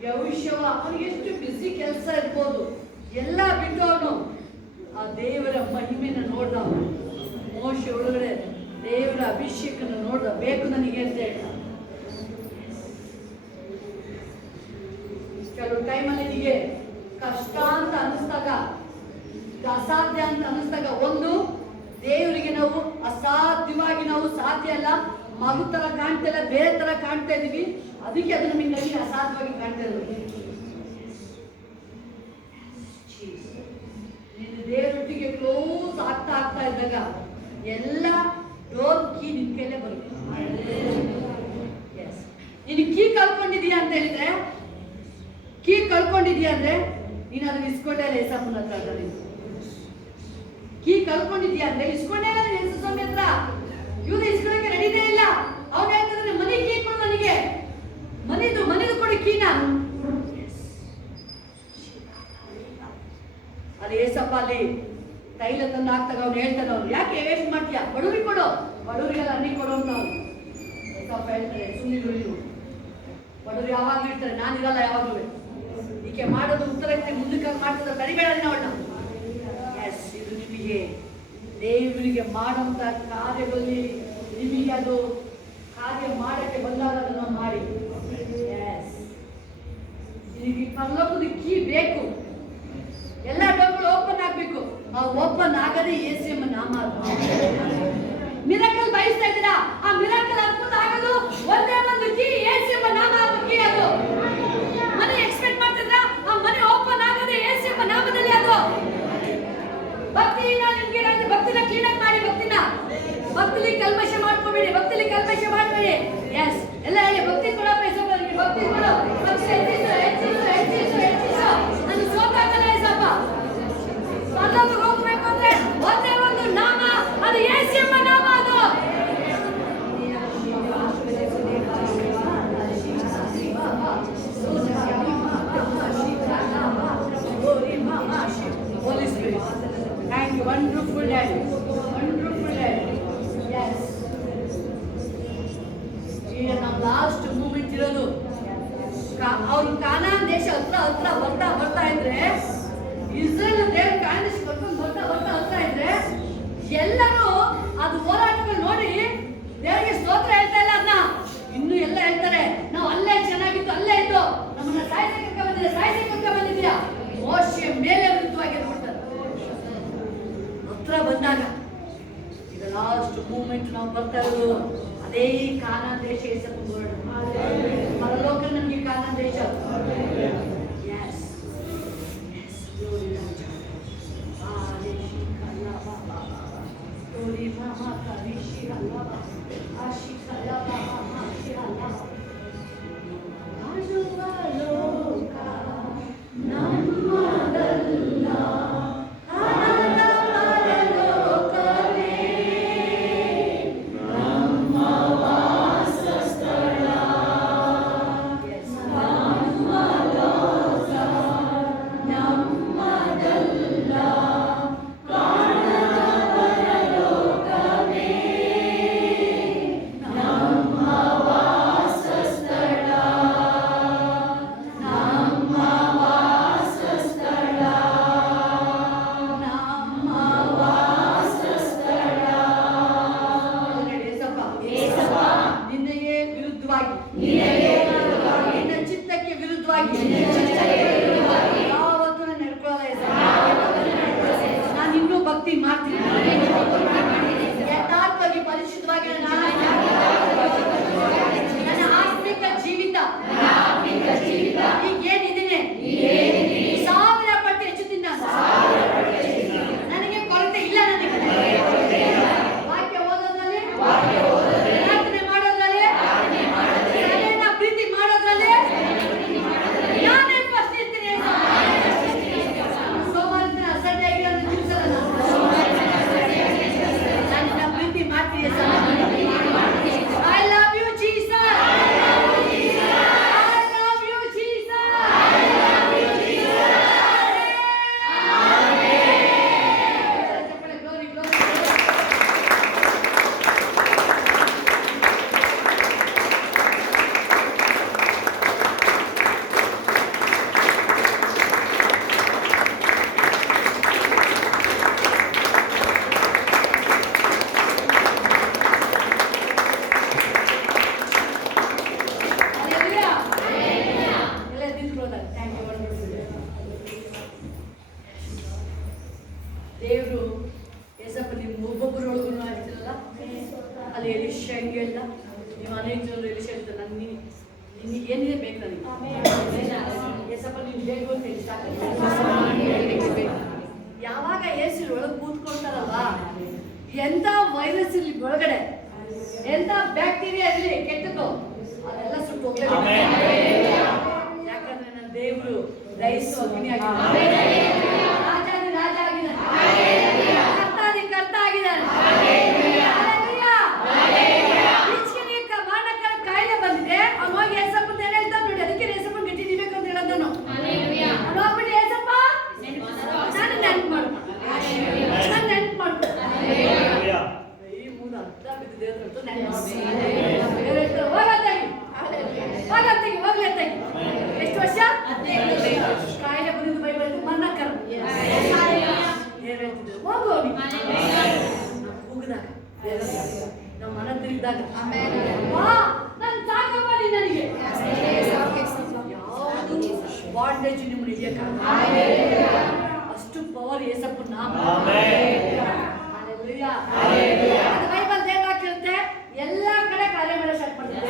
ಯೌಶವ ಅವನಿಗೆ ಎಷ್ಟು ಬಿಸಿ ಕೆಲಸ ಇರ್ಬೋದು, ಎಲ್ಲ ಬಿಟ್ಟು ಅವನು ಆ ದೇವರ ಮಹಿಮೆನ ನೋಡ್ದ. ಮೋಶೆ ಒಳಗಡೆ ದೇವರ ಅಭಿಷೇಕನ ನೋಡ್ದ, ಬೇಕು ನನಗೆ ಅಂತ ಹೇಳ್ದ. ಕೆಲವು ಟೈಮಲ್ಲಿ ನಿನಗೆ ಕಷ್ಟ ಅಂತ ಅನಿಸ್ದಾಗ, ಅಸಾಧ್ಯ ಅಂತ ಅನಿಸ್ದಾಗ, ಒಂದು ದೇವರಿಗೆ ನಾವು ಅಸಾಧ್ಯವಾಗಿ ನಾವು ಸಾಧ್ಯ ಅಲ್ಲ, ಮಗು ತರ ಕಾಣ್ತಾ ಇಲ್ಲ, ಬೇರೆ ತರ ಕಾಣ್ತಾ ಇದೀವಿ, ಅದಕ್ಕೆ ಅದು ನಮಗೆ ಕಣ್ಣಿಗೆ ಅಸಾಧ್ಯವಾಗಿ ಕಾಣ್ತಾ ಇರೋದು. ನಿನ್ನ ದೇವರು ಕ್ಲೋಸ್ ಆಗ್ತಾ ಆಗ್ತಾ ಇದ್ದಾಗ ಎಲ್ಲ ಡೋರ್ ಕೀ ನಿನ್ ಕೈಲೇ ಬರುತ್ತೆ. ಎಸ್, ನೀನು ಕೀ ಕಳ್ಕೊಂಡಿದೀಯಾ ಅಂತ ಹೇಳಿದ್ರೆ, ಕೀ ಕಳ್ಕೊಂಡಿದೀಯಾ ಅಂದ್ರೆ ನೀನು ಅದನ್ನ ಇಸ್ಕೊಂಡೇ ಇಲ್ಲ ಯೇಸಪ್ಪನ ಹತ್ರ. ಕೀ ಕಳ್ಕೊಂಡಿದ್ಯಾ ಅಂದ್ರೆ ಇಸ್ಕೊಂಡೇ ಇಲ್ಲ ಯೇಸು ಸ್ವಾಮಿ ಹತ್ರ. ಇವ್ರು ಇಸ್ಕೊಳಕ್ಕೆ ರೆಡಿನೇ ಇಲ್ಲ. ಅವ್ನು ಹೇಳ್ತಿದ್ರೆ ಮನೆ ಕೀ ಕೊಡು ನನಗೆ, ಮನೆದು ಕೊಡಿ ಕೀನ. ಅದು ಏಸಪ್ಪ ಅಲ್ಲಿ ತೈಲ ತಂದು ಹಾಕ್ತಾಗ ಅವ್ನು ಹೇಳ್ತಾನೆ, ಅವ್ನು ಯಾಕೆ ವೇಸ್ಟ್ ಮಾಡ್ತೀಯಾ, ಬಡವರಿಗೆ ಕೊಡು, ಬಡವರಿಗೆಲ್ಲ ಅನ್ನಿ ಕೊಡು ಅಂತ ಅವ್ನು ಏಸಪ್ಪ ಹೇಳ್ತಾರೆ. ಸುಮ್ಮನೆ ನೀವು ಬಡವರು ಯಾವಾಗಲೂ ಇರ್ತಾರೆ, ನಾನಿರಲ್ಲ ಯಾವಾಗಲೂ. ಈಕೆ ಮಾಡೋದು ಉತ್ತರಕ್ಕೆ ಮುಂದಕ್ಕೆ ಮಾಡ್ತದ, ತಡಿಬೇಡ ಅವಳನ್ನ. ಎಸ್, ಇದು ನಿಮಗೆ ದೇವರಿಗೆ ಮಾಡುವಂತ ಕಾರ್ಯದಲ್ಲಿ ನಿಮಗೆ ಅದು ಕಾರ್ಯ ಮಾಡಕ್ಕೆ ಬಂದಾಗ ಅದನ್ನು ಮಾಡಿ. ಎಸ್, ನಿಮಗೆ ಪರಲೋಕದ ಕೀ ಬೇಕು. ಎಲ್ಲ ಡೋರ್ಗಳು ಓಪನ್ ಆಗ್ಬೇಕು. ಆ ಓಪನ್ ಆಗದೆ ಯೇಸುವಿನ ನಾಮ. ಮಿರಾಕಲ್ ಬಯಸ್ತಾ ಇದ್ದೀರಾ? ಆ ಮಿರಾಕಲ್ ಅದ್ಭುತ ಆಗಲು ಒಂದೇ ಒಂದು ಕೀ, ಯೇಸುವಿನ ನಾಮ ಕೀ. ಅದು ಮನೆ ಎಕ್ಸ್ಪೆಕ್ಟ್ ಮಾಡ್ತಿದ್ರ, ಆ ಮನೆ ಓಪನ್ ಆಗದೆ ಯೇಸುವಿನ ನಾಮದಲ್ಲಿ. ಅದು ಭಕ್ತಿನ ನಿಮ್ಗೆ ಭಕ್ತಿನ ಕ್ಲೀನ್ ಮಾಡಿ, ಭಕ್ತಿಲಿ ಕಲ್ಮಶ ಮಾಡ್ಕೋಬೇಡಿ, ಭಕ್ತಿಲಿ ಕಲ್ಮಶ ಮಾಡಬೇಡಿ. ಎಸ್, ಎಲ್ಲ ಹೇಳಿ ಭಕ್ತಿ ಕೊಡಪ್ಪ ಯೇಸಪ್ಪನಿಗೆ, ಭಕ್ತಿ ಕೊಡು, ಭಕ್ತಿ ಹೆಚ್ಚಿಸು. ನಾನು ಸೋತಾಗಲ್ಲ ಯೇಸಪ್ಪ. ಪರಲೋಕಕ್ಕೆ ಹೋಗ್ಬೇಕು ಅಂದ್ರೆ ಒಂದೇ ಒಂದು ನಾಮ, ಅದು ಯೇಸುವಿನ ನಾಮ. ಅದು Holy Spirit, thank you, wonderful Daddy, wonderful Daddy. Yes, ಈಗ ನಮ್ಮ ಲಾಸ್ಟ್ ಮೂಮೆಂಟ್ ಇರೋದು. ಅವ್ರು ಕಾನಾನ್ ದೇಶ ಹತ್ರ ಬರ್ತಾ ಇದ್ರೆ, ಇಸ್ರೇಲ್ ದೇವ್ರ ಕಾನಾನ್ ದೇಶ ಕರ್ಕೊಂಡು ಬರ್ತಾ ಇದ್ರೆ, ಎಲ್ಲರೂ ಅದು ಹೋರಾಟಗಳು ನೋಡಿ ದೇವರಿಗೆ ಸ್ತೋತ್ರ ಹೇಳ್ತಾ ಇಲ್ಲ. ಅದನ್ನ ಇನ್ನು ಎಲ್ಲ ಹೇಳ್ತಾರೆ, ನಾವು ಅಲ್ಲೇ ಚೆನ್ನಾಗಿತ್ತು, ಅಲ್ಲೇ ಇದ್ದು, ನಮ್ಮನ್ನ ಸಾಯಿಸಕ್ಕೆ ಬಂದಿದ್ದೀರಾ. ಮೋಶೆ ಮೇಲೆ ವಿರುದ್ಧವಾಗಿ ನೋಡ್ತಾರೆ. ಹತ್ರ ಬಂದಾಗ ಈಗ ಲಾಸ್ಟ್ ಮೂಮೆಂಟ್ ನಾವು ಬರ್ತಾ ಇರೋದು ಅದೇ ಕಾನಾನ್ ದೇಶ. ಪರಲೋಕ ನಮಗೆ ಕಾನಾನ್ ದೇಶ. ದೇವರು ಏಸಪ್ಪ ನಿಮ್ಮ ಒಬ್ಬೊಬ್ಬರೊಳಗೂ ಹೇಳ್ತಿರಲ್ಲ, ಅಲ್ಲಿ ಎಲಿಶಾ ಹೆಂಗೆ ಹೇಳ್ದ, ನೀವು ಅನೇಕ ಜನರು ಎಲಿಶಾ ಹೇಳ್ತಾರೆ, ನಿನಗೆ ಏನಿದೆ ಬೇಕು ನನಗೆ ಏಸಪ್ಪ ನೀವು ಬೇಕು ಅಂತ ಹೇಳಿ ಯಾವಾಗ ಏಸು ಒಳಗೆ ಕೂತ್ಕೊಳ್ತಾರಲ್ಲ ಎಂಥ ವೈರಸ್ ಇರಲಿ ಒಳಗಡೆ, ಎಂಥ ಬ್ಯಾಕ್ಟೀರಿಯಾ ಇರಲಿ ಕೆಟ್ಟದ್ದು, ಅದೆಲ್ಲ ಸುಟ್ಟು ಹೋಗ್ಲೇಬೇಕು. ಯಾಕಂದ್ರೆ ನನ್ನ ದೇವರು ದಯಿಸುವ ಅಗ್ನಿ ಆಗಿದ್ದಾನೆ, ರಾಜಾದಿ ರಾಜ ಆಗಿದ್ದಾನೆ, ಕರ್ತಾದಿ ಕರ್ತ ಆಗಿದ್ದಾನೆ. ಮಾನಕರ ಕಾಯಿಲೆ ಬಂದಿದೆ, ಅವನು ಹೋಗಿ ಏಸಪ್ಪ ಅಂತ ಹೇಳ್ತಾನೆ ನೋಡಿ, ಅದಕ್ಕೆ ಏಸಪ್ಪ ಗಟ್ಟಿ ನಿಬೇಕು ಅಂತ ಹೇಳೋದನು. ಅವನು ಹೋಗ್ಬಿಟ್ಟು ಏಸಪ್ಪ ನಾನು ನೆನ್ಪು ಮಾಡ್ಕೊ, ನಾನು ನೆನ್ಪು ಮಾಡ್ಕೊ. ಈ ಮೂರು ಅರ್ಧ ಬಿದ್ದು ದೇವ್ರ ಹೋಗತ್ತಾಗಿ ಹೋಗ್ಲತ್ತಾಗಿ. ಎಷ್ಟು ವರ್ಷ? ಕಾಯಿಲೆ ಬಂದಿದ್ದು ಬೈಬಲ್ ಮಾನಕರ ಹೇಳ್ತಿದ್ರು, ಹೋಗು ಹೋಗಿದಾಗ ನಾವು ಮನ ತಿರುಗಿದಾಗ ನಾನು ಸಾಕಪ್ಪ ನೀ ನನಗೆ ಯಾವುದು ಬಾಂಡೇಜ್ ನಿಮ್ಮನ್ನು ಹಿಡಿಯಕ್ಕಾಗಲ್ಲ. ಅಷ್ಟು ಪವರ್ ಏಸಪ್ಪನ ನಾಮ. ಬೈಬಲ್ ದೇವಾಕ್ಯಂತೆ ಎಲ್ಲ ಕಡೆ ಕಾರ್ಯ ಮಾಡೋ ಸ್ಟಾರ್ಟ್ ಮಾಡ್ತಾರೆ.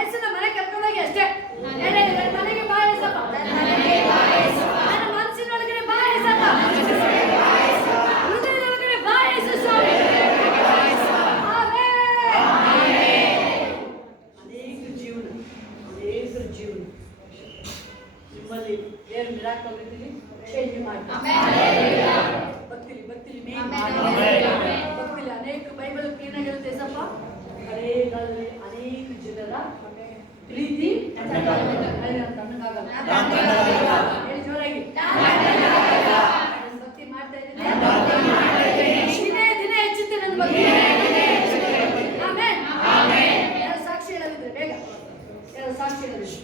ಏಸನ ಮನೆ ಕರ್ಕೊಂಡೋಗಿ ಅಷ್ಟೇ ಮನೆಗೆ ಬಾ ಏಸಪ್ಪ, ನನ್ನ ಮನಸ್ಸಿನೊಳಗಡೆ ಬಾ ಏಸಪ್ಪ, ಹೃದಯದೊಳಗಡೆ ಬಾ ಏಸು ಸ್ವಾಮಿ. ಅನೇಕ ಜೀವನ ನಿಮ್ಮಲ್ಲಿ ಏನು ಮಿರಾಕಲ್ ಇದ್ದೀರಿ ಚೇಂಜ್ ಮಾಡ್ತಾರೆ. ಭಕ್ತಿಲಿ ಮೇನ್ ಭಕ್ತಿಲಿ ಅನೇಕ ಬೈಬಲ್ ಕ್ಲೀನ್ ಆಗಿರುತ್ತೆ ಸಪ್ಪ. ಹಳೇ ಕಾಲದಲ್ಲಿ ಅನೇಕ ಜನರ ಪ್ರೀತಿ ತಣ್ಣಗಾಗಲ್ಲ. ಹೇಳಿ ಜೋರಾಗಿ, ಭಕ್ತಿ ಮಾಡ್ತಾ ಇದ್ದೀನಿ, ದಿನ ಹೆಚ್ಚುತ್ತೆ ನನ್ನ ಭಕ್ತಿ. ಆಮೇಲೆ ಯಾರು ಸಾಕ್ಷಿ ಹೇಳೋದಿದ್ರೆ ಬೇಗ, ಯಾರು ಸಾಕ್ಷಿ ಹೇಳೋದಿದ್ರೆ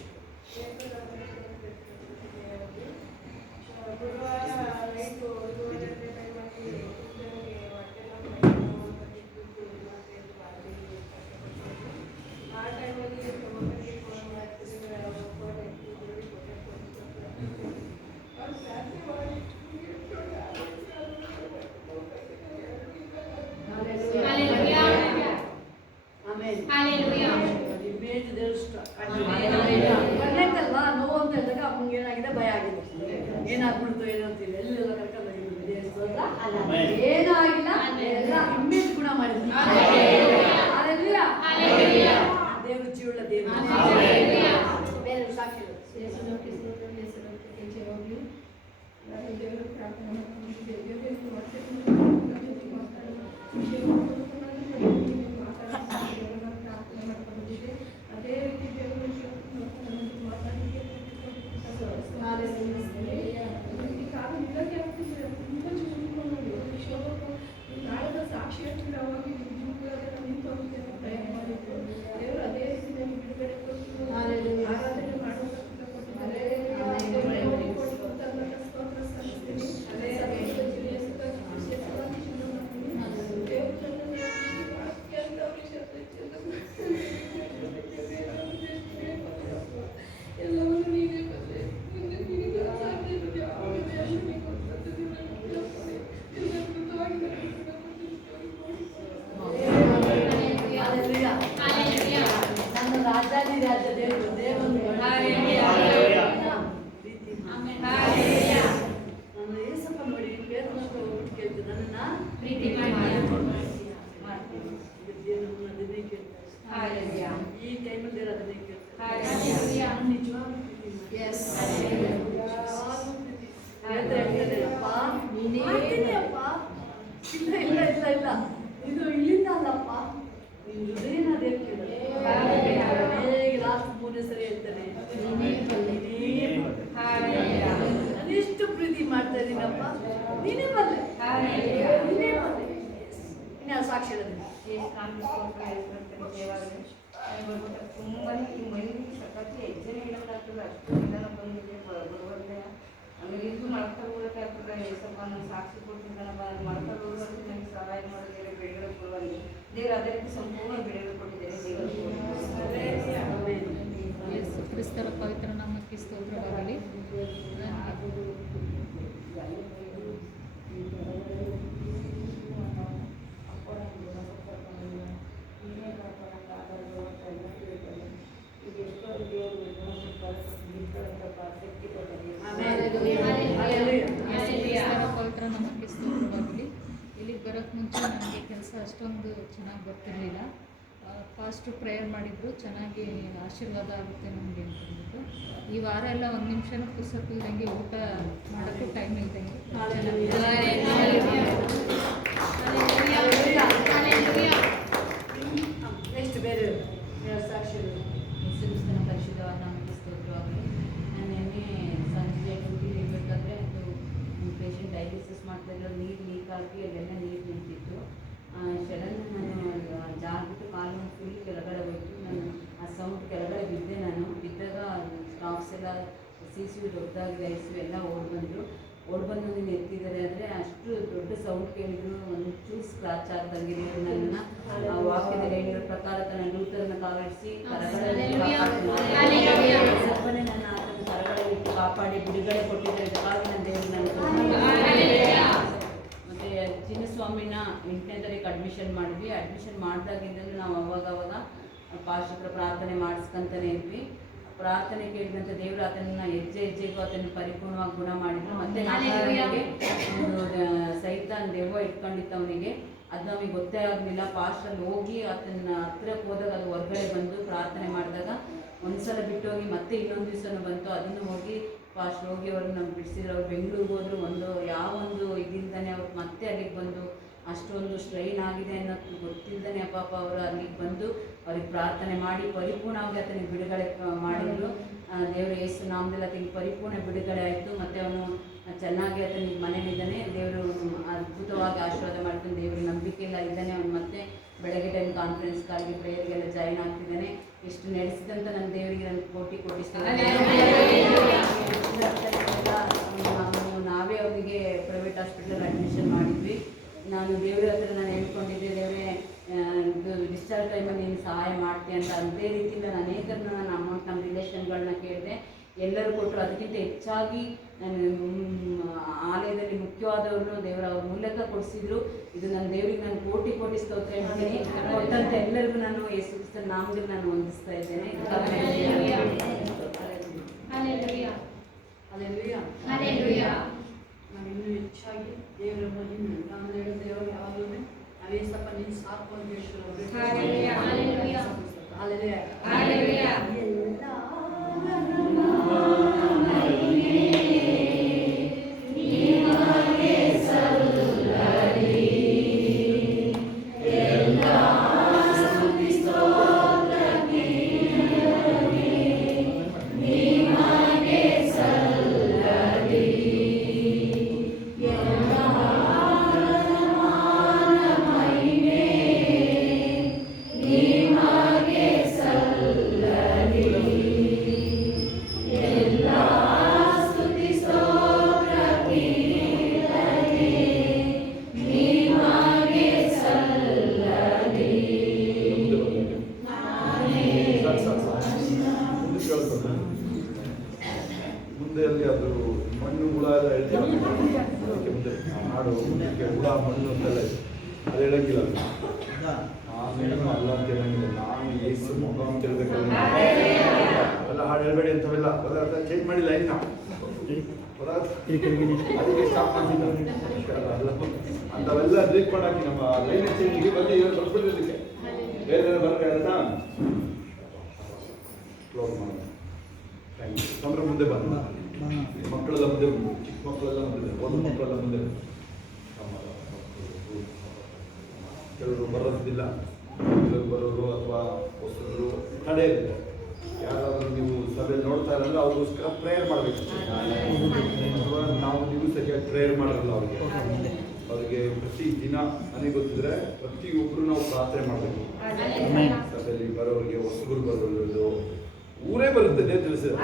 ಕಣ್ಣೆತ್ತಲ್ವಾ ನೋವು ಅಂತ ಹೇಳಿದಾಗ ಅಮ್ಮಂಗೆ ಏನಾಗಿದೆ, ಭಯ ಆಗಿದೆ, ಏನಾಗ್ಬಿಡ್ತು ಏನೋ ಅಂತೀವಿ. ಎಲ್ಲೆಲ್ಲ ಕರ್ಕೊಂಡು ಏನೂ ಆಗಿಲ್ಲ, ಎಲ್ಲ ಇಮ್ಮೇಜ್ ಗುಣ ಮಾಡಿದ್ವಿ. ದೇವ್ರ ಜೀವಳ ದೇವ್ರ ಬೇರೆ ಸಾಕ್ಷಿ ಅದೇ ರೀತಿ ನಾಳೆದ ಸಾಕ್ಷಿ ಹೇಳ್ತಿದ್ರೆ ಅವಾಗ ನಿಂತು ಪ್ರಯತ್ನ ಮಾಡಿದ್ರು. ದೇವರು ಅದೇ ರೀತಿ ನನಗೆ ಬಿಡುಗಡೆ ಕೊಟ್ಟು ಆರಾಧನೆ ಮಾಡೋದಕ್ಕೆ ಕೊಟ್ಟಿದ್ದಾರೆ. ಸ್ತೋತ್ರ ಸಲ್ಲಿಸ್ತೀನಿ. ಎಲ್ಲವನ್ನು ನೀವೇ ಬಂದೆ, ಮುಂದೆ ನಿನಗೆ ಸಾಧ್ಯ ಇರುತ್ತೆ. ನನ್ನ ರಾಜಾದಿ ರಾಜ ದೇವರು ದೇವರು ನನ್ನ ಏಸಪ್ಪ ನೋಡಿ ಬೇರೆ ಹೋಗ್ಬಿಟ್ಟು ಕೇಳ್ತೀನಿ, ನನ್ನನ್ನ ಪ್ರೀತಿ ಅದನ್ನೇ ಕೇಳ್ತಾರೆ. ಈ ಟೈಮಲ್ಲಿ ದೇವರು ಅದನ್ನೇ ಕೇಳ್ತಾರೆ. ನಿಜವಾಗ್ಲೂ ಇಲ್ಲ ಇಲ್ಲ ಇಲ್ಲ ಇಲ್ಲ, ಇದು ಇಲ್ಲಿಂದ ಅಲ್ಲಪ್ಪ, ನಿನ್ನ ಹೃದಯನ ದೇವ್ರು ಕೇಳಿದ್ರೆ ಲಾಸ್ಟ್ 3 ಸರಿ ಹೇಳ್ತಾನೆ, ನಾನೆಷ್ಟು ಪ್ರೀತಿ ಮಾಡ್ತಾ ಇದ್ದೀನಪ್ಪ, ನೀನೇ ಬರಲೆ ನೀನೇ ಬರಲೆ. ಇನ್ನು ಸಾಕ್ಷಿ ಹೇಳೋದಿಲ್ಲ. ತುಂಬಾ ಈ ಮೈಂಡ್ ಸಖತ್ ಹೆಜ್ಜೆನೇ ಇಡೋಕ್ಕಾಗ್ತದೆ, ಅಷ್ಟು ನಿಧಾನ ಬಂದಿದೆ ಬರುವಂತೆ. ಆಮೇಲೆ ಇದು ಮಾಡ್ತಾ ಹೋಗೋಕ್ಕಾಗ್ತದೆ. ಸ್ವಲ್ಪ ನಾನು ಸಾಕ್ಷಿ ಕೊಟ್ಟಿದ್ದಾನಪ್ಪ, ಅದು ಮಾಡ್ತಾ ಹೋಗೋಕ್ಕೆ ನನಗೆ ಸಹಾಯ ಮಾಡಿದ್ದೇನೆ, ಬಿಡುಗಡೆ ಕೊಡುವಲ್ಲಿ ದೇವರು ಅದೇ ರೀತಿ ಸಂಪೂರ್ಣ ಬಿಡುಗಡೆ ಕೊಟ್ಟಿದ್ದೇನೆ. ಯೇಸು ಕ್ರಿಸ್ತರ ಪವಿತ್ರ ನಾಮಕ್ಕೆ ಸ್ತೋತ್ರವಾಗಲಿ. ಪವಿತ್ರ ನಾಮಕ್ಕೆ ಸ್ತೋತ್ರವಾಗಲಿ. ಇಲ್ಲಿಗೆ ಬರೋಕ್ಕೆ ಅಷ್ಟೊಂದು ಚೆನ್ನಾಗಿ ಗೊತ್ತಿರಲಿಲ್ಲ. ಫಾಸ್ಟು ಪ್ರೇಯರ್ ಮಾಡಿದ್ರು, ಚೆನ್ನಾಗಿ ಆಶೀರ್ವಾದ ಆಗುತ್ತೆ ನಮಗೆ ಅಂತ ಅಂದ್ಬಿಟ್ಟು ಈ ವಾರ ಎಲ್ಲ ಒಂದು ನಿಮಿಷನೂ ಪುಸ್ತಕಲ್ದಂಗೆ ಊಟ ಮಾಡೋಕ್ಕೂ ಟೈಮ್ ಇಲ್ದಂಗೆ ನೆಕ್ಸ್ಟ್ ಬೇರೆ ಸಾಕ್ಷಿ ಕ್ರಿಸ್ತನ ಪರಿಶುದ್ಧವಾದ ನಾಮಕ್ಕೆ ಸ್ತೋತ್ರವಾಗಲಿ. ನಾನು ನಿನ್ನೆ ಸಂಜೆ ಡ್ಯೂಟಿಗೆ ಇರಬೇಕಾದ್ರೆ ಅದು ಪೇಷಂಟ್ ಡಯಾಲಿಸಿಸ್ ಮಾಡ್ತಾಯಿದ್ರು, ನೀರು ಲೀಕ್ ಆಗಿ ಅಲ್ಲೆಲ್ಲ ನೀರು ನಿಂತಿತ್ತು. ಸಡನ್ ನಾನು ಜಾಗ್ಬಿಟ್ಟು ಕಾಲು ಫುಲ್ ಕೆಳಗಡೆ ಹೋಯಿತು. ನಾನು ಆ ಸೌಂಡ್ ಕೆಳಗಡೆ ಬಿದ್ದೆ. ನಾನು ಬಿದ್ದಾಗ ಸ್ಟಾಫ್ಸ್ ಎಲ್ಲ CCU ದೊಡ್ಡದಾಗಿದೆ, ICU ಎಲ್ಲ ಓಡ್ಬಂದು ನೀನು ಎತ್ತಿದ್ದಾರೆ. ಆದರೆ ಅಷ್ಟು ದೊಡ್ಡ ಸೌಂಡ್ ಕೇಳಿದ್ರು ಒಂಚೂರು ಸ್ಕ್ರಾಚ್ ಆಗ್ದಂಗೆ ನನ್ನನ್ನು ಆ ವಾಕ್ಯದಲ್ಲಿ ಹೇಳಿರೋ ಪ್ರಕಾರ ತನ್ನ ಲೂತರನ್ನು ಕಾವಲಿಸಿ ಕರಗಳಲ್ಲಿ ನನ್ನ ಆತನ ಕರಗಳಲ್ಲಿ ಇಟ್ಟು ಕಾಪಾಡಿ ಬಿಡುಗಡೆ ಕೊಟ್ಟಿದ್ದಾರೆ. ಇದಕ್ಕಾಗಿ ನನ್ನ ದೇವರು ಮತ್ತು ಚಿನ್ನಸ್ವಾಮಿನ 8ನೇ ತಾರೀಕು ಅಡ್ಮಿಷನ್ ಮಾಡಿದ್ವಿ. ಅಡ್ಮಿಷನ್ ಮಾಡಿದಾಗಿಂದಲೂ ನಾವು ಅವಾಗ ಪಾಶ್ಚಿತ್ರ ಪ್ರಾರ್ಥನೆ ಮಾಡಿಸ್ಕೊಂತಾನೆ ಇದ್ವಿ. ಪ್ರಾರ್ಥನೆ ಕೇಳಿದಂಥ ದೇವರು ಆತನನ್ನು ಹೆಜ್ಜೆಗೂ ಆತನ ಪರಿಪೂರ್ಣವಾಗಿ ಗುಣ ಮಾಡಿದ್ರು. ಮತ್ತೆ ಒಂದು ಸೈತಾನ್ ದೆವ್ವ ಇಟ್ಕೊಂಡಿತ್ತು ಅವನಿಗೆ. ಅದು ನಮಗೆ ಗೊತ್ತೇ ಆಗಲಿಲ್ಲ. ಪಾಸ್ಟಲ್ಲಿ ಹೋಗಿ ಆತನ ಹತ್ರಕ್ಕೆ ಹೋದಾಗ ಅದು ಹೊರಗಡೆ ಬಂದು ಪ್ರಾರ್ಥನೆ ಮಾಡಿದಾಗ ಒಂದ್ಸಲ ಬಿಟ್ಟೋಗಿ ಮತ್ತೆ ಇನ್ನೊಂದು ದಿವಸನೂ ಬಂತು. ಅದನ್ನು ಹೋಗಿ ಪಾಸ್ಟ್ ಹೋಗಿ ಅವ್ರನ್ನ ನಮ್ಗೆ ಬಿಡಿಸಿದ್ರು. ಅವ್ರು ಬೆಂಗಳೂರಿಗೆ ಹೋದ್ರು. ಯಾವೊಂದು ಇದಿಲ್ದೇ ಅವ್ರು ಮತ್ತೆ ಅಲ್ಲಿಗೆ ಬಂದು ಅಷ್ಟೊಂದು ಸ್ಟ್ರೈನ್ ಆಗಿದೆ ಅನ್ನೋದು ಗೊತ್ತಿಲ್ಲದೇ ಪಾಪ ಅವರು ಅಲ್ಲಿಗೆ ಬಂದು ಅವ್ರಿಗೆ ಪ್ರಾರ್ಥನೆ ಮಾಡಿ ಪರಿಪೂರ್ಣವಾಗಿ ಆತನಿಗೆ ಬಿಡುಗಡೆ ಮಾಡಿದ್ರು. ದೇವರು ಯೇಸು ನಾಮದಲ್ಲಿ ಆತನಿಗೆ ಪರಿಪೂರ್ಣ ಬಿಡುಗಡೆ ಆಯಿತು. ಮತ್ತು ಅವನು ಚೆನ್ನಾಗಿ ಆತನಿಗೆ ಮನೇಲಿದ್ದಾನೆ. ದೇವರು ಅದ್ಭುತವಾಗಿ ಆಶೀರ್ವಾದ ಮಾಡ್ತಾನೆ. ದೇವರು ನಂಬಿಕೆ ಎಲ್ಲ ಇದ್ದಾನೆ. ಅವನು ಮತ್ತೆ ಬೆಳಗ್ಗೆ ಟೈಮ್ ಕಾನ್ಫರೆನ್ಸ್ಗಾಗಿ ಪ್ರೇಯರ್ಗೆಲ್ಲ ಜಾಯಿನ್ ಆಗ್ತಿದ್ದಾನೆ. ಎಷ್ಟು ನಡೆಸಿದಂತ ನನ್ನ ದೇವರಿಗೆ ನಾನು ಕೋಟಿ ನಾವೇ ಅವರಿಗೆ ಪ್ರೈವೇಟ್ ಹಾಸ್ಪಿಟಲ್ ಅಡ್ಮಿಷನ್ ಮಾಡಿದ್ವಿ. ನಾನು ದೇವ್ರ ಹತ್ರ ನಾನು ಹೇಳ್ಕೊಂಡಿದ್ದೆ, ದೇವರೇ ಡಿಸ್ಚಾರ್ಜ್ ಟೈಮಲ್ಲಿ ನೀನು ಸಹಾಯ ಮಾಡ್ತೀಯ ಅಂತ. ಅದೇ ರೀತಿಯಿಂದ ನಾನು ಅನೇಕರನ್ನ ನಾನು ಅಮೌಂಟ್ ನಮ್ಮ ರಿಲೇಷನ್ಗಳನ್ನ ಕೇಳಿದೆ. ಎಲ್ಲರೂ ಕೊಟ್ಟರು. ಅದಕ್ಕಿಂತ ಹೆಚ್ಚಾಗಿ ನಾನು ಆಲಯದಲ್ಲಿ ಮುಖ್ಯವಾದವ್ರನ್ನು ದೇವರ ಅವ್ರ ಮೂಲಕ ಕೊಡಿಸಿದ್ರು. ಇದು ನನ್ನ ದೇವರಿಗೆ ನಾನು ಕೋಟಿ ಸ್ತೋತ್ರ ಹೇಳ್ತೀನಿ. ಕೊಟ್ಟಂತ ಎಲ್ಲರಿಗೂ ನಾನು ಯೇಸು ಕ್ರಿಸ್ತನ ನಾಮದಲ್ಲಿ ನಾನು ವಂದಿಸ್ತಾ ಇದ್ದೇನೆ. ನಾನು ಇನ್ನೂ ಹೆಚ್ಚಾಗಿ ದೇವರ ಮಹಿಮೆ ನಾನು ಹೇಳೋ ದೇವರು ಯಾವಾಗಲೂ ನಾವೇ ಸ್ವಲ್ಪ ನೀನು ಸಾಕು ಅಂತ ಮುಂದೆ ಅಲ್ಲಿ ಅದು ಮಣ್ಣು ಹುಳ ಎಲ್ಲ ಹೇಳ್ತಾರೆ. ಮುಂದೆ ಹಾಡು ಮುಂದಕ್ಕೆ ಹುಳ ಮಣ್ಣು ಅಂತೆಲ್ಲ ಅದು ಹೇಳಂಗಿಲ್ಲ. ನಾನು ಅಲ್ಲ ಅಂತ ಹೇಳಂಗಿಲ್ಲ. ನಾನು ಏಸು ಮಗ ಅಂತ ಹೇಳ್ಬೇಕಲ್ಲ. ಅವೆಲ್ಲ ಹಾಡು ಹೇಳ್ಬೇಡಿ ಅಂತವೆಲ್ಲ ಪದಾರ್ಥ ಚೇಂಜ್ ಮಾಡಿಲ್ಲ ಇನ್ನ ಅದಕ್ಕೆ ಸ್ಟಾಪ್ ಮಾಡ್ತಿದ್ದ ಅಂಥವೆಲ್ಲ ಬ್ರೇಕ್ ಮಾಡಾಕಿ ನಮ್ಮ ಲೈನ್ ಚೇಂಜಿಗೆ ಬಂದು ಇವಾಗ ಬರ್ಬಿಟ್ಟಿದ್ದಕ್ಕೆ ಬೇರೆ ಬರೋಕೆ ಆಗುತ್ತಾ ಕ್ಲೋಸ್ ಮಾಡೋಣ. ತೊಂದರೆ ಮುಂದೆ ಬಂದ ಮಕ್ಕಳೆಲ್ಲ ಮುಂದೆ ಚಿಕ್ಕ ಮಕ್ಕಳೆಲ್ಲ ಮುಂದೆ ಒಂದು ಮಕ್ಕಳೆಲ್ಲ ಮುಂದೆ ಕೆಲವರು ಬರೋದಿಲ್ಲ. ಕೆಲವರು ಬರೋರು ಅಥವಾ ಹೊಸರು ತಡೆ ಇರುತ್ತೆ. ಯಾರಾದರೂ ನೀವು ಸಭೆಯಲ್ಲಿ ನೋಡ್ತಾ ಇರಲ್ಲ ಅವ್ರಿಗೋಸ್ಕರ ಪ್ರೇಯರ್ ಮಾಡಬೇಕು. ಅಥವಾ ನಾವು ನೀವು ಸರಿಯಾಗಿ ಪ್ರೇಯರ್ ಮಾಡಲ್ಲ ಅವ್ರಿಗೆ ಪ್ರತಿ ದಿನ ನನಗೆ ಗೊತ್ತಿದ್ರೆ ಪ್ರತಿಯೊಬ್ಬರು ನಾವು ಪ್ರಾರ್ಥನೆ ಮಾಡಬೇಕು. ಸಭೆಯಲ್ಲಿ ಬರೋರಿಗೆ ಹೊಸಬರು ಬರೋದು ಊರೇ ಬರುತ್ತೆ ತಿಳಿಸಿದ್ರೆ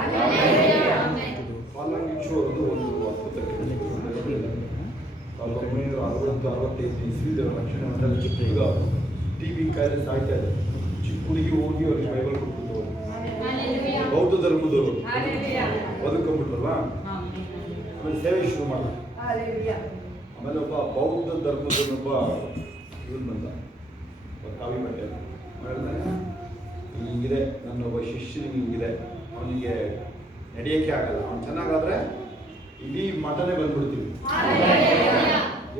ಪಾಲಂಗಿಶೋರದು ಒಂದು ಅದ್ಭುತಕ್ಕೆ 1960-65 ಇಸ್ವಿದೇವರ ರಕ್ಷಣೆ ಮಂಡಲ ಚಿಕ್ಕ TB ಕಾಯಿಲೆ ಸಾಯ್ತಾ ಇದೆ. ಚಿಕ್ಕ ಹುಡುಗಿ ಹೋಗಿ ಅವ್ರಿಗೆ ಬೈಬಲ್ ಕೊಟ್ಬಿಟ್ಟು ಬೌದ್ಧ ಧರ್ಮದವರು ಬದುಕೊಂಡ್ಬಿಟ್ರಲ್ವಾ. ಆಮೇಲೆ ಸೇವೆ ಶುರು ಮಾಡಿದ್ರು. ಆಮೇಲೆ ಒಬ್ಬ ಬೌದ್ಧ ಧರ್ಮದವನೊಬ್ಬ ಇವನು ಬಂದ ಕಾವಿ ಬಟ್ಟೆ ಮಾಡಿದಾಗ ಹಿಂಗಿದೆ ನನ್ನೊಬ್ಬ ಶಿಷ್ಯನಿಗೆ ಹಿಂಗಿದೆ, ಅವನಿಗೆ ನಡೆಯೋಕ್ಕೆ ಆಗಲ್ಲ, ಅವ್ನು ಚೆನ್ನಾಗಾದ್ರೆ ಇಡೀ ಮಠನೇ ಬಂದ್ಬಿಡ್ತೀವಿ.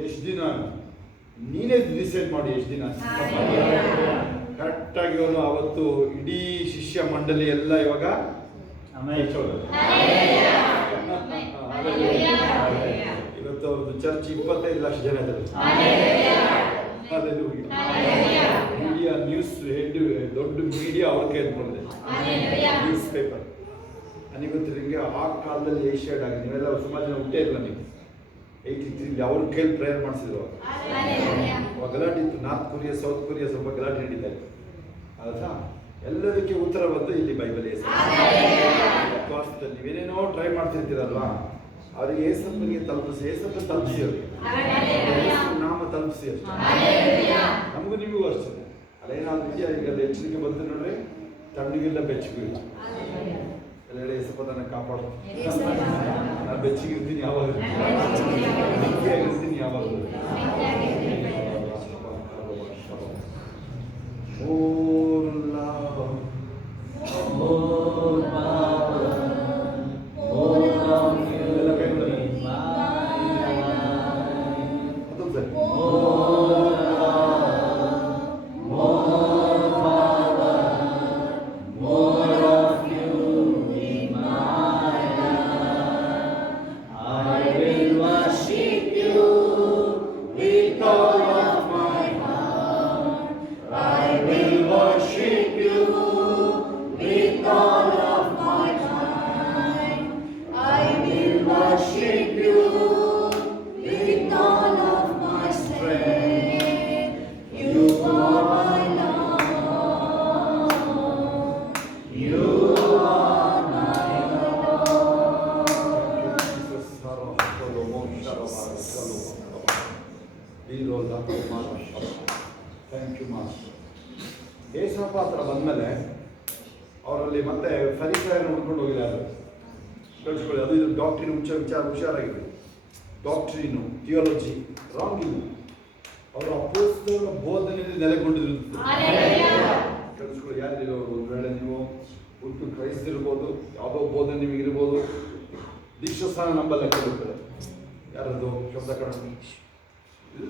ಎಷ್ಟು ದಿನ ನೀನೇ ಡಿಸೈಡ್ ಮಾಡಿ ಎಷ್ಟು ದಿನ. ಕರೆಕ್ಟಾಗಿ ಅವನು ಅವತ್ತು ಇಡೀ ಶಿಷ್ಯ ಮಂಡಳಿ ಎಲ್ಲ ಇವಾಗ ಇವತ್ತು ಅವ್ರದ್ದು ಚರ್ಚ್ 25 ಲಕ್ಷ ಜನ ಇದ್ದಾರೆ. ಮೀಡಿಯಾ ನ್ಯೂಸ್ ಹೆಡ್ ದೊಡ್ಡ ಮೀಡಿಯಾ ಅವ್ರ ಕೈ ಬಂದಿದೆ, ನ್ಯೂಸ್ ಪೇಪರ್. ನನಗೆ ಗೊತ್ತಿಲ್ಲ ಹಿಂಗೆ ಆ ಕಾಲದಲ್ಲಿ ಏಷ್ಯಾಡ್ ಆಗಿದೆ. ನೀವೆಲ್ಲ ಸುಮಾರು ಜನ ಹುಟ್ಟೇ ಇಲ್ಲ ನೀವು 83 ಅವ್ರ ಕೈಲಿ ಪ್ರೇಯರ್ ಮಾಡಿಸಿದ್ರು. ಅವಾಗ ಗಲಾಟೆ ಇತ್ತು, ನಾರ್ತ್ ಕೊರಿಯಾ ಸೌತ್ ಕೊರಿಯಾ ಸ್ವಲ್ಪ ಗಲಾಟೆ ನಡೀತಾ ಇತ್ತು. ಆಯ್ತಾ? ಎಲ್ಲದಕ್ಕೆ ಉತ್ತರ ಬಂದು ಇಲ್ಲಿ ಬೈಬಲ್ ವಾಸ್ತವದಲ್ಲಿ ನೀವೇನೇನೋ ಟ್ರೈ ಮಾಡ್ತಿರ್ತೀರಲ್ವಾ, ಅವ್ರಿಗೆ ಏಸಪ್ಪನಿಗೆ ತಲುಪಿಸಿ, ಏಸಪ್ಪ ತಲುಪಿಸಿ, ಅವ್ರಿಗೆ ನಾಮ ತಲುಪಿಸಿ ಅಷ್ಟೇ. ನಮಗೂ ನಿಮಗೂ ಅಷ್ಟೇ. ಅಲ್ಲೇನಾದ್ರು ಇದೆಯಾ? ಈಗ ಅದು ಎಚ್ಚರಿಕೆ ಬಂತು ನೋಡ್ರಿ, ತಣ್ಣಗಿಲ್ಲ ಬೆಚ್ಚಗೂ ಇಲ್ಲ. ಎಲ್ಲೆಡೆ ಏಸಪ್ಪ ನನ್ನ ಕಾಪಾಡು, ನಾನು ಬೆಚ್ಚಗಿರ್ತೀನಿ ಯಾವಾಗ, ಬೆಚ್ಚಗಿರ್ತೀನಿ ಯಾವಾಗ. Thank you master. ಏಸಪ್ಪ ಹತ್ರ ಬಂದಮೇಲೆ ಅವರಲ್ಲಿ ಮತ್ತೆ ಫರಿಸಾಯರನ್ನು ಹುಡ್ಕೊಂಡು ಹೋಗಿಲ್ಲ, ಅದು ಕಳಿಸ್ಕೊಳ್ಳಿ. ಅದು ಇದು ಡಾಕ್ಟ್ರಿನ್ ಹುಷಾರಾಗಿದೆ. ಡಾಕ್ಟ್ರಿನು ಥಿಯಾಲಜಿ ರಾಂಗ್ ಇಲ್ಲ. ಅವರ ಅಪೋಸ್ತಲರ ಬೋಧನೆಯಲ್ಲಿ ನೆಲೆಗೊಂಡಿದ್ರು. ಕಳಿಸ್ಕೊಳ್ಳಿ. ಯಾರಿಲ್ಲ ಅವರು? ಒಂದು ವೇಳೆ ನೀವು ಹುಟ್ಟು ಕ್ರೈಸ್ತಿರ್ಬೋದು, ಯಾವುದೋ ಬೋಧನೆ ನಿಮಗಿರ್ಬೋದು. ದೀಕ್ಷಾಸ್ಥಾನ ನಂಬಲ್ಲ ಕೇಳಿರ್ತಾರೆ. ಯಾರದು ಶಬ್ದ ಕನ್ನಡ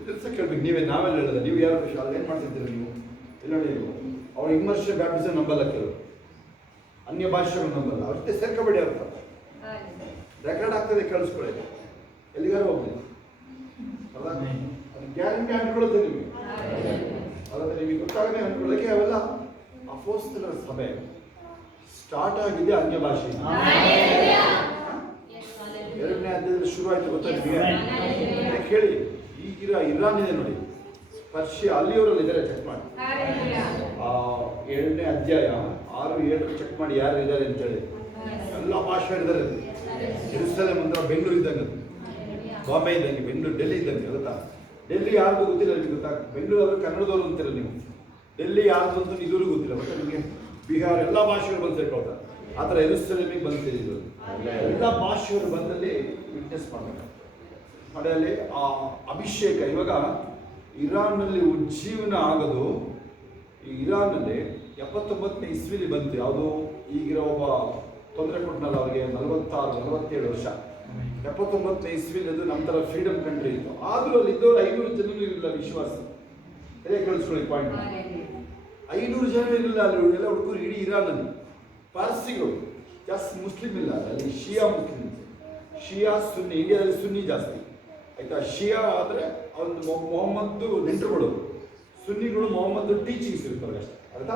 ಕೆಲಸ ಕೇಳ್ಬೇಕು. ನಾವೆಲ್ಲ ಹೇಳಿದ್ರೆ ನೀವು ಯಾರು ಅಲ್ಲಿ ಏನು ಮಾಡ್ತಿದ್ದೀರಿ ನೀವು? ಇಲ್ಲ ನೋಡಿ, ನೀವು ಅವ್ರು ಇಮ್ಮರ್ಷ ಬ್ಯಾಪ್ಟಿಸಮ್ ನಂಬಲ್ಲ, ಕೆಲವರು ಅನ್ಯ ಭಾಷೆಗಳು ನಂಬಲ್ಲ. ಅಷ್ಟೇ ಸೇರ್ಕೋಬೇಡಿ ಅರ್ಥ. ರೆಕಾರ್ಡ್ ಆಗ್ತದೆ, ಕೇಳಿಸ್ಕೊಳ್ಳಿ. ಎಲ್ಲಿಗಾರು ಹೋಗ್ಲಿ ಅಲ್ಲ, ಅದು ಗ್ಯಾರಂಟಿ ಅಂದ್ಕೊಳ್ಳುತ್ತೆ ನಿಮಗೆ. ಅದಾದ್ರೆ ನಿಮಗೆ ಗೊತ್ತಾಗದೆ ಅಂದ್ಕೊಳ್ಳೋಕೆ ಅವೆಲ್ಲ ಅಪೋಸ್ತಲರ ಸಭೆ ಸ್ಟಾರ್ಟ್ ಆಗಿದೆ ಅನ್ಯ ಭಾಷೆ. 2ನೇ ಅಧ್ಯಾಯದಲ್ಲಿ ಶುರು ಆಯ್ತು, ಗೊತ್ತಾ ನಿಮಗೆ? ಕೇಳಿ, ಈಗಿರೋ ಇರಾನ್ ಇದೆ ನೋಡಿ, ಪರ್ಷಿಯಾ, ಅಲ್ಲಿಯವರಲ್ಲಿ ಇದ್ದಾರೆ. ಚೆಕ್ ಮಾಡಿ 7ನೇ ಅಧ್ಯಾಯ 6-7 ಚೆಕ್ ಮಾಡಿ ಯಾರು ಇದ್ದಾರೆ ಅಂತೇಳಿ. ಎಲ್ಲ ಭಾಷೆ ಇದ್ದಾರೆ. ಜೆರುಸಲೇಮ್ ಅಂತ ಬೆಂಗಳೂರು ಇದ್ದಂಗೆ, ಅದು ಬಾಂಬೆ ಇದ್ದಂಗೆ, ಬೆಂಗಳೂರು ಡೆಲ್ಲಿ ಇದ್ದಂಗೆ. ಗೊತ್ತಾ? ಡೆಲ್ಲಿ ಯಾರ್ದು ಗೊತ್ತಿಲ್ಲ ನಿಮಗೆ, ಗೊತ್ತಾ? ಬೆಂಗಳೂರು ಅವರು ಕನ್ನಡದವರು ಅಂತೀರ ನೀವು. ಡೆಲ್ಲಿ ಯಾರ್ದು ಅಂತ ಇದುವರೆಗೂ ಗೊತ್ತಿಲ್ಲ. ಮತ್ತೆ ನಿಮಗೆ ಬಿಹಾರ ಎಲ್ಲ ಭಾಷೆಗಳು ಬಂದು ಸೇರ್ಕೊಳ್ತಾರೆ. ಆ ಥರ ಜೆರುಸಲೇಮಿಗೆ ಬಂದು ಸೇರಿದ್ರು. ಎಲ್ಲ ಭಾಷೆಯವರು ಬಂದಲ್ಲಿ ವಿಟ್ನೆಸ್ ಮಾಡಬೇಕು. ಅದರಲ್ಲಿ ಆ ಅಭಿಷೇಕ ಇವಾಗ ಇರಾನ್ನಲ್ಲಿ ಉಜ್ಜೀವನ ಆಗೋದು. ಈ ಇರಾನ್ನಲ್ಲಿ 79ನೇ ಇಸ್ವಿಲಿ ಬಂತು. ಯಾವುದು ಈಗಿರೋ ಒಬ್ಬ ತೊಂದರೆ ಕೊಟ್ಟನಲ್ಲ ಅವ್ರಿಗೆ 46-47 ವರ್ಷ. 79ನೇ ಇಸ್ವಿಲಿ ಅದು ನಮ್ಮ ಥರ ಫ್ರೀಡಮ್ ಕಂಟ್ರಿ ಇತ್ತು. ಆದರೂ ಅಲ್ಲಿ ಇದ್ದವರು 500 ಜನರು ಇರಲಿಲ್ಲ ವಿಶ್ವಾಸ. ಹೇಗೆ ಕೇಳಿಸ್ಕೊಳ್ಳಿ ಪಾಯಿಂಟ್. 500 ಜನ ಇರಲಿಲ್ಲ ಅಲ್ಲಿ ಎಲ್ಲ ಹುಡುಗರು ಇಡೀ ಇರಾನಲ್ಲಿ. ಪಾರ್ಸಿಗಳು ಜಾಸ್ತಿ, ಮುಸ್ಲಿಮ್ ಇಲ್ಲ ಅಲ್ಲಿ. ಶಿಯಾ ಮುಸ್ಲಿಮ್, ಶಿಯಾ ಸುನ್ನಿ. ಇಂಡಿಯಾದಲ್ಲಿ ಸುನ್ನಿ ಜಾಸ್ತಿ ಆಯ್ತಾ. ಶಿಯಾ ಆದರೆ ಒಂದು ಮೊಹಮ್ಮದ್ದು ನೆಂಟರುಗಳು, ಸುನ್ನಿಗಳು ಮೊಹಮ್ಮದ್ದು ಟೀಚಿಂಗ್ಸ್ ಇರ್ತಾರೆ ಅಷ್ಟೇ. ಅರ್ಥ?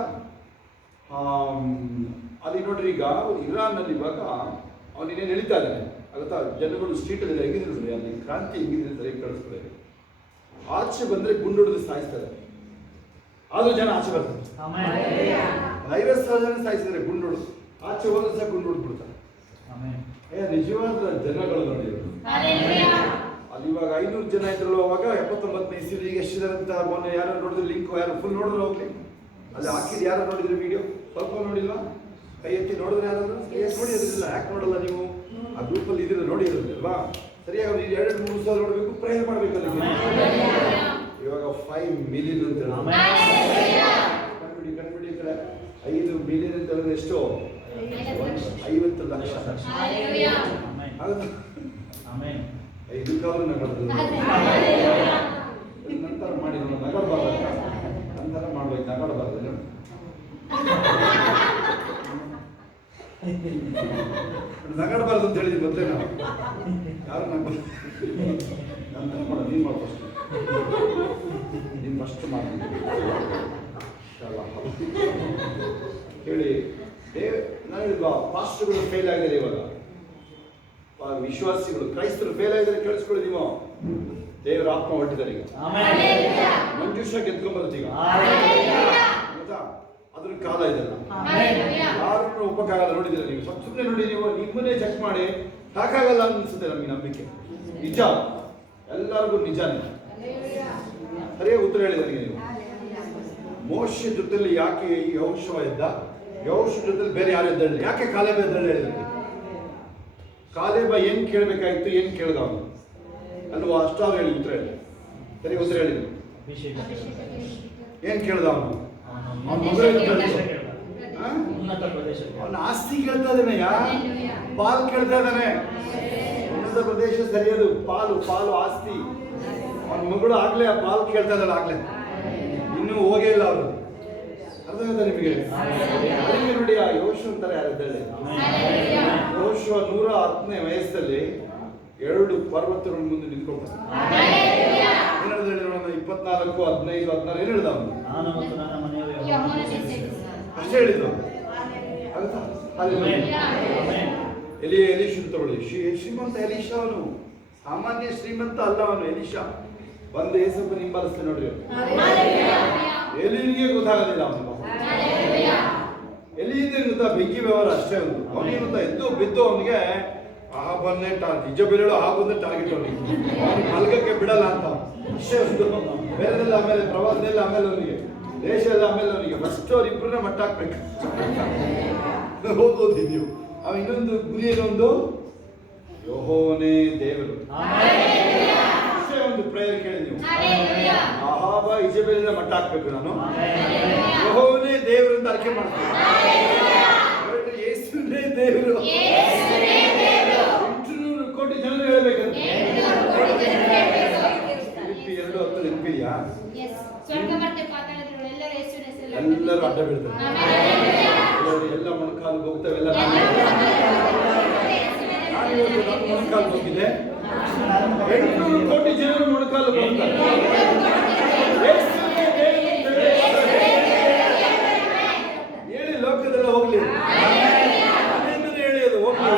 ಅಲ್ಲಿ ನೋಡ್ರಿ, ಈಗ ಇರಾನ್ನಲ್ಲಿ ಇವಾಗ ಅವನಿನೇನು ನಡೀತಾ ಇದ್ದಾನೆ ಅರ್ಥ. ಜನಗಳು ಸ್ಟ್ರೀಟಲ್ಲಿ ಹೆಂಗಿದ್ರು, ಅಲ್ಲಿ ಕ್ರಾಂತಿ ಹೆಂಗಿದ್ರೆ ಹೇಗೆ ಕಳಿಸ್ತಾರೆ. ಆಚೆ ಬಂದರೆ ಗುಂಡೊಡೆದು ಸಾಯಿಸ್ತಾರೆ, ಆದರೂ ಜನ ಆಚೆ ಬರ್ತಾರೆ. 50,000 ಜನ ಸಾಯಿಸಿದ್ದಾರೆ ಗುಂಡೊಡೆದು. ಆಚೆ ಹೋದ್ರೆ ಸಹ ಗುಂಡೊಡೆದು ಬಿಡ್ತಾರೆ. ನಿಜವಾದ ಜನಗಳು ನೋಡಿ. ಅಲ್ಲಿ ಇವಾಗ 500 ಜನ ಇದ್ರಲ್ಲ, ಅವಾಗ 79ನೇ ಇಸ್ವಿಲಿ. ಈಗ ಎಷ್ಟಿದ್ದಾರೆ ಅಂತ ಮೊನ್ನೆ ಯಾರು ನೋಡಿದ್ರು ಲಿಂಕ್, ಯಾರು ಫುಲ್ ನೋಡಿದ್ರು ಹೋಗ್ಲಿ. ಅಲ್ಲಿ ಹಾಕಿದ್ದು ಯಾರು ನೋಡಿದ್ರು ವಿಡಿಯೋ? ಸ್ವಲ್ಪ ನೋಡಿಲ್ವಾ? ಕೈ ಎತ್ತಿ ನೋಡಿದ್ರೆ ಯಾರಾದ್ರು? ನೋಡಿದ್ರಿಲ್ಲ. ಯಾಕೆ ನೋಡಲ್ಲ ನೀವು? ಆ ಗ್ರೂಪಲ್ಲಿ ಇದ್ರೆ ನೋಡಿದ್ರಲ್ವಾ? ಸರಿಯಾಗಿ ಅವ್ರು 2-3 ಸಲ ನೋಡಬೇಕು, ಪ್ರೇಯರ್ ಮಾಡಬೇಕಲ್ಲ. ಇವಾಗ 5 ಮಿಲಿಯನ್ ಅಂತ ಹೇಳಿ ಕಂಡುಬಿಡಿ ಈ ಕಡೆ. 5 ಮಿಲಿಯನ್ ಅಂತ ಹೇಳಿದ್ರೆ ಎಷ್ಟು? 50 ಲಕ್ಷ. ಇದಕ್ಕಾದ್ರೂ ನಂತರ ನಗಾಡಬಾರ್ದು ಅಂತ ಹೇಳಿದ್ವಿ ಮೊದಲೇ ನಾವು. ಯಾರು ನಂತರ ಮಾಡ, ನೀನು ಮಾಡು ಫಸ್ಟ್. ನೀನು ಫಸ್ಟ್ ಮಾಡಿ ಹೇಳಿ. ನಾನು ಹೇಳಿದ್ವಾ, ಪಾಸ್ಟರ್ಗಳು ಫೇಲ್ ಆಗಿದ್ದಾರೆ ಇವಾಗ, ವಿಶ್ವಾಸಿಗಳು ಕ್ರೈಸ್ತರು ಫೇಲ್ ಆಗಿದ್ದಾರೆ. ಕೇಳಿಸ್ಕೊಳ್ಳಿ ನೀವು, ದೇವರ ಆತ್ಮ ಹೊರಟಿದ್ದಾರೆ ಈಗ. ಮಂಜುಷ ಗೆದ್ಕೊಂಡ್ಬರುತ್ತೆ ಈಗ, ಗೊತ್ತಾ? ಅದ್ರ ಕಾಲ ಇದೆಲ್ಲ. ಯಾರು ಒಪ್ಪಕ್ಕಾಗಲ್ಲ. ನೋಡಿದ್ರೆ ನೀವು ಸುಮ್ಮನೆ ನೋಡಿ, ನೀವು ನಿಮ್ಮನ್ನೇ ಚೆಕ್ ಮಾಡಿ ಸಾಕಾಗಲ್ಲ ಅನ್ಸುತ್ತೆ ನಮಗೆ. ನಂಬಿಕೆ ನಿಜ, ಎಲ್ಲರಿಗೂ ನಿಜಾನೇ. ಸರಿಯಾಗಿ ಉತ್ತರ ಹೇಳಿದ್ರೆ ನೀವು. ಮೋಶೆ ಜೊತೆಲಿ ಯಾಕೆ ಯೆಹೋಶುವ ಇದ್ದ, ಯೆಹೋಶುವ ಜೊತೆಲಿ ಬೇರೆ ಯಾರು ಇದ್ದ? ಯಾಕೆ ಕಾಲೇಬ ಇದ್ದ ಹೇಳಿದ್ರೆ? ಕಾಲೇಬ ಏನ್ ಕೇಳಬೇಕಾಗಿತ್ತು, ಏನ್ ಕೇಳ್ದ ಅವನು ಅಲ್ವಾ? ಅಷ್ಟಾದ್ರು ಹೇಳಿ, ಉತ್ತರ ಹೇಳಿ. ಸರಿ ಉತ್ತರ ಹೇಳಿ. ಏನ್ ಕೇಳ್ದ ಅವನು? ಅವನ ಆಸ್ತಿ ಕೇಳ್ತಾ ಇದ್ದಾನೆ, ಪಾಲ್ ಕೇಳ್ತಾ ಇದ್ದಾನೆ. ಉನ್ನತ ಪ್ರದೇಶ ಸರಿಯದು, ಪಾಲು ಪಾಲು ಆಸ್ತಿ. ಅವನ ಮಗಳು ಆಗ್ಲೇ ಆ ಪಾಲ್ ಕೇಳ್ತಾ ಇದ್ದಾಳೆ, ಆಗ್ಲೇ ಇನ್ನೂ ಹೋಗೇ ಇಲ್ಲ ಅವರು. ಅರ್ಥ ಆಯ್ತಾ ನಿಮಗೆ? ಅದಕ್ಕೆ ನೋಡಿ, ಆ ಯೆಹೋಶುವ ಅಂತಾರೆ ಯಾರಿದ್ದಾಳೆ. ಯೆಹೋಶುವ 110ನೇ ವಯಸ್ಸಲ್ಲಿ 2 ಪರ್ವತಗಳ ಮುಂದೆ ನಿಂತ್ಕೊಳ್ತಾರೆ. ಏನ್ ಹೇಳಿದ್ರೆ ನೋಡೋಣ, 24, 15, 16 ಏನ್ ಹೇಳ್ದ ಅವನು? ಅಷ್ಟೇ ಹೇಳಿದ್ದು. ಎಲೀಷನ್ ತಗೊಳ್ಳಿ. ಶ್ರೀಮಂತ ಎಲೀಷಾ, ಅವನು ಸಾಮಾನ್ಯ ಶ್ರೀಮಂತ ಅಲ್ಲ ಅವನು. ಎಲೀಷಾ ಬಂದು ಏಸಪ್ಪ ಹಿಂಬಾಲಿಸ್ತೆ ನೋಡ್ರಿ. ಎಲೀನಿಗೆ ಗೊತ್ತಾಗೋದಿಲ್ಲ ಅವನು. ಎಲ್ಲಿಂದ ಗೊತ್ತಾ, ಬೆಂಕಿ ವ್ಯವಹಾರ ಅಷ್ಟೇ. ಒಂದು ಅವನಿಗೆ ಗೊತ್ತಾ, ಎದ್ದು ಬಿದ್ದು ಅವನಿಗೆ ಆಹಾಬನ್ನೇ ನಿಜ ಬೆಲೆಗಳು ಆಹಾಬಂದೇ ಟಾರ್ಗೆಟ್ ಅವನಿಗೆ. ಅವನಿಗೆ ಮಲ್ಗಕ್ಕೆ ಬಿಡಲ್ಲ ಅಂತ ಅಷ್ಟೇ. ಒಂದು ಬೇರೆದೆಲ್ಲ ಆಮೇಲೆ, ಪ್ರವಾಸದೆಲ್ಲ ಆಮೇಲೆ, ಅವನಿಗೆ ದೇಶ ಎಲ್ಲ ಆಮೇಲೆ. ಅವನಿಗೆ ಫಸ್ಟ್ ಅವ್ರಿಬ್ರನ್ನ ಮಟ್ಟ ಹಾಕ್ಬೇಕು. ಹೋಗ್ಬೋದು ನೀವು. ಅವ ಇನ್ನೊಂದು ಗುರಿ ಏನೊಂದು, ಯೆಹೋವನೇ ದೇವರು. ಅಷ್ಟೇ ಒಂದು ಪ್ರೇಯರ್ ಕೇಳಿ ನೀವು. ಆಹಾಬ ಇಜಬೇಲಿನ ಮಟ್ಟ ಹಾಕ್ಬೇಕು ನಾನು, ಯೆಹೋವನೇ ದೇವರು ಅಂತ ಅರ್ಕೆ ಮಾಡ್ತೀನಿ. ಯೇಸುನೇ ದೇವರು. 800 ಕೋಟಿ ಜನರು ಹೇಳ್ಬೇಕಂತ. ಫಿಲಿಪ್ಪಿ 2:10 ನೆನಪಿದೆಯಾ? ಎಲ್ಲರೂ ಅಡ್ಡ ಬೀಳ್ತಾರೆ, ಎಲ್ಲ ಮೊಣಕಾಲು ಹೋಗ್ತವೆ. ಎಲ್ಲ ಮೊಣಕಾಲು ಹೋಗಿದೆ. 800 ಕೋಟಿ ಜನರು ಮೊಣಕಾಲು ಹೋಗ್ತಾರೆ. ಹೇಳಿ ಲೋಕದೆಲ್ಲ ಹೋಗ್ಲಿ, ಮನೆಯಿಂದಲೇ ಹೇಳಿ ಅದು ಹೋಗ್ಲಿ,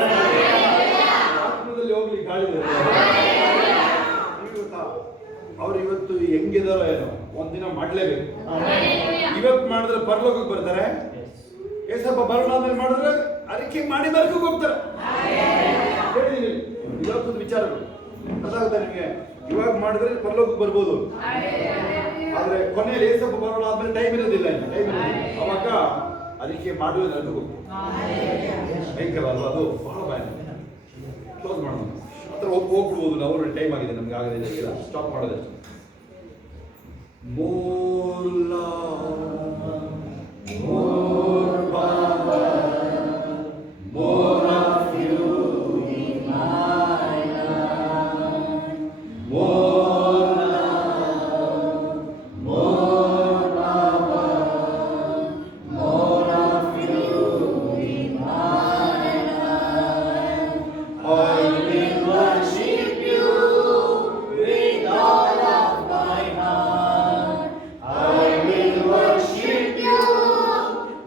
ಆತ್ಮದಲ್ಲಿ ಹೋಗ್ಲಿ, ಗಾಳಿ. ಅವ್ರು ಇವತ್ತು ಹೆಂಗಿದಾರೋ ಏನೋ, ಒಂದಿನ ಮಾಡ್ಲೇಬೇಕು. ಇವತ್ತು ಮಾಡಿದ್ರೆ ಪರಲೋಕಕ್ಕೆ ಬರ್ತಾರೆ. ಏಸಪ್ಪ ಬರೋಣ ಆಮೇಲೆ ಮಾಡಿದ್ರೆ ಅರಿಕೆ ಮಾಡಿ ನರಕಕ್ಕೆ ಹೋಗ್ತಾರೆ. ಹೇಳಿದೀನಿ ಇವತ್ತೊಂದು ವಿಚಾರಗಳು ಅರ್ಥ ಆಗುತ್ತೆ ನಿಮಗೆ. ಇವಾಗ ಮಾಡಿದ್ರೆ ಪರಲೋಕಕ್ಕೆ ಬರ್ಬೋದು, ಆದ್ರೆ ಕೊನೆಯಲ್ಲಿ ಏಸಪ್ಪ ಬರೋಣ ಆದ್ಮೇಲೆ ಟೈಮ್ ಇರೋದಿಲ್ಲ. ಅವಾಗ ಅರಿಕೆ ಮಾಡುವ ನರಕಕ್ಕೆ ಹೋಗ್ತಾರೆ. ಭಯಂಕರ ಅಲ್ವಾ ಅದು? ಬಹಳ ಭಯ. ಕ್ಲೋಸ್ ಮಾಡೋಣ ಹತ್ರ ಹೋಗ್ಬಿಡ್ಬೋದು ನಾವು. ಟೈಮ್ ಆಗಿದೆ, ನಮ್ಗೆ ಆಗದೆ, stop ಮಾಡೋದಷ್ಟೇ. More love, more power, more of you in my life. More love, more power, more of you in my life. I will worship you with all of my heart. I will worship you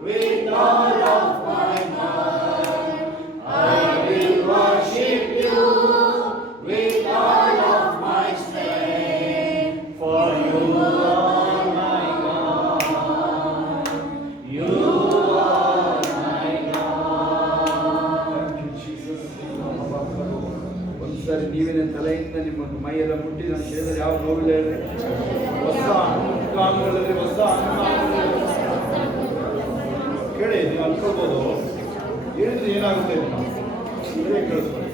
with all of my heart. I will worship you with all of my strength. For you are my God. You are my God. Thank you, Jesus. ಒಂದ್ಸರಿ ನೀವಿನ ತಲೆಯಿಂದ ನಿಮ್ಮ ಮೈಯೆಲ್ಲ ಮುಟ್ಟಿ ನನ್ನ ಶರೀರದಲ್ಲಿ ಯಾವ ನೋವಿಲ್ಲ ಇರಲಿ. ಹೊಸ ಕಾಲಗಳಲ್ಲಿ ಹೊಸ ಕೇಳಿ ನೀವು ಅನ್ಕೋಬಹುದು. ಹೇಳಿದ್ರೆ ಏನಾಗುತ್ತೆ ಅಂತ ಕೇಳಿಸ್ಕೊಳ್ಳಿ.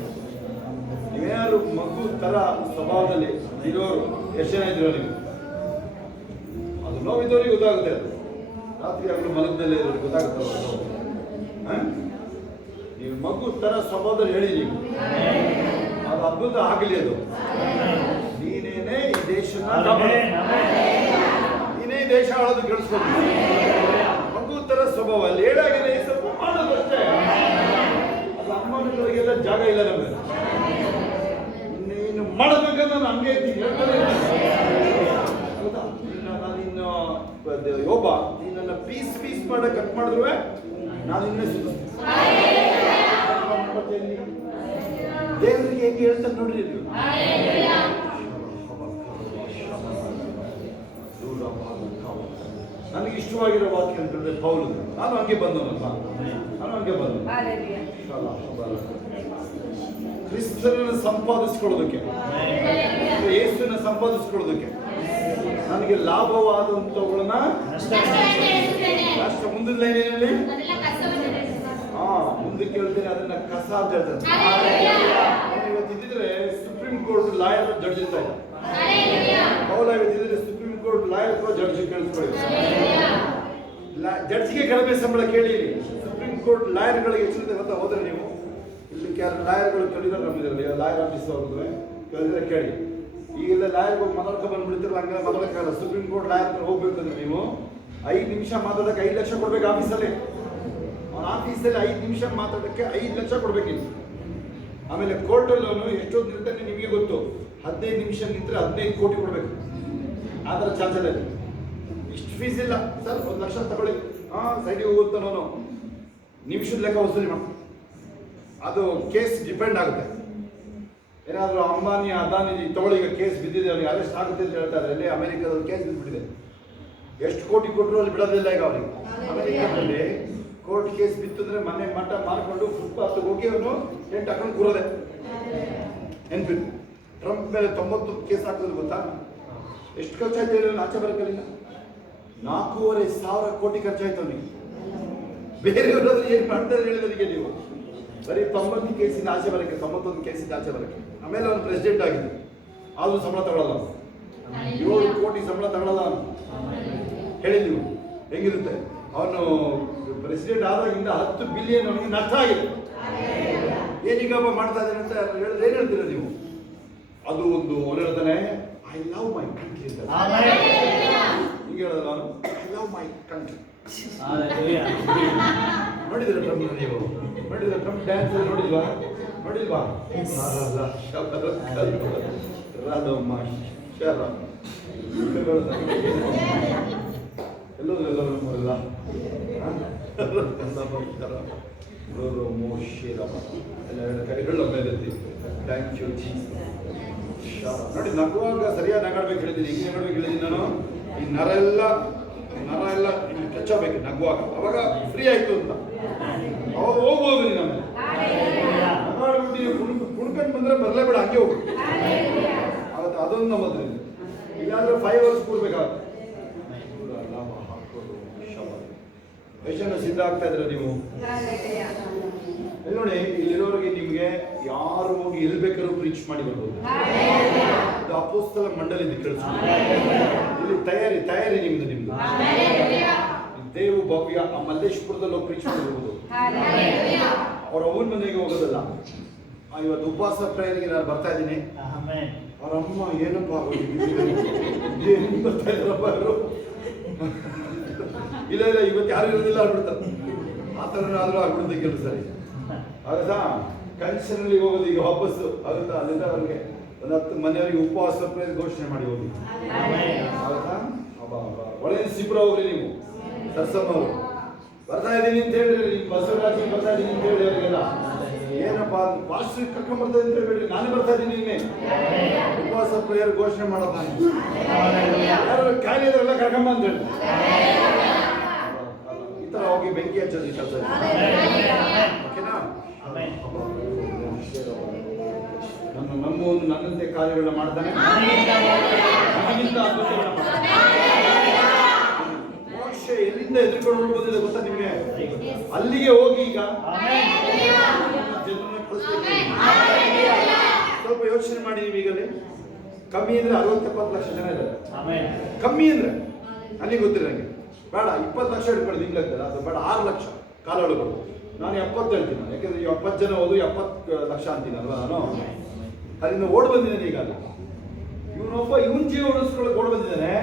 ನೀವೇನಾದ್ರು ಮಗು ತರ ಸ್ವಭಾವದಲ್ಲಿ ಇರೋರು ಎಷ್ಟು ಜನ ಇದ್ದೀರೋ ನೀವು? ಅದು ನೋವಿದ್ದವ್ರಿಗೆ ಗೊತ್ತಾಗುತ್ತೆ. ಅದು ರಾತ್ರಿ ಆಗಲು ಮಲಗದಲ್ಲೇ ಇರೋರು ಗೊತ್ತಾಗುತ್ತೆ. ನೀವು ಮಗು ತರ ಸ್ವಭಾವದಲ್ಲಿ ಹೇಳಿ ನೀವು, ಅದು ಅದ್ಭುತ ಆಗಲಿ. ಅದು ನೀನೇನೇ ಈ ದೇಶನ, ನೀನೇ ದೇಶ ಆಳೋದು ಕೇಳಿಸ್ಕೊಂಡು ಮಗು ತರ ಸ್ವಭಾವ ಅಲ್ಲಿ ಹೇಳಾಗಿದೆ. ಸ್ವಲ್ಪ ಮಾಡೋದು ಅಷ್ಟೇ. ಸನ್ಮಾನಗಳಿಗೆಲ್ಲ ಜಾಗ ಇಲ್ಲ ನಮಗೆ. ನೀನು ಮಾಡಬೇಕಂದ್ರೆ ನಾನು ಹಂಗೆ ಇರ್ತೀನಿ, ಹೇಳ್ತಾನೆ ಇರ್ತೀನಿ. ಹೌದಾ? ಯೋಬ ನೀನನ್ನ ಪೀಸ್ ಮಾಡಿ ಕಟ್ ಮಾಡಿದ್ರು ನಾನು ಇನ್ನೇ ದೇವರಿಗೆ ಹೆಂಗೆ ಹೇಳ್ತಾನೆ ನೋಡ್ರಿ ಇದು. ನನಗೆ ಇಷ್ಟವಾಗಿರೋ ವಾಕ್ಯ ಅಂತಂದ್ರೆ ಪೌಲು, ನಾನು ಹಂಗೆ ಬಂದವನಲ್ಲ, ನಾನು ಹಂಗೆ ಬಂದ ಕ್ರಿಸ್ತನನ್ನು ಸಂಪಾದಿಸ್ಕೊಳ್ಳೋದಕ್ಕೆ, ಯೇಸುವಿನ ಸಂಪಾದಿಸ್ಕೊಳ್ಳೋದಕ್ಕೆ ನನಗೆ ಲಾಭವಾದಂಥವುಗಳನ್ನ ಅಷ್ಟು ಮುಂದಿನ ಲೈನ್ ಏನಲ್ಲಿ ಮುಂದಕ್ಕೆ ಹೇಳ್ತೇನೆ, ಅದನ್ನ ಕಸ ಅಂತ ಹೇಳ್ತಾರೆ. ಇವತ್ತಿದ್ರೆ ಸುಪ್ರೀಂ ಕೋರ್ಟ್ ಲಾಯರ್ ಜಡ್ಜ್ ಇರ್ತಾ ಇಲ್ಲ. ಪೌಲ ಇವತ್ತಿದ್ರೆ ಸುಪ್ರೀಂ ಕೋರ್ಟ್ ಲಾಯರ್ ಜಡ್ಜ್ ಕೇಳಿಸ್ಕೊಳ್ಳಿ. ಜಡ್ಜಿಗೆ ಕಡಿಮೆ ಸಂಬಳ ಕೇಳಿ. ಸುಪ್ರೀಂ ಕೋರ್ಟ್ ಲಾಯರ್ಗಳಿಗೆ ಹೆಚ್ಚಿನ ಗೊತ್ತಾ? ಹೋದ್ರೆ ನೀವು ಇಲ್ಲಿ ಕೆಲವು ಲಾಯರ್ಗಳು ಕಲಿತಾರೆ ನಮ್ಮಿದ್ರಲ್ಲಿ, ಲಾಯರ್ ಆಫೀಸ್ ಅವ್ರದ್ದು ಕೇಳಿದ್ರೆ ಕೇಳಿ. ಈಗೆಲ್ಲ ಲಾಯರ್ ಹೋಗಿ ಮಾತಾಡ್ಕೊಂಡು ಬಂದ್ಬಿಡ್ತಿರಲ್ಲ, ಹಂಗೆ ಮಾತಾಡೋಕ್ಕಾಗಲ್ಲ. ಸುಪ್ರೀಂ ಕೋರ್ಟ್ ಲಾಯರ್ ಹತ್ರ ಹೋಗ್ಬೇಕಂದ್ರೆ ನೀವು 5 ನಿಮಿಷ ಮಾತಾಡೋಕೆ 5 ಲಕ್ಷ ಕೊಡ್ಬೇಕು ಆಫೀಸಲ್ಲಿ. ಅವನ ಆಫೀಸಲ್ಲಿ 5 ನಿಮಿಷ ಮಾತಾಡೋಕ್ಕೆ 5 ಲಕ್ಷ ಕೊಡ್ಬೇಕಿತ್ತು. ಆಮೇಲೆ ಕೋರ್ಟಲ್ಲಿ ಅವನು ಎಷ್ಟೊಂದು ನಿಲ್ತಾನೆ ನಿಮಗೆ ಗೊತ್ತು, 15 ನಿಮಿಷ ನಿಂತರೆ 15 ಕೋಟಿ ಕೊಡ್ಬೇಕು. ಆ ಥರ ಚಾರ್ಜಲ್ಲಿ ಇಷ್ಟು ಫೀಸ್ ಇಲ್ಲ ಸರ್, 1 ಲಕ್ಷ ತಗೊಳ್ಳಿ, ಸೈಡಿಗೆ ಹೋಗುತ್ತಾನೋ ನಿಮಿಷದ ಲೆಕ್ಕ ವಸೂಲಿ ಮಾಡಿ. ಅದು ಕೇಸ್ ಡಿಪೆಂಡ್ ಆಗುತ್ತೆ. ಏನಾದರೂ ಅಂಬಾನಿ ಅದಾನಿ ತಗೊಳ್ಳಿ, ಈಗ ಕೇಸ್ ಬಿದ್ದಿದೆ, ಅವ್ರಿಗೆ ಅರೆಸ್ಟ್ ಆಗುತ್ತೆ ಅಂತ ಹೇಳ್ತಾ ಇದ್ದಾರೆ. ಅಲ್ಲಿ ಅಮೆರಿಕದಲ್ಲಿ ಕೇಸ್ ಬಿದ್ದುಬಿಟ್ಟಿದೆ. ಎಷ್ಟು ಕೋಟಿ ಕೊಟ್ಟರು ಅಲ್ಲಿ ಬಿಡೋದಿಲ್ಲ ಈಗ ಅವ್ರಿಗೆ. ಅಮೆರಿಕದಲ್ಲಿ ಕೋರ್ಟ್ ಕೇಸ್ ಬಿತ್ತಂದ್ರೆ ಮನೆ ಮಠ ಮಾರ್ಕೊಂಡು ಫುಟ್ಪಾತ್ ಹೋಗಿ ಅವನು ಟೆಂಟ್ ಹಾಕೊಂಡು ಕೂರೋದೆ. ನೆನ್ಪಿತ್ತು. ಟ್ರಂಪ್ ಮೇಲೆ 90 ಕೇಸ್ ಹಾಕಿದ್ರು ಗೊತ್ತಾ? ಎಷ್ಟು ಖರ್ಚಾಯ್ತು ಹೇಳಿ ಆಚೆ ಬರಕಲ್ಲಿಲ್ಲ? 4,500 ಕೋಟಿ ಖರ್ಚಾಯ್ತು ಅವನಿಗೆ. ಬೇರೆಯವರಾದ್ರೂ ಏನು ಮಾಡ್ತಾರೆ ಹೇಳಿದರಿಗೆ ನೀವು? ಬರೀ 90 ಕೇಸಿಂದ ಆಚೆ ಬರಕ್ಕೆ, 91 ಕೇಸಿಂದ ಆಚೆ ಬರಕ್ಕೆ. ಆಮೇಲೆ ಅವನು ಪ್ರೆಸಿಡೆಂಟ್ ಆಗಿದ್ದು, ಆದರೂ ಸಂಬಳ ತಗೊಳ್ಳಲ್ಲ. 7 ಕೋಟಿ ಸಂಬಳ ತಗೊಳ್ಳಲ್ಲ ಅವನು. ಹೇಳಿ ನೀವು ಹೆಂಗಿರುತ್ತೆ? ಅವನು ಪ್ರೆಸಿಡೆಂಟ್ ಆದಾಗಿಂದ 10 ಬಿಲಿಯನ್ ಅವನಿಗೆ ನಷ್ಟ ಆಗಿದೆ. ಏನೀಗ ಮಾಡ್ತಾ ಇದ್ದಾನೆ ಅಂತ ಹೇಳಿದ್ರೆ ಏನು ಹೇಳ್ತೀರ ನೀವು? ಅದು ಒಂದು ಅವನು ಹೇಳ್ತಾನೆ, ಐ ಲವ್ ಮೈ ಕಂಟ್ರಿ ಅಂತ. ಹಿಂಗೆ ಹೇಳೋದು ನಾನು, ಐ ಲವ್ ಮೈ ಕಂಟ್ರಿ. ನೋಡಿದ್ರೆ ಟ್ರಂಪ್ ನೀವು? ನೋಡಿದ್ರೆ ಟ್ರಂಪ್ ಡ್ಯಾನ್ಸ್ ನೋಡಿಲ್ವಾ? ಎಲ್ಲರೂ ಥ್ಯಾಂಕ್ ಯು ನೋಡಿ. ನಗುವಾಗ ಸರಿಯಾಗಿ ನಗಾಡ್ಬೇಕು ಹೇಳಿದ್ದೀನಿ. ಹಿಂಗೆ ನಗಾಡ್ಬೇಕು ಹೇಳಿದ್ದೀನಿ ನಾನು. ಈ ನರ ಎಲ್ಲ ಟಚ್ ಆಗಬೇಕು ನಗುವಾಗ, ಅವಾಗ ಫ್ರೀ ಆಯ್ತು ಅಂತ. ಅವಾಗ ಹೋಗ್ಬೋದು ನೀನು. ಆಮೇಲೆ ನಗಾಡ್ಬಿಟ್ಟು ಕುಣ್ಕೊಂಡು ಬಂದ್ರೆ ಬರಲೇ ಬೇಡ, ಹಂಗೆ ಹೋಗ್ಬೇಕು. ಆಗುತ್ತೆ ಅದೊಂದು ನಮ್ಮದ್ರಿಂದ. ಇಲ್ಲಾಂದ್ರೆ 5 hours ಕೂರ್ಬೇಕಾಗುತ್ತೆ. ಎಷ್ಟು ಸಿದ್ಧ ಆಗ್ತಾ ಇದ್ರೆ ನೀವು? ಇಲ್ಲಿ ನೋಡಿ, ಇಲ್ಲಿರೋರಿಗೆ ನಿಮ್ಗೆ ಯಾರು ಹೋಗಿ ಎಲ್ಲಿ ಬೇಕಾದ್ರೂ ಪ್ರೀಚ್ ಮಾಡಿ ಬರ್ಬೋದು. ಇದು ಅಪೋಸ್ತಲ ಮಂಡಳಿಂದ ಕಳಿಸ್ಬೋದು. ಇಲ್ಲಿ ತಯಾರಿ ನಿಮ್ದು ದೇವು ಭವ್ಯ ಆ ಮಲ್ಲೇಶ್ಪುರದಲ್ಲಿ ಹೋಗಿ ಪ್ರೀಚ್ ಮಾಡ್ಬೋದು. ಅವ್ರ ಅವನ ಮನೆಗೆ ಹೋಗೋದಲ್ಲ. ಇವತ್ತು ಉಪವಾಸ ಪ್ರೇಯರ್ಗೆ ನಾನು ಬರ್ತಾ ಇದ್ದೀನಿ. ಅವ್ರ ಅಮ್ಮ ಏನಪ್ಪ ಏನು ಬರ್ತಾ ಇದ್ದಾರಪ್ಪ ಅವರು? ಇಲ್ಲ ಇವತ್ತು ಯಾರು ಇರೋದಿಲ್ಲ ಆಗ್ಬಿಡ್ತಾರೆ. ಆ ಥರನಾದ್ರೂ ಆಗ್ಬಿಡುತ್ತೆ ಕೆಲವು ಸರಿ. ಆಗುತ್ತಾ? ಕನ್ಷನಲ್ಲಿ ಹೋಗೋದು ಈಗ ವಾಪಸ್ಸು ಆಗುತ್ತಾ? ಅಲ್ಲಿಂದ ಅವ್ರಿಗೆ ಒಂದು 10 ಮನೆಯವರಿಗೆ ಉಪವಾಸ ಪ್ರೇಯರ್ ಘೋಷಣೆ ಮಾಡಿ ಹೋಗಿ. ಆಗುತ್ತಾ? ಒಳ್ಳೆ ಶಿಬಿರ ಹೋಗ್ರಿ ನೀವು. ಸರ್ಸಮ್ಮವರು ಬರ್ತಾ ಇದ್ದೀನಿ ಅಂತ ಹೇಳ್ರಿ, ನಿಮ್ಮ ಬಸವರಾಜಿ ಬರ್ತಾ ಇದ್ದೀನಿ ಅಂತ ಹೇಳಿ ಅವರಿಗೆಲ್ಲ. ಏನಪ್ಪ ಪಾಸ್ಟರ್ ಕರ್ಕೊಂಡ್ ಬರ್ತಾ ಅಂತ ಹೇಳ್ಬೇಡ್ರಿ, ನಾನೇ ಬರ್ತಾ ಇದ್ದೀನಿ ನಿನ್ನೆ ಉಪವಾಸ ಪ್ರೇಯರ್ ಘೋಷಣೆ ಮಾಡಪ್ಪ. ಯಾರು ಕಾಯಿಲೆ ಇದ್ರೆಲ್ಲ ಕರ್ಕೊಂಬ ಅಂತ ಹೇಳಿ ಈ ತರ ಹೋಗಿ ಬೆಂಕಿ ಹಚ್ಚೋದು ಕೆಲಸ. ಓಕೆನಾ? ನಮ್ಮವನು ನನ್ನಂತೆ ಕಾರ್ಯಗಳನ್ನ ಮಾಡ್ತಾನೆ, ನಮಗಿಂತ ಅದ್ಭುತಗಳನ್ನ ಮಾಡ್ತಾನೆ. ಮೋಶೆ ಎಲ್ಲಿಂದ ಎದುರ್ಕೊಂಡು ಹೋಗೋದಿಲ್ಲ ಗೊತ್ತಾ ನಿಮಗೆ? ಅಲ್ಲಿಗೆ ಹೋಗಿ ಈಗ ಜನರನ್ನ ಕಳಿಸ್ಬೇಕು. ಸ್ವಲ್ಪ ಯೋಚನೆ ಮಾಡಿ ನೀವು. ಈಗಲೇ ಕಮ್ಮಿ ಅಂದ್ರೆ 60-70 ಲಕ್ಷ ಜನ ಇದ್ದಾರೆ. ಕಮ್ಮಿ ಅಂದ್ರೆ ನನಗೆ ಗೊತ್ತಿಲ್ಲ, ನನಗೆ ಬೇಡ 20 ಲಕ್ಷ ಹಿಡ್ಕೊಳ್ಳಿ ನಿಮ್ಲಾಗ್ತದೆ. ಅದು ಬೇಡ 6 ಲಕ್ಷ ಕಾಲೊಳಗಳು. ನಾನು 70 ಹೇಳ್ತೀನಿ, ಯಾಕಂದ್ರೆ 70 ಜನ ಹೋದು 70 ಲಕ್ಷ ಅಂತೀನಲ್ವ ನಾನು. ಅಲ್ಲಿಂದ ಓಡ್ ಬಂದಿದ್ದೇನೆ. ಈಗ ಇವನೊಬ್ಬ ಇವನ್ ಜೀವ ಉಳಿಸ್ಕೊಳ್ಳೋಕೆ ಓಡ್ ಬಂದಿದ್ದಾನೆ.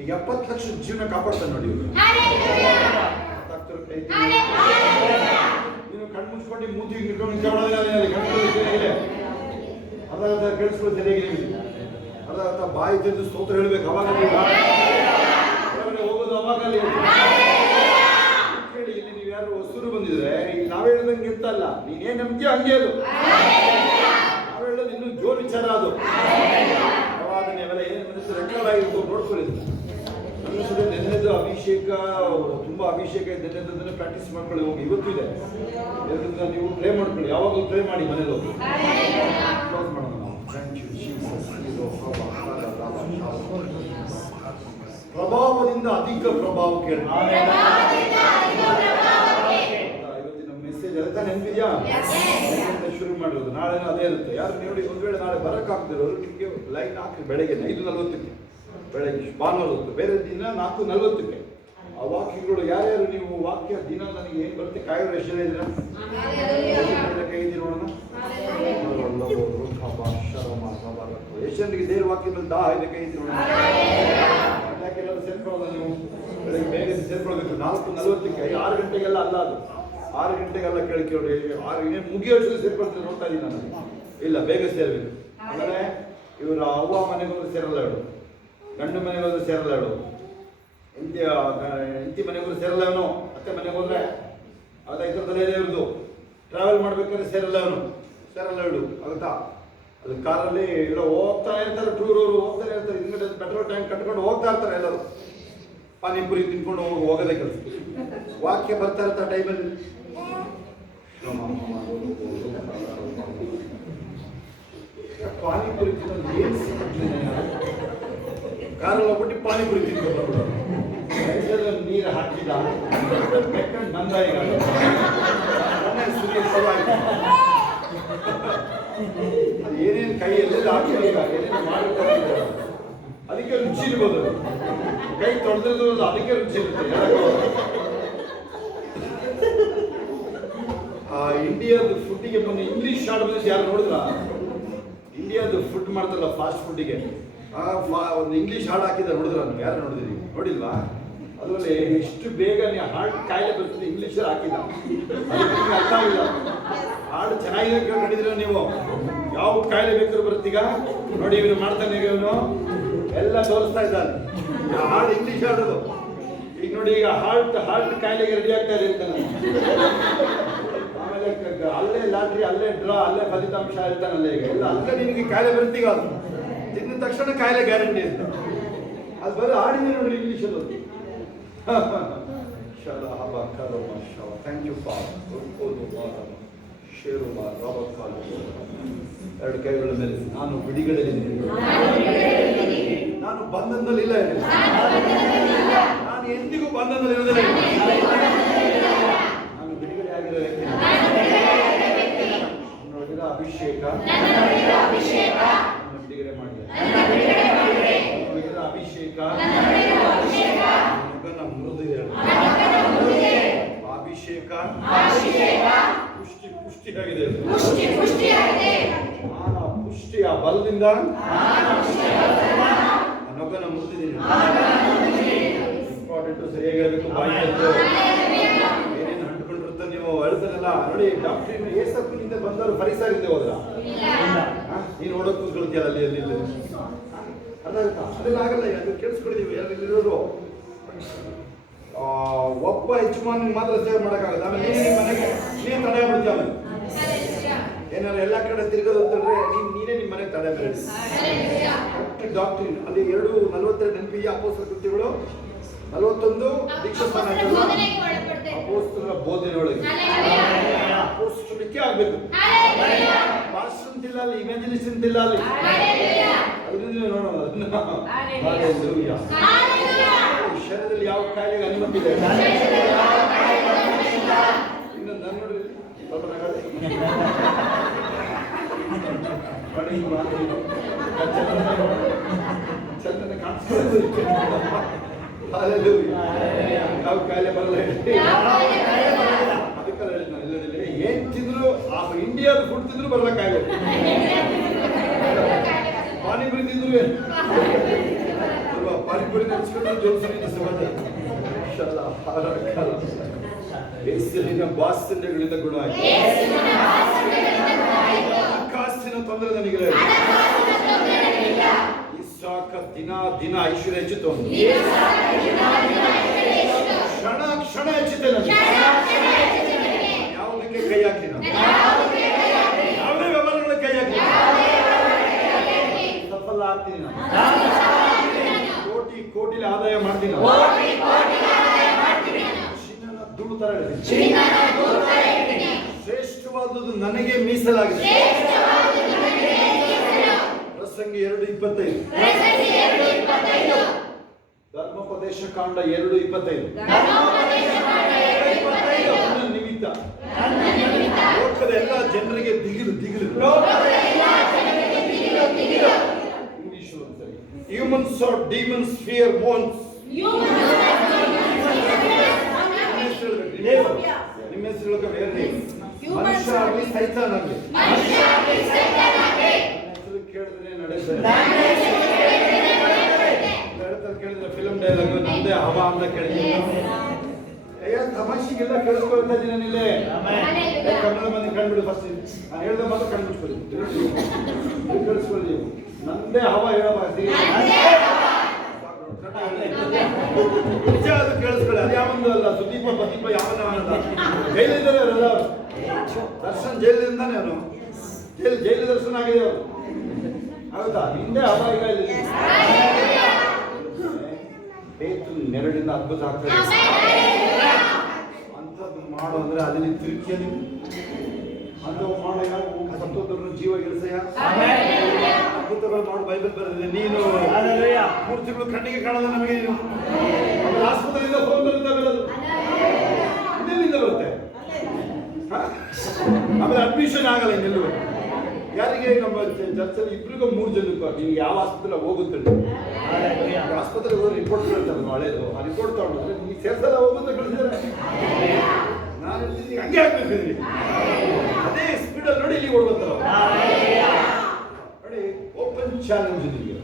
ಈಗ 70 ಲಕ್ಷ ಜೀವನ ಕಾಪಾಡ್ತಾನೆ ನೋಡಿ ಇವ್ರು. ನೀನು ಕಣ್ಣು ಮುಚ್ಕೊಂಡು ಮೂತಿ ಹಿಡ್ಕೊಂಡು ಅರ್ಧ ಕೇಳಿಸ್ಕೊಳ್ಳಿ ಸರಿಯಾಗಿ ಅರ್ಧ ಬಾಯಿ ತೆಗೆದು ಸ್ತೋತ್ರ ಹೇಳ್ಬೇಕು ಅವಾಗ ಹೊರಗಡೆ ಹೋಗೋದು ಅವಾಗ ಹೇಳಿ. ಇಲ್ಲಿ ನೀವು ಯಾರು ಹೊಸರು ಬಂದಿದ್ರೆ ಈಗ ನಾವ್ ಹೇಳ್ದಂಗೆ ಇರ್ತಲ್ಲ, ನೀನೇನ್ ನಂಬಿಕೆ ಹಂಗೆ ಅದು. ನಾವ್ ಹೇಳೋದು ಇನ್ನೂ ಜೋರ್ ವಿಚಾರ ಅದು. ಪ್ರವಾದನೆ ಅವೆಲ್ಲ ಏನ್ ರೆಕಾರ್ಡ್ ಆಗಿರ್ಬೋದು ನೋಡ್ಕೊಳ್ಳಿ. ನೆನ್ನೆದು ಅಭಿಷೇಕ ತುಂಬಾ ಅಭಿಷೇಕ ಇದೆ, ನೆನ್ನೆದನ್ನ ಪ್ರಾಕ್ಟೀಸ್ ಮಾಡ್ಕೊಳ್ಳಿ ಹೋಗಿ. ಇವತ್ತು ಇದೆ, ಇದರಿಂದ ನೀವು ಟ್ರೈ ಮಾಡ್ಕೊಳ್ಳಿ, ಯಾವಾಗಲೂ ಟ್ರೈ ಮಾಡಿ ಮನೇಲಿ ಹೋಗಿ. ಮಾಡೋಣ ನಾವು. ಪ್ರಭಾವದಿಂದ ಅಧಿಕ ಪ್ರಭಾವ ಕೇಳಿ. ಇವತ್ತಿನ ಮೆಸೇಜ್ ಅರ್ಥ ನೆನಪಿದ್ಯಾ? ಶುರು ಮಾಡಿರೋದು ನಾಳೆ ಅದೇ ಇರುತ್ತೆ. ಯಾರು ನೋಡಿ ಒಂದು ವೇಳೆ ನಾಳೆ ಬರಕ್ಕಾಗ್ತಿರೋರು ನಿಮಗೆ ಲೈನ್ ಹಾಕಿ ಬೆಳಗ್ಗೆ 5:40 ಬೆಳಗ್ಗೆ ಭಾನುವಾರ ಹೊತ್ತು, ಬೇರೆ ದಿನ 4:40 ಆ ವಾಕ್ಯಗಳು ಯಾರ್ಯಾರು ನೀವು ವಾಕ್ಯ ದಿನ ನನಗೆ ಏನು ಬರುತ್ತೆ ಕಾಯೋರು ಎಷ್ಟು ಜನ ಇದ್ದೀರಾ? ಕೈ ಇದ್ದೀರಿ ನೋಡೋಣ. ಎಷ್ಟು ಜನರಿಗೆ ದೇವ್ರ ವಾಕ್ಯ ಮೇಲೆ ದಾಹ ಇದೆ? ಕೈ ಇದ್ದೀರಿ ನೋಡೋಣ. ಯಾಕೆಲ್ಲರೂ ಸೇರ್ಕೊಳ್ಳೋದು ನೀವು? ಬೆಳಗ್ಗೆ ಬೇಗ ಸೇರ್ಕೊಳ್ಬೇಕು. 4:40 6 ಗಂಟೆಗೆಲ್ಲ ಅಲ್ಲ, ಅದು 6 ಗಂಟೆಗೆಲ್ಲ ಕೇಳಿ 6 ಇನ್ನೇನು ಮುಗಿಯೋಷ್ಟು ಸೇರ್ಕೊಳ್ತೀನಿ ನೋಡ್ತಾ ಇದ್ದೀನಿ ನಾನು. ಇಲ್ಲ, ಬೇಗ ಸೇರ್ಬೇಕು. ಆಮೇಲೆ ಇವರು ಅವ್ವ ಮನೆಗೆ ಹೋದ್ರೆ ಸೇರಲ್ಲ ಹೇಳು, ಗಂಡು ಮನೆಗೆ ಹೋದ್ರೆ ಸೇರಲ್ಲ ಹೇಳು, ಹೆಂಡತಿ ಮನೆಗೆ ಹೋದ್ರೆ ಸೇರಲ್ಲ ಅವನು, ಅತ್ತೆ ಮನೆಗೆ ಹೋದ್ರೆ ಅದ ಇದ್ರದಲ್ಲೇ ಇವ್ರದ್ದು ಟ್ರಾವೆಲ್ ಮಾಡ್ಬೇಕಾದ್ರೆ ಸೇರಲ್ಲ ಅವನು, ಸೇರಲ್ಲ ಹೇಳು. ಆಗುತ್ತಾ? ಅದು ಕಾರಲ್ಲಿ ಇಲ್ಲ ಹೋಗ್ತಾ ಇರ್ತಾರೆ, ಟೂರ್ ಅವರು ಹೋಗ್ತಾನೆ ಇರ್ತಾರೆ, ಹಿಂದ್ಗಡೆ ಪೆಟ್ರೋಲ್ ಟ್ಯಾಂಕ್ ಕಟ್ಕೊಂಡು ಹೋಗ್ತಾ ಇರ್ತಾರೆ ಎಲ್ಲರೂ, ಪಾನಿಪುರಿ ತಿನ್ಕೊಂಡು ಹೋಗೋದೇ ಕೆಲಸ. ವಾಕ್ಯ ಬರ್ತಾ ಇರ್ತಾರೆ ಟೈಮಲ್ಲಿ ಪಾನಿಪುರಿ ತಿನ್ನೋದು ಏನು ಸಿಗುತ್ತೆ? ಕಾರಲ್ಲಿ ಹೋಗ್ಬಿಟ್ಟು ಪಾನಿಪುರಿ ತಿನ್ಕೊಂಡು ನೀರು ಹಾಕಿದ ಬಂದ ಈಗ ಸುರಿಯ ಶುರು ಆಯ್ತು. ಅದು ಏನೇನು ಕೈಯಲ್ಲಿ ಹಾಕಿಲ್ಲ, ಈಗ ಏನೇನು ಮಾಡಿರ್ತಾರೆ ಅದಕ್ಕೆ ರುಚಿ ಇರ್ಬೋದು. ಕೈ ತೊಳೆದಿರೋದು ಅದಕ್ಕೆ ರುಚಿ ಇರುತ್ತೆ. ಇಂಡಿಯಾದ ಫುಡ್ಡಿಗೆ ಮೊನ್ನೆ ಇಂಗ್ಲೀಷ್ ಶಾರ್ಟ್ ಬಂದಿದ್ದು ಯಾರು ನೋಡಿದ್ರ? ಇಂಡಿಯಾದ ಫುಡ್ ಮಾಡ್ತಾರಲ್ಲ ಫಾಸ್ಟ್ ಫುಡ್ಡಿಗೆ ಒಂದು ಇಂಗ್ಲೀಷ್ ಹಾಡು ಹಾಕಿದ್ದಾರೆ, ನೋಡಿದ್ರ? ಯಾರು ನೋಡಿದ್ರಿ? ನೋಡಿಲ್ವಾ? ಅದರಲ್ಲಿ ಎಷ್ಟು ಬೇಗ ನೀವು ಹಾರ್ಟ್ ಕಾಯಿಲೆ ಬರ್ತದೆ ಇಂಗ್ಲೀಷಲ್ಲಿ ಹಾಕಿಲ್ಲ, ಅದಕ್ಕೆ ಅರ್ಥ ಆಗಿಲ್ಲ. ಹಾಡು ಚೆನ್ನಾಗಿದೆ ಕೇಳ್ಕೊಂಡಿದ್ರೆ ನೀವು ಯಾವ ಕಾಯಿಲೆ ಬೇಕಾದ್ರೂ ಬರುತ್ತೀಗ ನೋಡಿ. ಇವನು ಮಾಡ್ತಾನೆ, ಇವನು ಎಲ್ಲ ತೋರಿಸ್ತಾ ಇದ್ದಾನೆ. ಹಾಡು ಇಂಗ್ಲೀಷ್ ಹಾಡೋದು. ಈಗ ನೋಡಿ, ಈಗ ಹಾರ್ಟ್ ಕಾಯಿಲೆಗೆ ರೆಡಿ ಆಗ್ತಾ ಇದೆ ಅಂತಾನೆ. ಆಮೇಲೆ ಅಲ್ಲೇ ಲಾಟ್ರಿ, ಅಲ್ಲೇ ಡ್ರಾ, ಅಲ್ಲೇ ಫಲಿತಾಂಶ ಹೇಳ್ತಾನಲ್ಲ. ಈಗ ಎಲ್ಲ ಅಲ್ಲೇ ನಿನಗೆ ಕಾಯಿಲೆ ಬರುತ್ತೀಗ, ಅದು ತಿಂದ ತಕ್ಷಣ ಕಾಯಿಲೆ ಗ್ಯಾರಂಟಿ ಅಂತ. ಅದು ಬರೋ ಹಾಡಿದೆ ನೋಡಿ ಇಂಗ್ಲೀಷಲ್ಲಿ. ಥ್ಯಾಂಕ್ ಯು ಎರಡು ಕೈಗಳ ಮೇಲೆ ನಾನು ಬಿಡುಗಡೆಯಲ್ಲಿದ್ದೀನಿ. ನಾನು ಬಂಧನದಲ್ಲಿಲ್ಲ, ನಾನು ಎಂದಿಗೂ ಬಂಧನದಲ್ಲಿರೋದಿಲ್ಲ. ನಾನು ಬಿಡುಗಡೆ ಆಗಿರೋ ವ್ಯಕ್ತಿ. ನೋಡಿದ ಅಭಿಷೇಕ ಬಿಡುಗಡೆ ಮಾಡಿದೆ. ನೋಡಿದ ಅಭಿಷೇಕ ಮಗನ ಮೃದುಯ ಅಭಿಷೇಕ ಪುಷ್ಟಿಯಾಗಿದೆ. ನಾನು ಪುಷ್ಟಿಯ ಬಲದಿಂದ ನೊಗನ ಮುರಿದಿದ್ದೀನಿ. ಇಂಪಾರ್ಟೆಂಟ್ ಸರಿಯಾಗಿ ಹೇಳ್ಬೇಕು. ಏನೇನು ಅಂಟ್ಕೊಂಡಿರುತ್ತೆ ನೀವು ಹೇಳ್ತಾರಲ್ಲ ನೋಡಿ. ಡಾಕ್ಟ್ರಿನ ಏಸಪ್ಪನಿಂದ ಬಂದವರು ಫರಿಸಾಯರಿಂದ ಹೋದ್ರ? ನೀನು ನೋಡೋಕೆ ಕೂತ್ಕೊಳ್ತೀಯಲ್ಲ ಅಲ್ಲಿ ಅಲ್ಲಿ ಇಲ್ಲಿ. ಅದಾಗುತ್ತಾ? ಅದೆಲ್ಲ ಆಗಲ್ಲ. ಅದು ಕೇಳಿಸ್ಕೊಂಡಿದ್ದೀವಿ ಎಲ್ಲರಿರೋರು. ಒಬ್ಬ ಯಜಮಾನಿಗೆ ಮಾತ್ರ ಸೇವೆ ಮಾಡೋಕ್ಕಾಗತ್ತೆ. ಆಮೇಲೆ ನೀನು ಮನೆಗೆ ನೀನು ತಡೆ ಬಿಡ್ತೀಯ. ಆಮೇಲೆ ಏನಾದ್ರು ಎಲ್ಲ ಕಡೆ ತಿರ್ಗೋದು ಅಂತಂದ್ರೆ ನೀನೇ ನಿಮ್ಮ ಮನೆಗೆ ತಡೆ ಬೇಡಿ. ಡಾಕ್ಟ್ರಿನ್ ಅಲ್ಲಿ 2:42 ನೆನಪಿಗೆ ಅಪೋಸ್ತಲ ಕೃತ್ಯಗಳು 41 ದೀಕ್ಷಾಸ್ನಾನ ಅಪೋಸ್ತಲರ ಬೋಧನೆ ಒಳಗೆ ಅಪೋಸ್ತಲಿಕ್ಕೆ ಆಗ್ಬೇಕು. ಪಾಸ್ಟರ್ ಅಂತಿಲ್ಲ ಅಲ್ಲಿ, ಇಮ್ಯಾಜಿನೇಷನ್ ಅಂತಿಲ್ಲ ಅಲ್ಲಿ. ಅದರಿಂದ ನೋಡೋಣ ಅದನ್ನ. ಹಲ್ಲೆಲೂಯಾ. ಶರೀರದಲ್ಲಿ ಯಾವ ಕಾಯಿಲೆಗೆ ಅನುಮತಿ ಇದೆ? ಇನ್ನೊಂದು ನಾನು ನೋಡ್ರಿ ಚಂದನ ಕಾಣಿಸ್ಕೊಳ್ಳೋದು. ಯಾವ ಕಾಯಿಲೆ ಬರಲ್ಲ. ಅದಕ್ಕೆಲ್ಲ ಹೇಳಿದ್ನ ಎಲ್ಲ ಏನ್ ತಿಂದ್ರು ಇಂಡಿಯಾದ ಫುಡ್ ತಿಂದ್ರು ಬರಲ್ಲ ಕಾಯಿಲೆ. ಪಾನಿಪುರಿ ತಿಂದ್ರು ಪಾನಿಪುರಿ ನೆನೆಸ್ಕೊಂಡು ಜೋಡಿಸಿ ಯೇಸುವಿನ ವಾತ್ಸಲ್ಯಗಳಿಂದ ಗುಣ ಆಯಿತು. ಹಣಕಾಸಿನ ತೊಂದರೆ ನನಗೆ ಇಸಾಕ ದಿನ ದಿನ ಐಶ್ವರ್ಯ ಹೆಚ್ಚುತ್ತು. ಕ್ಷಣ ಕ್ಷಣ ಹೆಚ್ಚುತ್ತೆ ನನಗೆ. ಯಾವುದಕ್ಕೆ ಕೈ ಹಾಕಿ ನಾನು ಯಾವುದೇ ವ್ಯವಹಾರಗಳ ಕೈ ಹಾಕಿ ಸಫಲ ಆಗ್ತೀನಿ ನಾನು. ಕೋಟಿ ಕೋಟಿಲಿ ಆದಾಯ ಮಾಡ್ತೀನಿ ನಾನು. ಚಿನ್ನನ ದುಡ್ಡು ತರ ಹೇಳ್ತೀನಿ. ಶ್ರೇಷ್ಠವಾದುದು ನನಗೆ ಮೀಸಲಾಗಿದೆ. ಪ್ರಸಂಗಿ 2:25. ಧರ್ಮೋಪದೇಶ ಕಾಂಡ 2:25. ನಿಮಿತ್ತ ಲೋಕದ ಎಲ್ಲ ಜನರಿಗೆ ದಿಗಿಲು ದಿಗಿಲು. English humans are demons fear moans. ನಿಮ್ಮ ಹೆಸರು ಬೇರೆ ಮನುಷ್ಯ ಆಗಲಿ ಸೈತಾನ್ ಆಗಲಿ ಹೆಸರು ಕೇಳಿದ್ರೆ ನಡೆಸ್ತಾರೆ. ಕೇಳಿದ್ರೆ ಫಿಲಂ ಡೈಲಾಗ್ ನಂದೇ ಹವಾ ಅಂತ ಕೇಳಿದ್ರೆ ತಮಾಷೆಗೆಲ್ಲ ಕೇಳಿಸ್ಕೊಳ್ತಾ ಇದ್ದೀನಿ ನಾನಿಲ್ಲೇ. ಕನ್ನಡ ಮಂದಿ ಕಂಡುಬಿಡು ಫಸ್ಟ್. ನಾನು ಹೇಳ್ದ ಮಾತ್ರ ಕಂಡುಬಿಡ್ಕೊಳ್ಳಿ. ಕೇಳಿಸ್ಕೊಳ್ಳಿ. ನಂದೇ ಹವಾ ಹೇಳಬಾರ್ದು. ನಿಜ ಅದು ಕೇಳಿಸ್ಕೊಳ್ಳಿ. ಅದು ಯಾವೊಂದು ಅಲ್ಲ. ಸುದೀಪ ಪ್ರದೀಪ ಯಾವನ್ನ ಜೈಲಿದ್ದಾರೆ ಅವರೆಲ್ಲ. ದರ್ಶನ್ ಜೈಲಿಂದಾನೆ ಅವನು. ಜೈಲು ದರ್ಶನ ಆಗಿದೆ ಅವರು. ಹೌದಾ? ಹಿಂದೆ ಹವಾ ಈಗ ನೆರಳಿಂದ ಅದ್ಭುತ ಆಗ್ತದೆ. ಅಂಥದ್ದು ಮಾಡು ಅಂದ್ರೆ ಅದನ್ನ ತಿರುಗಿಯ ನೀವು ಅಂಥವು ಮಾಡಯ್ಯ. ಸತ್ತೋದನ್ನು ಜೀವ ಗೆಲ್ಸಯ್ಯ. ಅದ್ಭುತಗಳು ಮಾಡು. ಬೈಬಲ್ ಬರೆದಿದೆ. ನೀನು ಮೂರ್ತಿಗಳು ಕಣ್ಣಿಗೆ ಕಾಣೋದು ನಮಗೆ. ನೀನು ಆಮೇಲೆ ಆಸ್ಪತ್ರೆಯಿಂದ ಫೋನ್ ಬರುತ್ತೆ. ಇನ್ನೆಲ್ಲಿಂದ ಬರುತ್ತೆ? ಆಮೇಲೆ ಅಡ್ಮಿಷನ್ ಆಗಲ್ಲ ಇನ್ನೆಲ್ಲೂ. ಯಾರಿಗೆ ನಮ್ಮ ಚರ್ಚಲ್ಲಿ 2-3 ಜನಕ್ಕೆ ನೀವು ಯಾವ ಆಸ್ಪತ್ರೆ ಹೋಗುತ್ತೆ ಆಸ್ಪತ್ರೆಗೆ ಹೋದ್ರೆ ರಿಪೋರ್ಟ್ ಹೇಳ್ತಾರೆ ಹಳೇದು. ಆ ರಿಪೋರ್ಟ್ ತಗೊಂಡ್ರೆ ನೀವು ಸೇರ್ಸಲ್ಲ ಹೋಗುತ್ತೆ ಕಳಿಸಿದ್ರೆ ನಾನು ಹೇಳ್ತೀನಿ ಹಂಗೆ ಆಗ್ಬೇಕು. ಅದೇ ಸ್ಪೀಡಲ್ಲಿ ನೋಡಿ ಇಲ್ಲಿ ಓಡ್ಬರ್ತಾರ ನೋಡಿ. ಓಪನ್ ಚಾಲೆಂಜ್ ನಿಮಗೆ.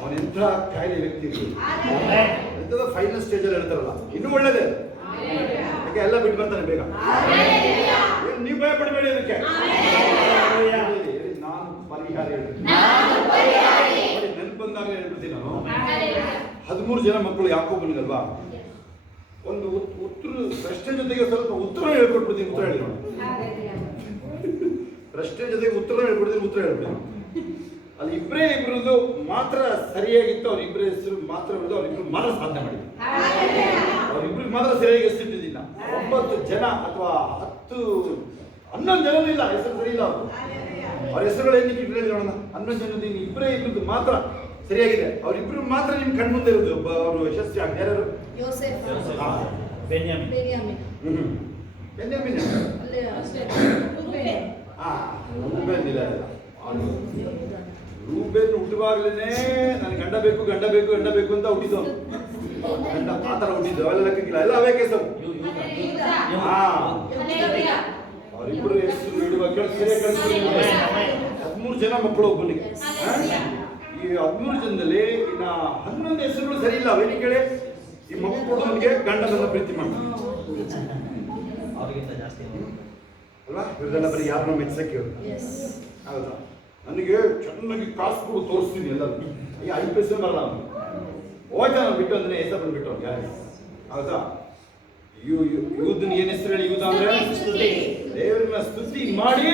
ಅವನೆಂಥ ಕಾಯಿಲೆ ವ್ಯಕ್ತಿ ಎಂಥದ ಫೈನಲ್ ಸ್ಟೇಜಲ್ಲಿ ಹೇಳ್ತಾರಲ್ಲ ಇನ್ನೂ ಒಳ್ಳೇದೇ. ಯಾಕೆ ಎಲ್ಲ ಬಿಟ್ಟು ಬರ್ತಾನೆ ಬೇಗ. ನೀವು ಭಯ ಪಡಬೇಡಿ ಅದಕ್ಕೆ. ನಾನು ಪರಿಹಾರ ಹೇಳ್ತೀನಿ. ನೆನಪು ಬಂದಾಗ ಹೇಳ್ಬಿಡ್ತೀನಿ ನಾನು. 13 ಜನ ಮಕ್ಕಳು ಯಾಕೋಬನಿಗಲ್ವಾ? ಒಂದು ಉತ್ತರ ಪ್ರಶ್ನೆ ಜೊತೆಗೆ ಸ್ವಲ್ಪ ಉತ್ತರ ಹೇಳ್ಕೊಟ್ಬಿಡ್ತೀನಿ. ಉತ್ತರ ಹೇಳಿ ನೋಡಿ. ಪ್ರಶ್ನೆ ಜೊತೆಗೆ ಉತ್ತರ ಹೇಳ್ಬಿಡ್ತೀನಿ. ಉತ್ತರ ಹೇಳ್ಬಿಡ್ತೀನಿ. ಅಲ್ಲಿ ಇಬ್ಬರದು ಮಾತ್ರ ಸರಿಯಾಗಿತ್ತು. ಅವ್ರಿಬ್ಬರ ಹೆಸರು ಮಾತ್ರ ಹೇಳಿದ್ರು. ಅವ್ರಿಬ್ರು ಮಾತ್ರ ಸಾಧನೆ ಮಾಡಿದ್ರು. ಅವ್ರಿಬ್ರಿಗೆ ಮಾತ್ರ ಸರಿಯಾಗಿ ಹೆಸರಿಟ್ಟಿದ್ದಿಲ್ಲ. 9 ಜನ ಅಥವಾ 10-11 ಜನನೂ ಇಲ್ಲ. ಹೆಸರು ಸರಿ ಇಲ್ಲ. ಅವ್ರ ಹೆಸರುಗಳು ಏನಕ್ಕೆ ಇಟ್ಟರೆ ನೋಡೋಣ. 11 ಜನದ್ದು ಇಬ್ಬರದ್ದು ಮಾತ್ರ ಸರಿಯಾಗಿದೆ. ಅವ್ರಿಬ್ರು ಮಾತ್ರ ನಿಮ್ ಕಣ್ಮುಂದೆ ಇರೋದು. ಅವರು ಯಶಸ್ವಿ ಆಗಿ ಯಾರು? ಬೆನ್ಯಾಮಿನ್. ರೂಬೇನ್ ಹುಟ್ಟುವಾಗಲೇ ನನಗೆ ಗಂಡ ಬೇಕು ಗಂಡ ಬೇಕು ಗಂಡ ಬೇಕು ಅಂತ ಹುಟ್ಟಿದ್ದು. ಗಂಡ ಆ ಥರ ಹುಟ್ಟಿದ್ದು. ಅವೆಲ್ಲ ಲೆಕ್ಕಕ್ಕಿಲ್ಲ. ಎಲ್ಲ ಅವೇ ಕೆಸವು. ಅವರಿಬ್ಬರು ಹೆಸರು ಇಡುವ ಸರಿಯಾಗಿ ಕಳಿಸ್ತೀವಿ. 13 ಜನ ಮಕ್ಕಳು ಒಬ್ಬನಿಗೆ. ಈ 13 ಜನದಲ್ಲಿ ಇನ್ನ 11 ಹೆಸರುಗಳು ಸರಿ ಇಲ್ಲ. ಅವೇನು ಕೇಳಿ ಈ ಮಕ್ಕಳು ನನಗೆ ಗಂಡನನ್ನ ಪ್ರೀತಿ ಮಾಡ್ತಾರೆ ಅಲ್ವಾ? ಇವ್ರದೆಲ್ಲ ಬರೀ ಯಾರನ್ನ ಮೆಚ್ಚಕ್ಕೆ. ಹೌದಾ? ನನಗೆ ಚೆನ್ನಾಗಿ ಕಾಸು ಕೊಡು ತೋರಿಸ್ತೀನಿ ಎಲ್ಲರೂ. ಈ IPS ಬರಲ್ಲ ಅವನು. ಹೋಯ್ತಾ ನಾವು ಬಿಟ್ಟು ಅಂದ್ರೆ ಹೆಸರು ಬಂದ್ಬಿಟ್ಟು ಅವ್ನು ಯಾರು? ಹೌದಾ? ಯೂದನ್ ಏನ್ ಹೆಸರು ಹೇಳಿ? ಯೂದ ಅಂದ್ರೆ ದೇವರನ್ನ ಸ್ತುತಿ ಮಾಡಿ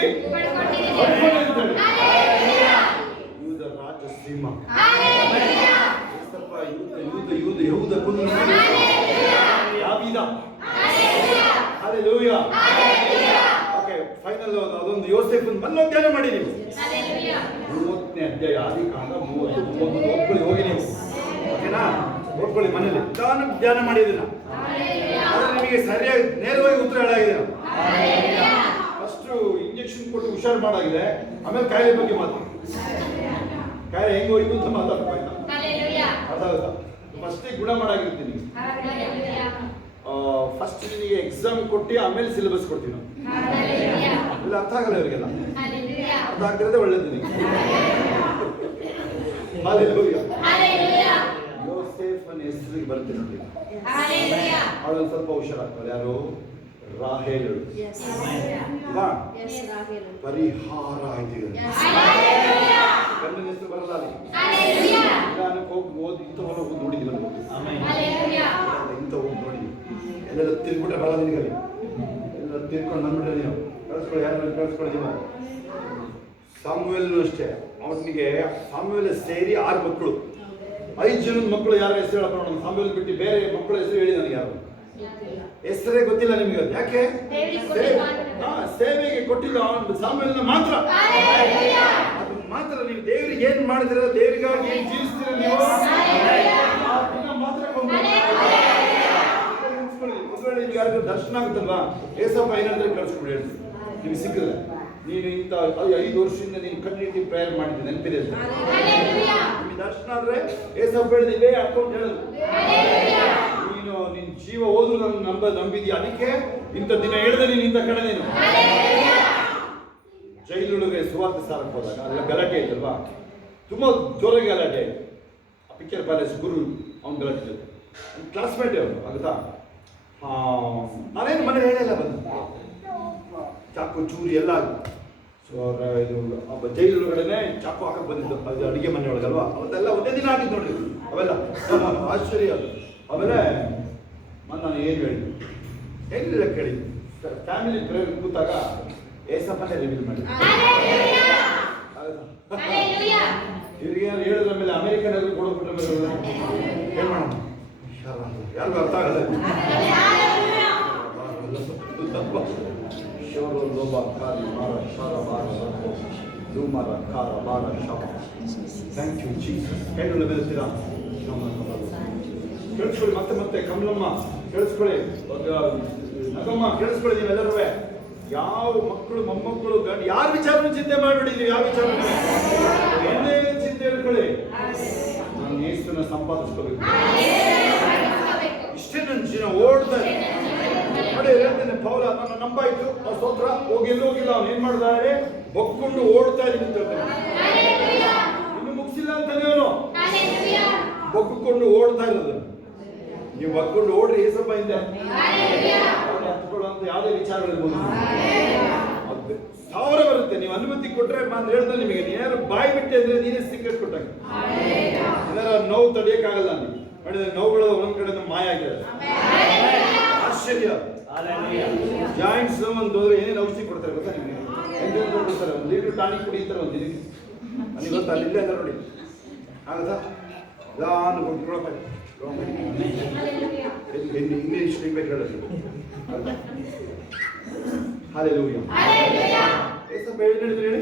ಯೂದ ರಾಜ ಸಿಂಹ. ಯಹೂದ ಕುಂದು ದಾವೀದ. ಹಲ್ಲೆಲೂಯಾ. ಓಕೆ, ಫೈನಲ್ ಅದೊಂದು ಯೋಸೇಫನ್ ಮನ್ನೋ ಧ್ಯಾನ ಮಾಡಿ ನೀವು. 30ನೇ ಅಧ್ಯಾಯ ಆದಿಕಾಂಡ 30 ಓದ್ಕೊಳ್ಳಿ ಹೋಗಿ ನೀವು. ಓಕೆನಾ? ಓದ್ಕೊಳ್ಳಿ ಮನೇಲಿ. ನಾನು ಧ್ಯಾನ ಮಾಡಿದ್ದೀನ. ಆದ್ರೆ ನಿಮಗೆ ಸರಿಯಾಗಿ ನೇರವಾಗಿ ಉತ್ತರ ಹೇಳಾಗಿದೆ. ಫಸ್ಟ್ ಇಂಜೆಕ್ಷನ್ ಕೊಟ್ಟು ಹುಷಾರು ಮಾಡಾಗಿದೆ. ಆಮೇಲೆ ಕಾಯಿಲೆ ಬಗ್ಗೆ ಮಾತಾಡಿ. ಕಾಯಿಲೆ ಹೆಂಗೆ ಹೋಯ್ತು ಅಂತ ಮಾತಾಡ್ಬೇಕು. ಆಯ್ತಾ? ಅದಾಗುತ್ತಾ? ಫಸ್ಟಿಗೆ ಗುಣ ಮಾಡಾಗಿರ್ತೀನಿ. ಫಸ್ಟ್ ನಿನಗೆ ಎಕ್ಸಾಮ್ ಕೊಟ್ಟು ಆಮೇಲೆ ಸಿಲೆಬಸ್ ಕೊಡ್ತೀವಿ ನಾವು. ಇಲ್ಲ ಅರ್ಥ ಆಗಲ್ಲ ಇವರಿಗೆಲ್ಲ. ಅರ್ಥ ಆಗ್ತಿರೋದೇ ಒಳ್ಳೇದು ನಿಮಗೆ. ಯೋಸೇಫನ ನನ್ನ ಹೆಸರಿಗೆ ಬರುತ್ತೆ ನೋಡಿ. ಅವಳು ಸ್ವಲ್ಪ ಹುಷಾರಾಗ್ತಾಳೆ. ಯಾರು? ರಾಹೇಲು. ಅಲ್ವಾ? ಪರಿಹಾರ ಆಯ್ತು. ಗಂಡನ ಹೆಸರು ಬರಲ್ಲ ಅಲ್ಲಿ. ನಿಧಾನಕ್ಕೆ ಹೋಗಿ ಓದಿ ಇಂಥವನ್ನ ಹೋಗಿ ನೋಡಿದಿಲ್ಲ. ಇಂಥ ಹೋಗಿ ನೋಡಿ ಎಲ್ಲೆಲ್ಲ ತಿರ್ಬಿಟ್ರೆ ಬರಲ್ಲ ನಿನಗಲ್ಲಿ. ಎಲ್ಲ ತಿರ್ಕೊಂಡು ಬಂದ್ಬಿಟ್ರೆ ನೀನು ಕಳಿಸ್ಕೊಳ್ಳಿ, ಯಾರು ಕಳಿಸ್ಕೊಳ್ಳಿ ನೀವು. ಸಾಮುವೇಲನು ಅಷ್ಟೇ, ಅವನಿಗೆ ಸಾಮುವೇಲ ಸೇರಿ 6 ಮಕ್ಕಳು, 5 ಜನದ ಮಕ್ಕಳು. ಯಾರ ಹೆಸರು ಹೇಳಪ್ಪ ನೋಡೋಣ. ಸಾಮುವೇಲ್ ಬಿಟ್ಟು ಬೇರೆ ಮಕ್ಕಳ ಹೆಸರು ಹೇಳಿ ನನಗೆ. ಯಾರು ಹೆಸರೇ ಗೊತ್ತಿಲ್ಲ ನಿಮಗೆ. ಯಾಕೆ? ಸೇವೆಗೆ ಕೊಟ್ಟಿಲ್ಲ ಅವನು ಸಾಮುವೇಲನ ಮಾತ್ರ. ಅದು ಮಾತ್ರ. ನೀವು ದೇವರಿಗೆ ಏನ್ ಮಾಡಿದಿರ, ದೇವರಿಗಾಗಿ ಏನ್ ಜೀವಿಸ್ತೀರ ನೀವು ಮಾತ್ರ ಒಂದ್ವೇಳೆ ಯಾರಿಗೂ ದರ್ಶನ ಆಗುತ್ತಲ್ವಾ, ಏಸಪ್ಪ ಏನಂದ್ರೆ ಕಳ್ಸ್ಕೊಬಿಡಿ ಹೇಳ್ತೀನಿ. ನೀವು ಸಿಕ್ಕಿದ್ರೆ ನೀನು ಇಂಥ 5 ವರ್ಷದಿಂದ ನೀನು ಕಣ್ಣಿಟ್ಟು ಪ್ರೇಯರ್ ಮಾಡಿದ್ದೆ, ನೆನಪಿದೆ ಅಂತ. ನಿಮಗೆ ದರ್ಶನ ಆದ್ರೆ ಏಸಪ್ಪ ಹೇಳಿದೆ ಅಕೌಂಟ್ ಹೇಳೋದು. ನೀನು ನಿನ್ನ ಜೀವ ಹೋದ್ರು ನನ್ನ ನಂಬಿದ್ಯಾ, ಅದಕ್ಕೆ ಇಂಥ ದಿನ ಹೇಳಿದೆ ನೀನು ಇಂಥ ಕಡೆ. ನೀನು ಜೈಲೊಳಗೆ ಸುವಾರ್ತೆ ಸಾರಕ್ಕೆ ಹೋದಾಗ ಅಲ್ಲ ಗಲಾಟೆ ಐತಲ್ವಾ, ತುಂಬ ಜೋರಾಗಿ ಗಲಾಟೆ. ಆ ಪಿಕ್ಚರ್ ಪ್ಯಾಲೇಸ್ ಗುರು ಅವ್ನ ಗಲಾಟೆ ಜೊತೆ ಕ್ಲಾಸ್ಮೇಟ್ ಅವರು ಆಗುತ್ತಾ. ನಾನೇನು ಮನೆ ಹೇಳಿಲ್ಲ, ಬಂದು ಚಾಕು ಚೂರಿ ಎಲ್ಲ ಇದು ಜೈಲೊಳಗಡೆ ಚಾಕು ಹಾಕಕ್ಕೆ ಬಂದಿದ್ದು. ಅದು ಅಡುಗೆ ಮನೆ ಒಳಗಲ್ವಾ, ಅವತ್ತೆಲ್ಲ ಒಂದೇ ದಿನ ಆಗಿದ್ದು ನೋಡಿ ಅವೆಲ್ಲ. ಆಶ್ಚರ್ಯ ಅದು. ಆಮೇಲೆ ನಾನು ಏನು ಹೇಳಿದ್ದು ಏನಿಲ್ಲ ಕೇಳಿ, ಫ್ಯಾಮಿಲಿ ಪ್ರೇಯರ್ ಕೂತಾಗ ಏಸಪ್ಪನೇ ರಿವೀಲ್ ಮಾಡಿ. ಇವ್ರಿಗೆ ಯಾರು ಹೇಳಿದ್ರ ಮೇಲೆ ಅಮೆರಿಕನಲ್ಲಿ ಕೊಡೋಬಿಟ್ರ ಮೇಲೆ ಏನು ಮಾಡೋಣ, ಯಾರಿಗೂ ಅರ್ಥ ಆಗಲ್ಲ. Thank you Jesus. ಕೈಗಳ ಬೆಳೆಸ್ತೀರಾ? ಕೇಳಿಸ್ಕೊಳ್ಳಿ. ಮತ್ತೆ ಕಮಲಮ್ಮ ಕೇಳಿಸ್ಕೊಳ್ಳಿ, ನಗಮ್ಮ ಕೇಳಿಸ್ಕೊಳ್ಳಿ. ನೀವೆಲ್ಲರೂ ಯಾವ ಮಕ್ಕಳು ಮೊಮ್ಮಕ್ಕಳು ಗಂಡು ಯಾರ ವಿಚಾರ ಚಿಂತೆ ಮಾಡಬೇಡಿ. ನೀವು ಯಾವ ವಿಚಾರ ಏನೇ ಚಿಂತೆ ಹೇಳ್ಕೊಳ್ಳಿ, ನಾನು ಯೇಸುನ ಸಂಪಾದಿಸ್ಕೋಬೇಕು, ಇಷ್ಟೇ ನನ್ನ ಜೀವನ ಓಡ್ತಾ ನೋಡಿ. ಹೇಳ್ತೇನೆ, ಪೌಲ ನನ್ನ ನಂಬಾಯ್ತು, ಅವ್ರ ಸ್ತೋತ್ರ. ಹೋಗಿಲ್ಲ ಅವ್ನು ಏನ್ ಮಾಡಿದಾರೆ, ಬಗ್ಕೊಂಡು ಓಡ್ತಾ ಇದೀನಿ ಅಂತ ಹೇಳ್ತಾನೆ. ಇನ್ನು ಮುಗಿಸಿಲ್ಲ ಅಂತಾನೆ ಅವನು, ಬಗ್ಕೊಂಡು ಓಡ್ತಾ ಇರೋದು. ನೀವು ಬಗ್ಕೊಂಡು ಓಡ್ರಿ, ಏಸಪ್ಪ ಹಿಂದೆ ಹತ್ಕೊಳ್ಳುವಂತ ಯಾವುದೇ ವಿಚಾರಗಳಿರ್ಬೋದು, 1000 ಬರುತ್ತೆ. ನೀವು ಅನುಮತಿ ಕೊಟ್ರೆ ಮಾತ್ರ ಹೇಳ್ದೆ ನಿಮಗೆ. ನೀನಾರು ಬಾಯಿ ಬಿಟ್ಟೆ ಅಂದ್ರೆ ನೀನೇ ಸೀಕ್ರೆಟ್ ಕೊಟ್ಟಾಗ ಏನಾರ ನೋವು ತಡೆಯಕ್ಕಾಗಲ್ಲ. ಮಾಡಿದ್ರೆ ನೋವುಗಳು ಒಂದ್ ಕಡೆ ಮಾಯ ಆಗಿದೆ. ಆಶ್ಚರ್ಯ. ಜಾಯಿಂಟ್ಸ್ ಒಂದು ಹೋದ್ರೆ ಏನೇನು ಔಷಧಿ ಕೊಡ್ತಾರೆ ಗೊತ್ತಾ ನಿಮಗೆ? ಕೊಡ್ತಾರೆ, 1 ಲೀಟರ್ ಟಾನಿಕ್ ಕುಡಿತಾರೆ ಒಂದು ದಿನಕ್ಕೆ. ನನಗೆ ಗೊತ್ತಾ, ಅಲ್ಲಿ ಇಲ್ಲೇ ನೋಡಿ ಆಗುತ್ತಾ? ನಾನು ಕೊಟ್ಕೊಳಪ್ಪ ಇಂಗ್ಲೀಷ್ ಬೇಕು ಹೇಳೋದು. ಹಲ್ಲೆಲೂಯ. ಸ್ವಲ್ಪ ಹೇಳಿ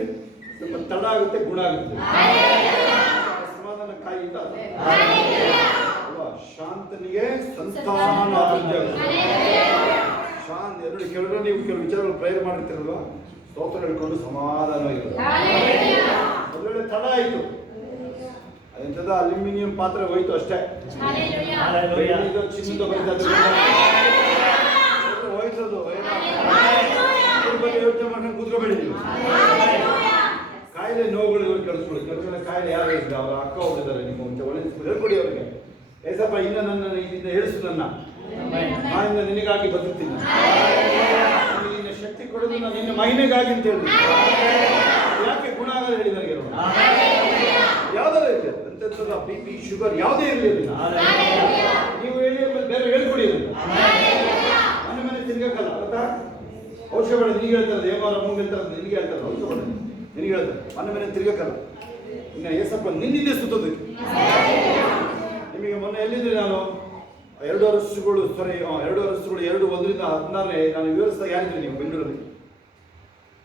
ಸ್ವಲ್ಪ ತಡ ಆಗುತ್ತೆ, ಗುಣ ಆಗುತ್ತೆ. ಸಮಾಧಾನ ಕಾಯಿತ ಅಲ್ವಾ? ಶಾಂತನಿಗೆ ಸಂತಾನ ಅಭಿವೃದ್ಧಿ ಆಗುತ್ತೆ. ಶಾಂತ ಎರಡು ಕೆಲವರು ನೀವು ಕೆಲವು ವಿಚಾರಗಳು ಪ್ರೇಯರ್ ಮಾಡಿರ್ತೀರಲ್ವಾ, ಸ್ತೋತ್ರ ಹೇಳ್ಕೊಂಡು ಸಮಾಧಾನವಾಗಿರುತ್ತೆ. ಒಂದೊಳ್ಳೆ ತಡ ಆಯಿತು, ಎಂಥದ ಅಲ್ಯೂಮಿನಿಯಂ ಪಾತ್ರೆ ಹೋಯ್ತು ಅಷ್ಟೇ. ಚಿನ್ನದ ಬರೀತಾರೆ ಹೋಯ್ತದು. ಯೋಚನೆ ಮಾಡ್ಕೊಂಡು ಕೂತ್ಕೋಬೇಡಿ ನೀವು. ಕಾಯಿಲೆ ನೋವುಗಳು ಕಳಿಸ್ಕೊಳ್ಳಿ. ಕೆಲವು ಕಾಯಿಲೆ ಯಾರು ಇದ್ದಾರೆ, ಅವರ ಅಕ್ಕ ಹೋಗಿದ್ದಾರೆ, ನಿಮ್ಮ ಮುಂಚೆ ಒಳ್ಳೆ ಹೇಳ್ಕೊಡಿ ಅವರಿಗೆ. ಏಸಪ್ಪ ಇನ್ನು ನನ್ನ ಇದರಿಂದ ಹೇಳಿಸು, ನನ್ನ ನಾನಿಂದ ನಿನಗಾಗಿ ಬದುಕ್ತೀನಿ, ನಿನ್ನ ಶಕ್ತಿ ಕೊಡೋದು ನಾನು ನಿನ್ನ ಮಹಿಮೆಗಾಗಿ ಅಂತ ಹೇಳಿ. ಯಾಕೆ ಗುಣ ಆಗಲ್ಲ ಹೇಳಿ ನನಗೆ. ಯಾವ್ದಾದ್ರು ಇರಲಿ, ಎಂತೆಂಥದ BP ಶುಗರ್ ಯಾವುದೇ ಇರಲಿ, ನೀವು ಹೇಳಿ ಬೇರೆ ಹೇಳ್ಕೊಡಿ. ಮನೆ ಮನೆ ತಿರ್ಗಕ್ಕಲ್ಲ ಗೊತ್ತಾ? ಔಷಧ ಬೇಡ ನಿನಗೆ ಹೇಳ್ತಾರೆ, ದೇವರ ಅಮ್ಮಂಗೆ ಹೇಳ್ತಾರೆ, ನಿನಗೆ ಹೇಳ್ತಾರೆ. ಔಷಧ ಬೇಡ ನಿನಗೆ ಹೇಳ್ತಾರೆ, ಮನೆ ಮನೆ ತಿರ್ಗಕ್ಕಲ್ಲ. ಇನ್ನು ಏಸಪ್ಪ ನಿನ್ನಿಂದೆ ಸುತ್ತೋದಕ್ಕೆ. ನಿಮಗೆ ಮೊನ್ನೆ ಎಲ್ಲಿದ್ರಿ ನಾನು 2 ವರ್ಷಗಳು 2 ವರ್ಷಗಳು 2 1ರಿಂದ 16 ನಾನು ವಿವರಿಸಿದಾಗ ಯಾರಿದ್ರಿ ನೀವು ಬೆಂಗಳೂರಲ್ಲಿ?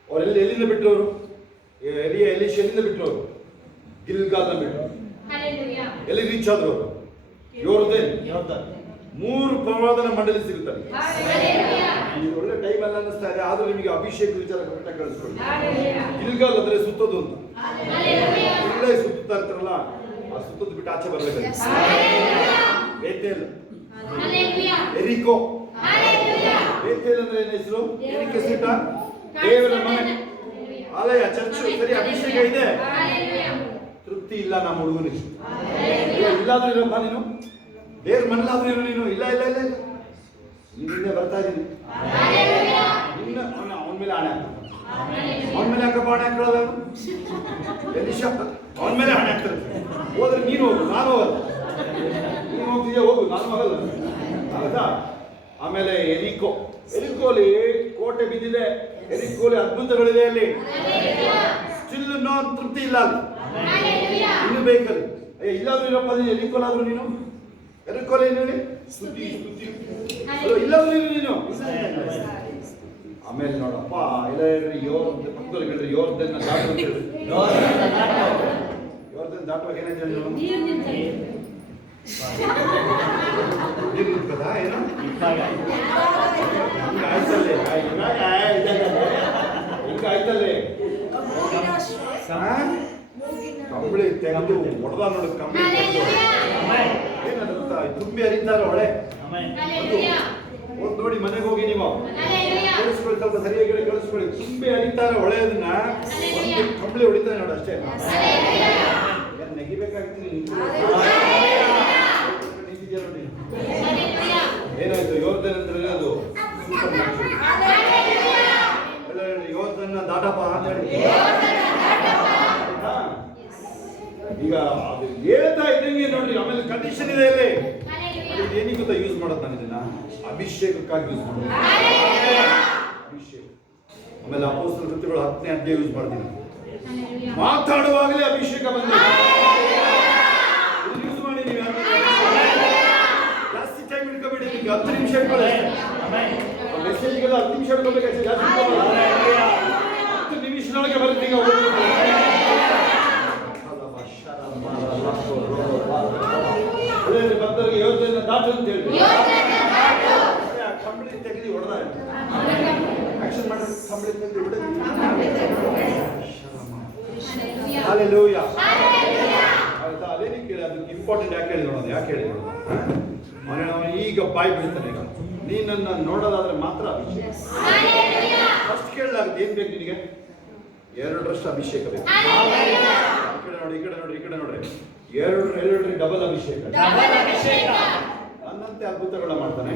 ಅವ್ರು ಎಲ್ಲಿಂದ ಬಿಟ್ಟವರು? ಎಲಿಶ್ ಎಲ್ಲಿಂದ ಬಿಟ್ಟವರು? ಗಿಲ್ಗಾಲ್ನ ಬಿಟ್ಟರು. ಎಲ್ಲಿ ರೀಚ್ ಆದ್ರು ಅವರು? ಯೋರ್ದನ್. 3 ಪ್ರವಾದನ ಮಂಡಳಿ ಸಿಗುತ್ತಾರೆ. ಒಳ್ಳೆ ಟೈಮ್ ಎಲ್ಲ ಅನ್ನಿಸ್ತಾ ಇದೆ, ಆದ್ರೂ ನಿಮಗೆ ಅಭಿಷೇಕ ವಿಚಾರ ಕರೆಕ್ಟಾಗಿ ಕಳಿಸ್ಕೊಳ್ಳಿ. ಗಿಲ್ಗಾಲ್ ಅಂದ್ರೆ ಸುತ್ತೋದು ಅಂತ. ಒಳ್ಳೆ ಸುತ್ತಾ ಇರ್ತಾರಲ್ಲ, ಆ ಸುತ್ತೋದು ಬಿಟ್ಟು ಆಚೆ ಬರ್ಬೇಕಾಗಿ. ಬೇತೇಲ್, ಎರಿಕೋ. ಬೇತೇಲ್ ಅಂದ್ರೆ ಏನ್ ಹೆಸರು? ಏನಕ್ಕೆ ಸೀಟ? ದೇವರ ಮನೆ, ಆಲಯ, ಚರ್ಚ್. ಸರಿ, ಅಭಿಷೇಕ ಇದೆ, ತೃಪ್ತಿ ಇಲ್ಲ ನಮ್ಮ ಹುಡುಗನಿಗೆ. ಇಲ್ಲಾದ್ರೂ ಇರಪ್ಪ ನೀನು. ದೇವ್ರ ಮನೇಲಾದ್ರೂ ಇರು ನೀನು. ಇಲ್ಲ ಇಲ್ಲ ಇಲ್ಲ ಇಲ್ಲ, ನಿನ್ನಿಂದ ಬರ್ತಾ ಇದ್ದೀನಿ. ಇನ್ನ ಅವನ ಮೇಲೆ ಆಣೆ ಹಾಕ್ತಾನೆ. ಅವನ ಮೇಲೆ ಹಾಕಪ್ಪ ಆಣೆ ಹಾಕೊಳ್ಳೋದು ಎಲಿಶಾ, ಅವನ ಮೇಲೆ ಆಣೆ ಹಾಕ್ತಾರೆ. ಹೋದ್ರೆ ನೀನು ಹೋಗು, ನಾನು ಹೋಗಲ್ಲ. ನೀನು ಹೋಗ್ತಿದ್ಯಾ ಹೋಗು, ನಾನು ಹೋಗಲ್ಲ. ಹೌದಾ? ಆಮೇಲೆ ಎರಿಕೋಲಿ ಕೋಟೆ ಬಿದ್ದಿದೆ. ಎರಿಕೋಲಿ ಅದ್ಭುತಗಳಿದೆ ಅಲ್ಲಿ. ಸ್ಟಿಲ್ ಇನ್ನೂ ತೃಪ್ತಿ ಇಲ್ಲ ಅಲ್ಲಿ, ಇನ್ನು ಬೇಕಲ್ಲಿ. ಇಲ್ಲಾದ್ರೂ ಇರಪ್ಪ ಎರಿಕೋಲಾದ್ರೂ ನೀನು. ಎರಿಕೋಲಿ ಹೇಳಿ ಇಲ್ಲಾದ್ರೂ ನೀನು. ಆಮೇಲೆ ನೋಡಪ್ಪ ಇಲ್ಲ ಹೇಳ್ರಿ, ಪಕ್ಕದಲ್ಲಿ ಹೇಳ್ರಿ, ಯೋರ್ದನ್ನ ದಾಟು ಅಂತ ಹೇಳ್ರಿ. ಯೋರ್ದನ್ನ ದಾಟುವಾಗ ಏನಾಯ್ತು ಹೇಳಿ ನಾವು? ನೀರು ನಿಂತ್ಕದ ಏನು ಹಿಂಗ ಆಯ್ತಲ್ಲೇ, ಹಿಂಗ ಆಯ್ತಲ್ಲೇ. ಕಂಬಳಿ ತೆಗೆದು ಹೊಡೆದ ನೋಡು. ಕಂಬಳಿ ಏನಂತ ತುಂಬಿ ಹರಿತಾರ ಹೊಳೆ. ಹೋದ್ ನೋಡಿ ಮನೆಗೆ ಹೋಗಿ ನೀವು ಕೇಳಿಸ್ಕೊಳ್ಳಿ, ಸ್ವಲ್ಪ ಸರಿಯಾಗಿ ಕೇಳಿಸ್ಕೊಳ್ಳಿ. ತುಂಬಿ ಹರಿತಾರ ಹೊಳೆಯೋದನ್ನ ಒಂದು ಕಂಬಳಿ ಹೊಡಿತಾನೆ ನೋಡು ಅಷ್ಟೇ. ನೆಗಿಬೇಕಾಗಿತ್ತು ನಿಂತಿದ್ಯಾ ನೋಡಿ. ಏನಾಯ್ತು? ಯೋರ್ಧನ್ ಅಂದ್ರೆ ಅದು ಸೂಪರ್ ನ್ಯಾಚುರಲ್. ಯೋರ್ಧನ್ನ ದಾಟಪ್ಪ ಅಂತ ಹೇಳಿ. ಈಗ ಅದು ಹೇಳ್ತಾ ಇದ್ದಂಗೆ ನೋಡ್ರಿ. ಆಮೇಲೆ ಕಂಡೀಷನ್ ಇದೆ ಇಲ್ಲಿ. ಏನಕ್ಕೆ ಗೊತ್ತಾ ಯೂಸ್ ಮಾಡೋದು? ನಾನು ಇದನ್ನ ಅಭಿಷೇಕಕ್ಕಾಗಿ ಯೂಸ್ ಮಾಡೋದು. ಅಭಿಷೇಕ. ಆಮೇಲೆ ಅಪೊಸ್ತಲರ ಕೃತ್ಯಗಳು 10ನೇ ಅಧ್ಯಾಯ ಯೂಸ್ ಮಾಡ್ತೀನಿ. ಮಾತಾಡುವಾಗಲೇ ಅಭಿಷೇಕ ಬಂದಿದೆ. ಯೂಸ್ ಮಾಡಿ ನೀವು. ಜಾಸ್ತಿ ಟೈಮ್ ಇಟ್ಕೋಬೇಡಿ. ನಿಮ್ಗೆ 10 ನಿಮಿಷ ಇಟ್ಕೊಳ್ಳಿ. ಮೆಸೇಜ್ಗೆಲ್ಲ 10 ನಿಮಿಷ ಇಟ್ಕೋಬೇಕಷ್ಟೇ, ಜಾಸ್ತಿ 10 ನಿಮಿಷದೊಳಗೆ ಬರುತ್ತೆ. ಈಗ ಭಕ್ತರಿಗೆ ಯೋಜನೆ ದಾಟು ಅಂತ ಹೇಳಿ ಕಂಬಳಿ ತೆಗೆದು ಹೊಡೆದ ಆಕ್ಷನ್ ಮಾಡಿ. ಕಂಬಳಿ ತೆಗೆದು ಹೊಡೆದು ಹಲ್ಲೆಲೂಯಾ. ಆಯ್ತಾ? ಅದೇನೇ ಕೇಳಿ, ಅದಕ್ಕೆ ಇಂಪಾರ್ಟೆಂಟ್ ಯಾಕೆ ಹೇಳಿ ನೋಡೋದು? ಯಾಕೆ ಹೇಳಿ ನೋಡೋದು? ಅವನು ಈಗ ಬಾಯಿ ಬಿಡ್ತಾನೆ. ಈಗ ನೀನನ್ನ ನೋಡೋದಾದ್ರೆ ಮಾತ್ರ ಅಭಿಷೇಕ. ಫಸ್ಟ್ ಕೇಳಲಾಗುತ್ತೆ ಏನ್ ಬೇಕು ನಿನಗೆ? 2 ವರ್ಷ ಅಭಿಷೇಕ ಬೇಕು. ಈ ಕಡೆ ನೋಡಿ, ಈ ಕಡೆ ನೋಡಿ, ಈ ಕಡೆ ನೋಡ್ರಿ. 2 ಡಬಲ್ ಅಭಿಷೇಕ. ನನ್ನಂತೆ ಅದ್ಭುತಗಳನ್ನ ಮಾಡ್ತಾನೆ.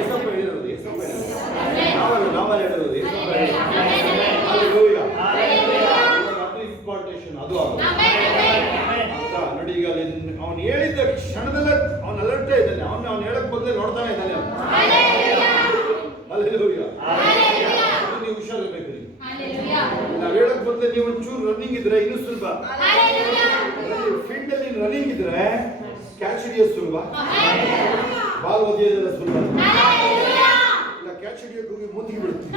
ಏಸಪ್ಪ ಹೇಳಿರೋದು, ಏಸಪ್ಪ ನಾವಲ್ಲಿ ಹೇಳೋದು ಏಸಪ್ಪ ಅದು ಇಂಪಾರ್ಟೇಷನ್. ಅದು ನೋಡಿ. ಈಗ ಅವನು ಹೇಳಿದ್ದ ಕ್ಷಣದಲ್ಲ ಅವನು ಅಲರ್ಟೇ ಇದ್ದಾನೆ. ಅವನು ಹೇಳಕ್ ಬದಲೇ ನೋಡ್ತಾನೆ ಇದ್ದಾನೆ. ಹಲ್ಲೆಲೂಯಾ. ನೀವು ಹುಷಾರಿರ್ಬೇಕು. ನಾವ್ ಹೇಳಕ್ ಬದಲೇ ನೀವು ಒಂಚೂರು ರನ್ನಿಂಗ್ ಇದ್ರೆ ಇನ್ನೂ ಸುಲಭ. ಫೀಲ್ಡ್ ಅಲ್ಲಿ ರನ್ನಿಂಗ್ ಇದ್ರೆ ಕ್ಯಾಚ್ ಹಿಡಿಯೋದು ಸುಲಭ, ಬಾಲ್ ಒದೆಯೋದೆಲ್ಲ ಸುಲಭ. ಇಲ್ಲ ಕ್ಯಾಚ್ ಹಿಡಿಯೋಕೆ ಹೋಗಿ ಮೂತಿಗೆ ಬಿಡುತ್ತೆ.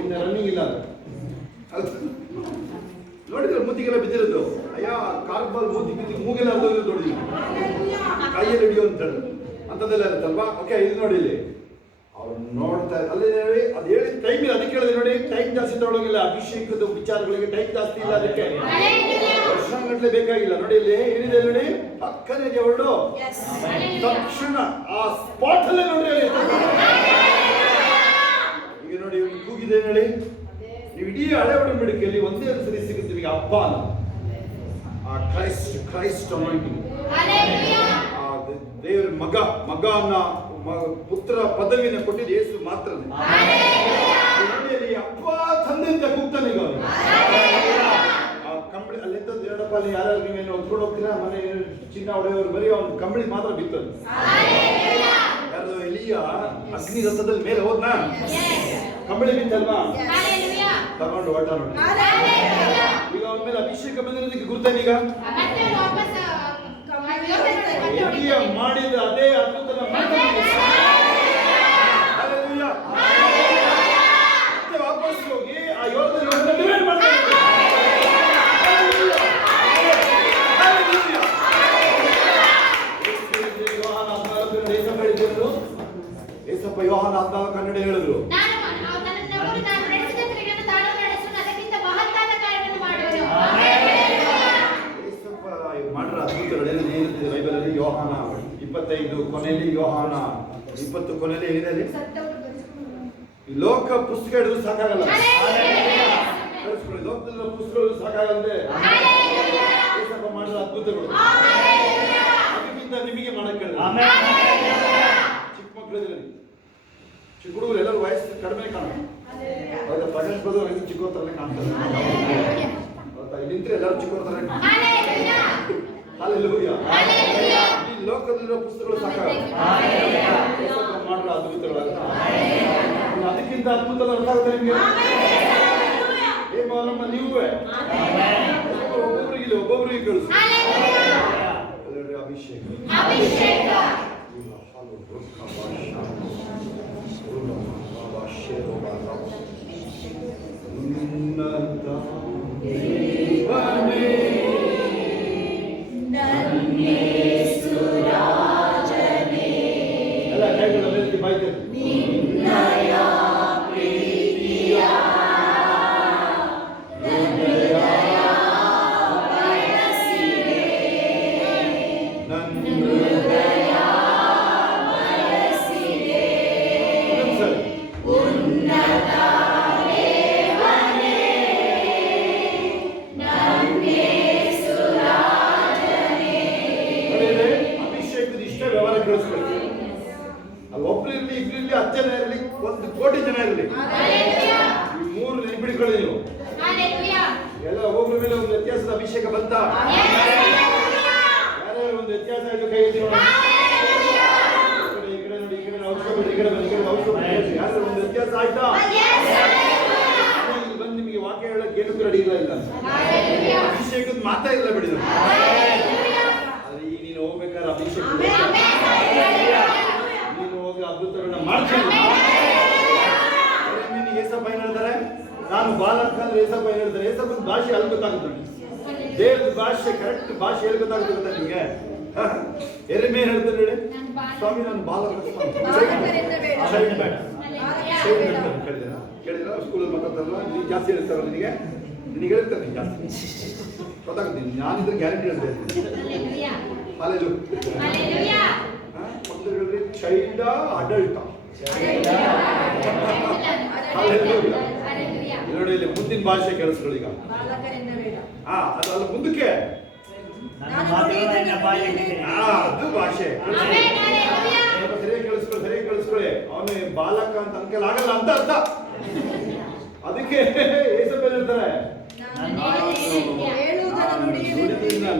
ಇನ್ನ ರನ್ನಿಂಗ್ ಇಲ್ಲ ನೋಡಿದ್ರೆ ಮೂತಿಗೆಲ್ಲ ಬಿದ್ದಿರೋದು. ಅಯ್ಯ ಕಾರ್ ಬಾಲ್ ಮೂತಿ ಬಿದ್ದು ಮೂಗೆಲ್ಲ ಅರ್ಧೋಗಿರೋದು ನೋಡಿ. ಕೈಯಲ್ಲಿ ಹಿಡಿಯೋ ಅಂತ ಅಂತದೆಲ್ಲ ಇರುತ್ತಲ್ವಾ? ಓಕೆ, ಇದು ನೋಡಿ ಇಲ್ಲಿ ಅವ್ರು ನೋಡ್ತಾ ಅಲ್ಲಿ ಅದು ಹೇಳಿದ ಟೈಮ್ ಇಲ್ಲ. ಅದಕ್ಕೆ ಹೇಳಿದೆ ನೋಡಿ, ಟೈಮ್ ಜಾಸ್ತಿ ತಗೊಳ್ಳೋಂಗಿಲ್ಲ. ಅಭಿಷೇಕದ ವಿಚಾರಗಳಿಗೆ ಟೈಮ್ ಜಾಸ್ತಿ ಇಲ್ಲ. ಅದಕ್ಕೆ ವರ್ಷಗಟ್ಟಲೆ ಬೇಕಾಗಿಲ್ಲ. ನೋಡಿ ಇಲ್ಲಿ ಏನಿದೆ ನೋಡಿ, ಪಕ್ಕನೆ ಹೊರಡು ತಕ್ಷಣ ಆ ಸ್ಪಾಟ್ ಅಲ್ಲೇ ನೋಡಿ. ಈಗ ನೋಡಿ ಕೂಗಿದೆ ನೋಡಿ. ನೀವು ಇಡೀ ಹಳೆ ಒಡಂಬಡಿಕೆಯಲ್ಲಿ ಒಂದೇ ಒಂದು ಸರಿ ಸಿಗುತ್ತೆ ನಿಮಗೆ ಅಪ್ಪ ಅನ್ನೋದು. ಆ ಕ್ರೈಸ್ಟ್ ಅನಾಯಿಂಟಿಂಗ್. ದೇವರ ಮಗ ಅನ್ನೋ ಪುತ್ರ ಪದವಿನ ಕೊಟ್ಟಿದ್ದು ಯೇಸು ಮಾತ್ರ. ಅಪ್ಪ ತಂದೆ ಅಂತ ಕೂಗ್ತಾನೆ. ಈಗ ಕಂಬಳಿ ಅಲ್ಲಿಂದ ಎರಡಪ್ಪ ಅಲ್ಲಿ ಯಾರು ನೀವೇನು ಹೊತ್ಕೊಂಡು ಹೋಗ್ತೀರಾ? ಮನೆ ಚಿನ್ನ ಹೊಡೆಯವರು ಬರೀ ಅವ್ನು ಕಂಬಳಿ ಮಾತ್ರ ಬಿತ್ತದು. ಯಾರು ಎಲಿಯ ಅಗ್ನಿ ರಥದಲ್ಲಿ ಮೇಲೆ ಹೋದ್ನಾ? ಕಂಬಳಿ ಬಿತ್ತಲ್ವಾ? ತಗೊಂಡು ಹೊರಟ ನೋಡಿ. ಈಗ ಅವನ ಮೇಲೆ ಅಭಿಷೇಕ ಬಂದಿರೋದಕ್ಕೆ ಗುರ್ತೇನೆ. ಈಗ ಮಾಡಿದ ಅದೇ ಅದ್ಭುತನ ವಾಪಸ್ ಹೋಗಿ ಆ ಯೋಧನ ಡಿವೈಡ್ ಮಾಡ್ತಾರೆ. ಏಸಪ್ಪ ಯೋಹಾನ 14 ಹೇಳಿದ್ರು. ಮಾಡ್ರ ಅದ್ಭುತಗಳೇನು ಏನಿದೆ ಬೈಬಲಲ್ಲಿ? ಯೋಹಾನ 25 ಕೊನೆಯಲ್ಲಿ, ಯೋಹಾನ 20 ಕೊನೆಯಲ್ಲಿ ಏನಿದೆ? ಲೋಕ ಪುಸ್ತಕ ಹಿಡಿದು ಸಾಕಾಗಲ್ಲ. ಲೋಕದಲ್ಲಿರೋ ಪುಸ್ತಕಗಳು ಸಾಕಾಗಲ್ಲದೆ ಚಿಕ್ಕ ಹುಡುಗರು ಎಲ್ಲರೂ ವಯಸ್ಸು ಕಡಿಮೆ ಕಾಣುತ್ತೆ. ಹೌದಾ? ಪ್ರಕಾಶ್ ಬದು ನನಗೆ ಚಿಕ್ಕ ಥರನೇ ಕಾಣ್ತಾರೆ. ಹೌದಾ? ಇಲ್ಲಿ ನಿಂತರೆ ಎಲ್ಲರೂ ಚಿಕ್ಕ ಥರನೇ ಹಲ್ಲೆಲೂಯಾ. ಈ ಲೋಕದಲ್ಲಿರೋ ಪುಸ್ತಕಗಳು ಸಾಕಾಗುತ್ತೆ ಮಾಡಲು ಅದ್ಭುತಗಳಾಗ ಅದಕ್ಕಿಂತ ಅದ್ಭುತದ ಅರ್ಥ ಆಗುತ್ತೆ ನಿಮಗೆ. ನಮ್ಮ ನೀವೇ ಒಬ್ಬೊಬ್ಬರಿಗೆ ಕಳಿಸು ಅಭಿಷೇಕ. ಎಲ್ಲ ಕೈಗಳು ಮೇಲೆ ಬಾಯ್ತೇನೆ. ಅಲ್ಲಿ ಒಬ್ರು ಇರಲಿ, ಇಬ್ರು ಇರಲಿ, 10 ಜನ ಇರಲಿ, 1 ಕೋಟಿ ಜನ ಇರಲಿ, ಈ 3 ನೆನ್ಪಿಡ್ಕೊಳ್ಳಿ ನೀವು. ಎಲ್ಲ ಒಬ್ಬರ ಮೇಲೆ ಒಂದು ವ್ಯತ್ಯಾಸದ ಅಭಿಷೇಕ ಬಂತ. ಯಾರ್ಯಾರು ಒಂದು ವ್ಯತ್ಯಾಸ ಆಯ್ತು ಕೈ ಎತ್ತಿ ನೋಡಿ. ಈ ಕಡೆ ನೋಡಿ, ಈ ಕಡೆ ಔಷಧ, ಈ ಕಡೆ ಬನ್ನಿ, ಈ ಕಡೆ ಔಷಧ. ಯಾರು ಒಂದು ವ್ಯತ್ಯಾಸ ಆಯ್ತಾ? ಇಲ್ಲಿ ಬಂದು ನಿಮಗೆ ವಾಕ್ಯ ಹೇಳಕ್ಕೆ ಏನಕ್ಕೂ ರೆಡಿ ಇಲ್ಲ. ಅಭಿಷೇಕದ ಮಾತಾ ಇಲ್ಲ ಬಿಡಿ. ಈ ನೀನು ಹೋಗ್ಬೇಕಾದ್ರೆ ಅಭಿಷೇಕ ನೀನು ಹೋಗಿ ಅದ್ಭುತಗಳನ್ನ ಮಾಡ್ತೀನಿ. ಏಸಪ್ಪ ಏನ್ ಹೇಳ್ತಾರೆ? ನಾನು ಬಾಲಕ ಅಂದ್ರೆ ಏಸಪ್ಪ ಏನ್ ಹೇಳ್ತಾರೆ? ಏಸಪ್ಪನ ಭಾಷೆ ಅಲ್ಲಿ ಗೊತ್ತಾಗುತ್ತೆ ನೋಡಿ. ದೇವ್ರದ ಭಾಷೆ ಕರೆಕ್ಟ್ ಭಾಷೆ ಹೇಳಿ ಗೊತ್ತಾಗುತ್ತೆ ಗೊತ್ತಾ ನಿಮ್ಗೆ? ಎರೆಮೆ ಏನ್ ಹೇಳ್ತಾರೆ ಹೇಳಿ? ಸ್ವಾಮಿ ನಾನು ಬಾಲಕ ಕೇಳಿದ್ರ ಸ್ಕೂಲಲ್ಲಿ ಮಾತಾಡ್ತಾರಲ್ಲ, ನೀವು ಜಾಸ್ತಿ ಹೇಳ್ತಾರಲ್ಲ, ನಿನಗೆ ಹೇಳ್ತಾರೆ ಜಾಸ್ತಿ ಗೊತ್ತಾಗುತ್ತೆ. ನಾನಿದ್ರೆ ಗ್ಯಾರಂಟಿ ಹೇಳ್ತಾ ಇದ್ದೀನಿ. ಹೇಳ್ರಿ ಚೈಲ್ಡ ಅಡಲ್ಟ ನೋಡಿ. ಇಲ್ಲಿ ಮುಂದಿನ ಭಾಷೆ ಕೇಳಿಸ್ಕೊಳ್ಳಿ ಈಗ. ಅದಲ್ಲ ಮುಂದಕ್ಕೆ ಅದು ಭಾಷೆ ಸರಿಯಾಗಿ ಕೇಳಿಸ್ಕೊಳ್ಳಿ. ಅವನು ಬಾಲಕ ಅಂತ ಅನ್ಕಲ್ ಆಗಲ್ಲ ಅಂತ ಅರ್ಥ. ಅದಕ್ಕೆ ಏಸಪ್ಪ ಹೇಳ್ತಾರೆ,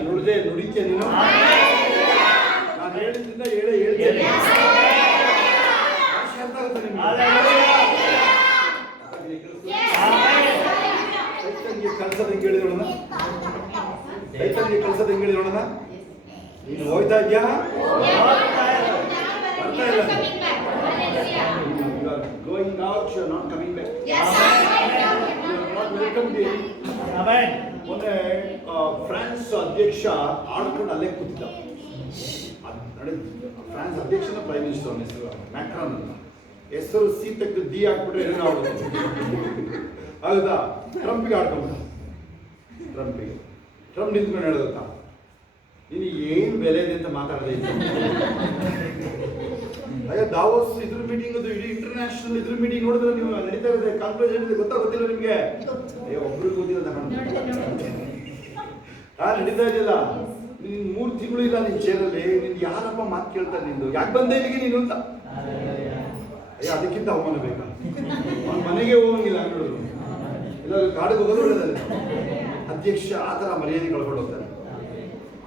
ನುಡಿದೆ ನುಡಿಕೆ ನೀನು. ನಾನು ಹೇಳಿದ್ರಿಂದ ಹೇಳ್ತೇನೆ. ಭಾಷೆ ಅರ್ಥ ಆಗುತ್ತೆ ನಿಮ್ಗೆ. ಕಳ್ಸೋದು ಹೆಂಗೆ ಹೇಳಿ ನೋಡೋಣ. ರೈತನಿಗೆ ಕಳ್ಸೋದು ಹೆಂಗೆ ಹೇಳಿ ನೋಡೋಣ. ನೀನು ಹೋಗ್ತಾ ಇದ್ಯಾ? ಬರ್ತಾ ಇಲ್ಲ. You are going out, you are not coming back. You are not welcome here. ಮೊನ್ನೆ ಫ್ರಾನ್ಸ್ ಅಧ್ಯಕ್ಷ ಆಡ್ಕೊಂಡು ಅಲ್ಲೇ ಕೂತಿದ್ದ. ಫ್ರಾನ್ಸ್ ಅಧ್ಯಕ್ಷನ ಪ್ರೈಮ್ ಮಿನಿಸ್ಟರ್ ಅವನ ಹೆಸರು ಮ್ಯಾಕ್ರಾನ್ ಅಂತ. ಹೆಸರು ಸಿ ತೆಗೆದು ಡಿ ಹಾಕ್ಬಿಟ್ರೆ ಏನೋ ಆಗುತ್ತೆ. ಹೌದಾ? ಟ್ರಂಪಿಗೆ ಆಡ್ಕೊಂಡ್ಬಿಟ್ಟ. ಟ್ರಂಪ್ ನಿಂತ್ಕೊಂಡು ಹೇಳೋದತ್ತ, ನೀನು ಏನು ಬೆಲೆ ಇದೆ ಅಂತ ಮಾತಾಡೋದೇ ಇಲ್ಲ. ಅಯ್ಯೋ ದಾವೋಸ್ ಇದ್ರ ಮೀಟಿಂಗ್, ಅದು ಇಡೀ ಇಂಟರ್ನ್ಯಾಷನಲ್ ಇದ್ರ ಮೀಟಿಂಗ್ ನೋಡಿದ್ರೆ ನೀವು ನಡೀತಾ ಇದೆ ಕಾನ್ಫರೆನ್ಸ್ ಏನಿದೆ ಗೊತ್ತಿಲ್ಲ ನಿಮಗೆ? ಅಯ್ಯೋ ಒಬ್ರಿಗೆ ಗೊತ್ತಿಲ್ಲ ನಡೀತಾ ಇದೆಯಲ್ಲ. ನೀನು 3 ತಿಂಗಳು ಇಲ್ಲ ನಿನ್ನ ಚೇರಲ್ಲಿ, ನಿನ್ ಯಾರಪ್ಪ ಮಾತು ಕೇಳ್ತಾರೆ? ನಿಂದು ಯಾಕೆ ಬಂದೆ ಇಲ್ಲಿಗೆ ನೀನು ಅಂತ. ಅಯ್ಯೋ ಅದಕ್ಕಿಂತ ಅವಮಾನ ಬೇಕಾ? ಅವ್ನ ಮನೆಗೆ ಹೋಗಂಗಿಲ್ಲ ಅಂಗಡಿದ್ರು, ಇಲ್ಲ ಕಾಡಿಗೆ ಹೋಗೋದು ಒಳ್ಳೆದಲ್ಲ. ಅಧ್ಯಕ್ಷ ಆ ಥರ ಮರ್ಯಾದೆ ಕಳ್ಕೊಂಡು ಹೋಗ್ತಾನೆ.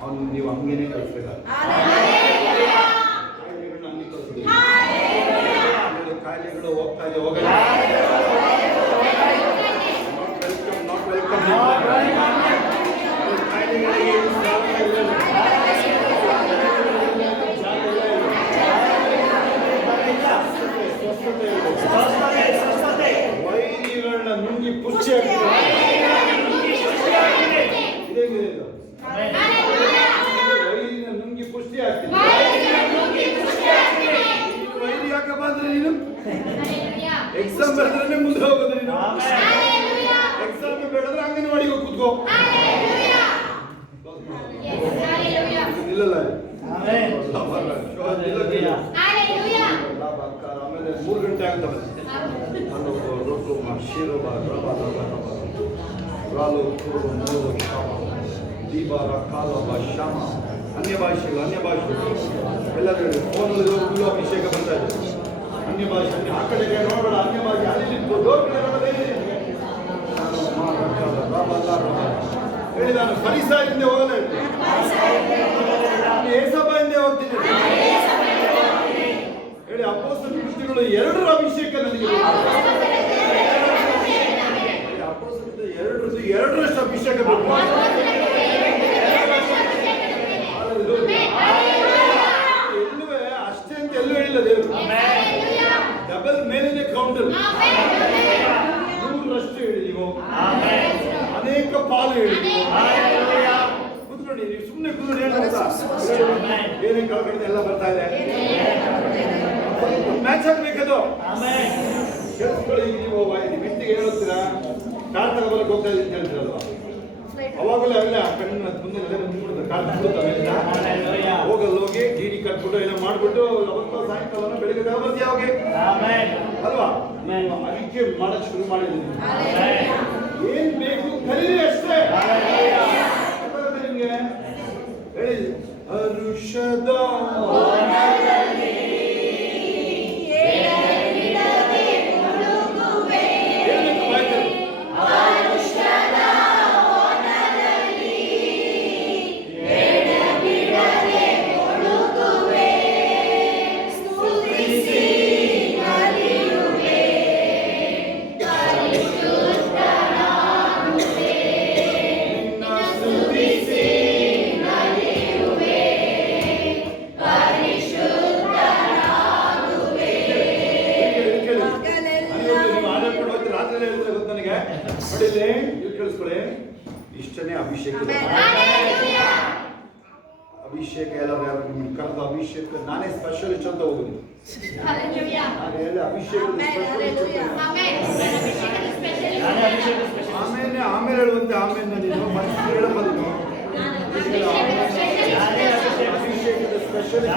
ಅವನು ನೀವು ಹಂಗೇನೆ ಕಳಿಸ್ಬೇಕಾದ್ರೆ ಕಾಯಿಲೆಗಳನ್ನ ಹಂಗೆ ಕಳಿಸ್ಬೇಕು. ಕಾಯಿಲೆಗಳು ಹೋಗ್ತಾ ಇದೆ, ಹೋಗಲ್ಲ. Not welcome. ಕಾಯಿಲೆಗಳಿಗೆ ವೈರಿಗಳನ್ನ ನುಂಗಿ ಪುಷ್ಟಿ ಆಗ್ತದೆ. ವೈರಿನ ನುಂಗಿ ಪುಷ್ಟಿ ಆಗ್ತದೆ. ವೈರಿ ಯಾಕಪ್ಪ ಅಂದ್ರೆ ನೀನು ಎಕ್ಸಾಮ್ ಬರೆದ್ರೆ ಮುಂದೆ ಹೋಗೋದು. ನೀನು ಎಕ್ಸಾಮ್ ಬೇಡದ್ರೆ ಅಂಗನವಾಡಿಗೆ ಹೋಗಿ ಕೂತ್ಕೋ. ಇಲ್ಲಲ್ಲ ಆಮೇಲೆ 3 ಗಂಟೆ ಆಗ್ತವೆ. ಅನ್ಯ ಭಾಷೆಗಳು ಎಲ್ಲರೂ ಫೋನಲ್ಲಿ ಅಭಿಷೇಕ ಬರ್ತಾ ಇದೆ. ಅನ್ಯ ಭಾಷೆ ಆ ಕಡೆಗೆ ನೋಡಬೇಡ, ಅನ್ಯ ಭಾಷೆ ಅಲ್ಲಿ ಡೋರ್ ಕಡೆ ನೋಡೋದೇ ಹೇಳಿ. ನಾನು ಫರಿಸಾಯರಿಂದ ಹೋಗಲ್ಲ, ಏಸಬಾಯಿಂದ ಹೋಗ್ತೀನಿ ಹೇಳಿ. ಅಪೊಸ್ತಲ ಕೃತ್ಯಗಳು 2ರ ಅಭಿಷೇಕ ನನಗೆ, ಅಪೊಸ್ತಲದ 2ರಷ್ಟು ಅಭಿಷೇಕ ಬೇಕು. ಎಲ್ಲುವೇ ಅಷ್ಟೇ ಅಂತ ಎಲ್ಲೂ ಹೇಳಿಲ್ಲ ದೇವರು. ಡಬಲ್ ಮೇಲಿನ ಕೌಂಟರ್ 100ರಷ್ಟು ಹೇಳಿ ನೀವು, ಅನೇಕ ಪಾಲು ಹೇಳಿ. ಕೂತ್ಕೊಳ್ಳಿ, ನೀವು ಸುಮ್ಮನೆ ಕೂತ್ಕೊಂಡು ಹೇಳ್ತಾ ಏನೇ ಕಳ್ಕೊಂಡಿದ್ದ ಎಲ್ಲ ಬರ್ತಾ ಇದೆ. ಮ್ಯಾಚ್ ಆಗ್ಬೇಕದು. ಕೇಳಿಸ್ಕೊಳ್ಳಿ, ನೀವು ಮೆಂಟಿಗೆ ಹೇಳುತ್ತೀರಾ ಕಾರ್ ತಗೋಬರಕ್ಕೆ ಹೋಗ್ತಾ ಇದ್ದೀನಿ ಅಂತ ಹೇಳ್ತೀರಲ್ವಾ, ಅವಾಗಲೇ ಅಲ್ಲ ಕಣ್ಣಿನ ಮುಂದೆ ಕಾರ್ ಬಿಡ್ತಾರೆ. ಹೋಗಿ ಡಿಡಿ ಕಟ್ಬಿಟ್ಟು ಏನೋ ಮಾಡ್ಬಿಟ್ಟು ಅವತ್ತು ಸಾಯಂಕಾಲ ಬೆಳಿಗ್ಗೆ ತಗೋಬರ್ತೀಯ ಅವಾಗೆ ಅಲ್ವಾ. ಅದಕ್ಕೆ ಮಾಡಕ್ ಶುರು ಮಾಡಿದ್ದೀನಿ. ಏನ್ ಬೇಕು ಕಲೀರಿ ಅಷ್ಟೇ. ನಿಮ್ಗೆ ಹೇಳಿ, ಹರುಷದ ಕೇಳಿಸ್ಕೊಳ್ಳಿ, ಇಷ್ಟನೇ ಅಭಿಷೇಕ. ಅಭಿಷೇಕ ಎಲ್ಲ ಕರೆದ ಅಭಿಷೇಕ ನಾನೇ ಸ್ಪೆಷಲಿಸ್ಟ್ ಅಂತ ಹೋಗುದು. ನಾನು ಹೇಳಿ ಅಭಿಷೇಕ ಆಮೇಲೆ ಹೇಳುವಂತೆ ಆಮೇಲೆ ನಾನು ಮನುಷ್ಯ ಹೇಳಬಲ್ಲ ಅಭಿಷೇಕದ ಸ್ಪೆಷಲಿಸ್ಟ್.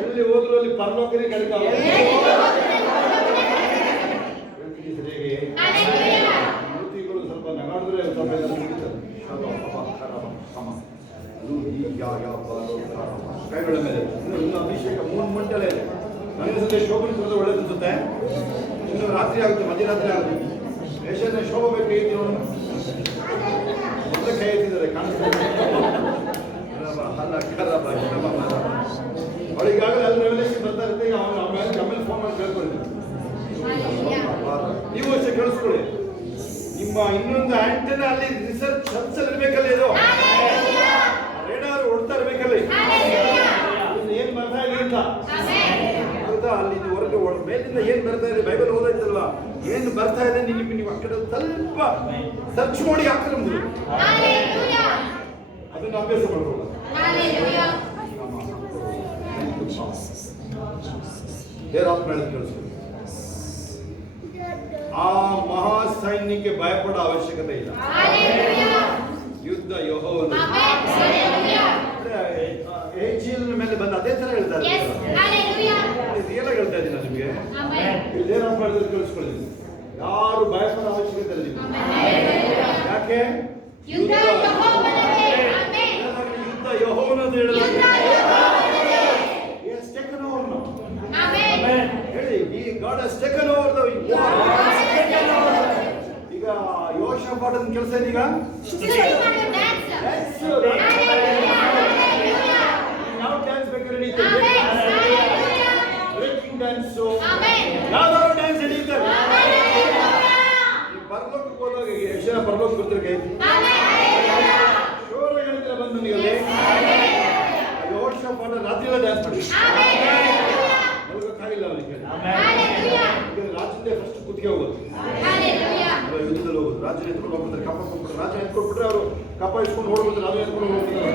ಎಲ್ಲಿ ಹೋದ್ರು ಅಲ್ಲಿ ಪರಲೋಕನೇ ಕಲಿತಾವ. ಮೂರ್ತಿಗಳು ಸ್ವಲ್ಪ ನಗಾಡಿದ್ರೆ ಸ್ವಲ್ಪ ಕೈಗಳ ಮೇಲೆ ಇನ್ನು ಅಭಿಷೇಕ 3 ಮಂಟಲೆ ಇದೆ. ನನಗೆ ಸದ್ಯ ಶೋಭನೆ ಒಳ್ಳೇದು ಅನ್ಸುತ್ತೆ. ಇನ್ನು ರಾತ್ರಿ ಆಗುತ್ತೆ, ಮಧ್ಯರಾತ್ರಿ ಆಗುತ್ತೆ. ರೇಷನ್ ಶೋಭ ಬೇಕು ಮೊದಲೇ ಕೈ ಎತ್ತಿದ್ದಾರೆ ಕಾಣಿಸ್ತಾರೆ. ಅವಳಿಗಾಗಲೇ ಅಲ್ಲಿ ರೆವಲ್ಯೂಷನ್ ಬರ್ತಾ ಇರುತ್ತೆ. ಈಗ ಆಮೇಲೆ ಫೋನ್ ಮಾಡಿ ಕೇಳ್ಕೊಳ್ತೀನಿ. ನೀವು ಅಷ್ಟೇ ಕೇಳಿಸ್ಕೊಳ್ಳಿ, ನಿಮ್ಮ ಇನ್ನೊಂದು ಆಂಟೆನಾ ಅಲ್ಲಿ ರಿಸರ್ಚ್ ಹಚ್ಚಲ್ಲಿ ಇರ್ಬೇಕಲ್ಲ, ಇದು ರೇಡಾರ್ ಹೊಡ್ತಾ ಇರ್ಬೇಕಲ್ಲ. ಏನ್ ಬರ್ತಾ ಇದೆ ಅಂತ ಹೌದಾ, ಅಲ್ಲಿ ಹೊರಗೆ ಮೇಲಿಂದ ಏನ್ ಬರ್ತಾ ಇದೆ, ಬೈಬಲ್ ಓದಾಯ್ತಲ್ವಾ, ಏನ್ ಬರ್ತಾ ಇದೆ ನೀವು ಆ ಕಡೆ ಸ್ವಲ್ಪ ಸರ್ಚ್ ಮಾಡಿ ಹಾಕ್ತಾರೆ. ಅದನ್ನ ಅಭ್ಯಾಸ ಮಾಡ್ಕೊಳ್ಳೋದು. ದೇವರಾತ್ಮ ಹೇಳೋದು ಕೇಳಿಸ್ಕೊಳ್ಳಿ, ಆ ಮಹಾ ಸೈನ್ಯಕ್ಕೆ ಭಯಪಡೋ ಅವಶ್ಯಕತೆ ಇಲ್ಲ. ಯುದ್ಧ ಯೆಹೋವನ ಮೇಲೆ ಬಂದ ಅದೇ ತರ ಹೇಳ್ತಾರೆ. ರಿಯಲ್ ಆಗಿ ಹೇಳ್ತಾ ಇದ್ದೀನಿ ನಿಮಗೆ. ದೇವರಾತ್ಮ ಮಾಡಿದ್ರೆ ಕೇಳಿಸ್ಕೊಳ್ಳಿ, ಯಾರು ಭಯಪಡೋ ಅವಶ್ಯಕತೆ ಇಲ್ಲ ನಿಮ್ಗೆ. ಯಾಕೆ ಯುದ್ಧ ಯೆಹೋವನದು ಹೇಳಿದ್ರೆ ಹೇಳಿ, ಈ ಗಾಡ್ ಹಸ್ ಟೇಕನ್ ಓವರ್ ದ ವಾರ್. ಈಗ ಯೋಷಾಫಾಟನ ಕೆಲಸ ಇದೀಗ ಯಾವ ಡ್ಯಾನ್ಸ್ ಬೇಕಾದ್ರೆ ನಡೀತಾರೆ, ಬ್ರೇಕಿಂಗ್ ಡ್ಯಾನ್ಸು, ಯಾವ್ದಾದ್ರು ಡ್ಯಾನ್ಸ್ ನಡೀತಾರೆ. ಪರಲೋಕಕ್ಕೆ ಹೋದಾಗ ಯಕ್ಷನ ಪರಲೋಕ ಬರ್ತಾರೆ, ಶೋರ ಹೇಳಿದ್ರೆ ಬಂದು ನೀವಲ್ಲಿ ಯೋಷಾಫಾಟ ರಾತ್ರಿ ಎಲ್ಲ ಡ್ಯಾನ್ಸ್ ಮಾಡಿ ಮಲಗಕ್ಕಾಗಿಲ್ಲ ಅವನಿಗೆ. ರಾಜ್ಯದೇ ಫಸ್ಟ್ ಕುತ್ತಿಗೆ ಹೋಗೋದು, ಯುದ್ಧದಲ್ಲಿ ಹೋಗೋದು. ರಾಜ್ಯ ಎತ್ಕೊಂಡು ಹೋಗ್ಬಿಡ್ತಾರೆ, ಕಪ್ಪ ಕೊಟ್ಬಿಟ್ರೆ ರಾಜ್ಯ ಎತ್ಕೊಟ್ಬಿಟ್ರೆ ಅವರು ಕಪ್ಪ ಇಟ್ಕೊಂಡು ಹೋಗ್ಬಿಡ್ತಾರೆ, ರಾಜ್ಯ ಎತ್ಕೊಂಡು ಹೋಗ್ಬಿಡ್ತಾರೆ.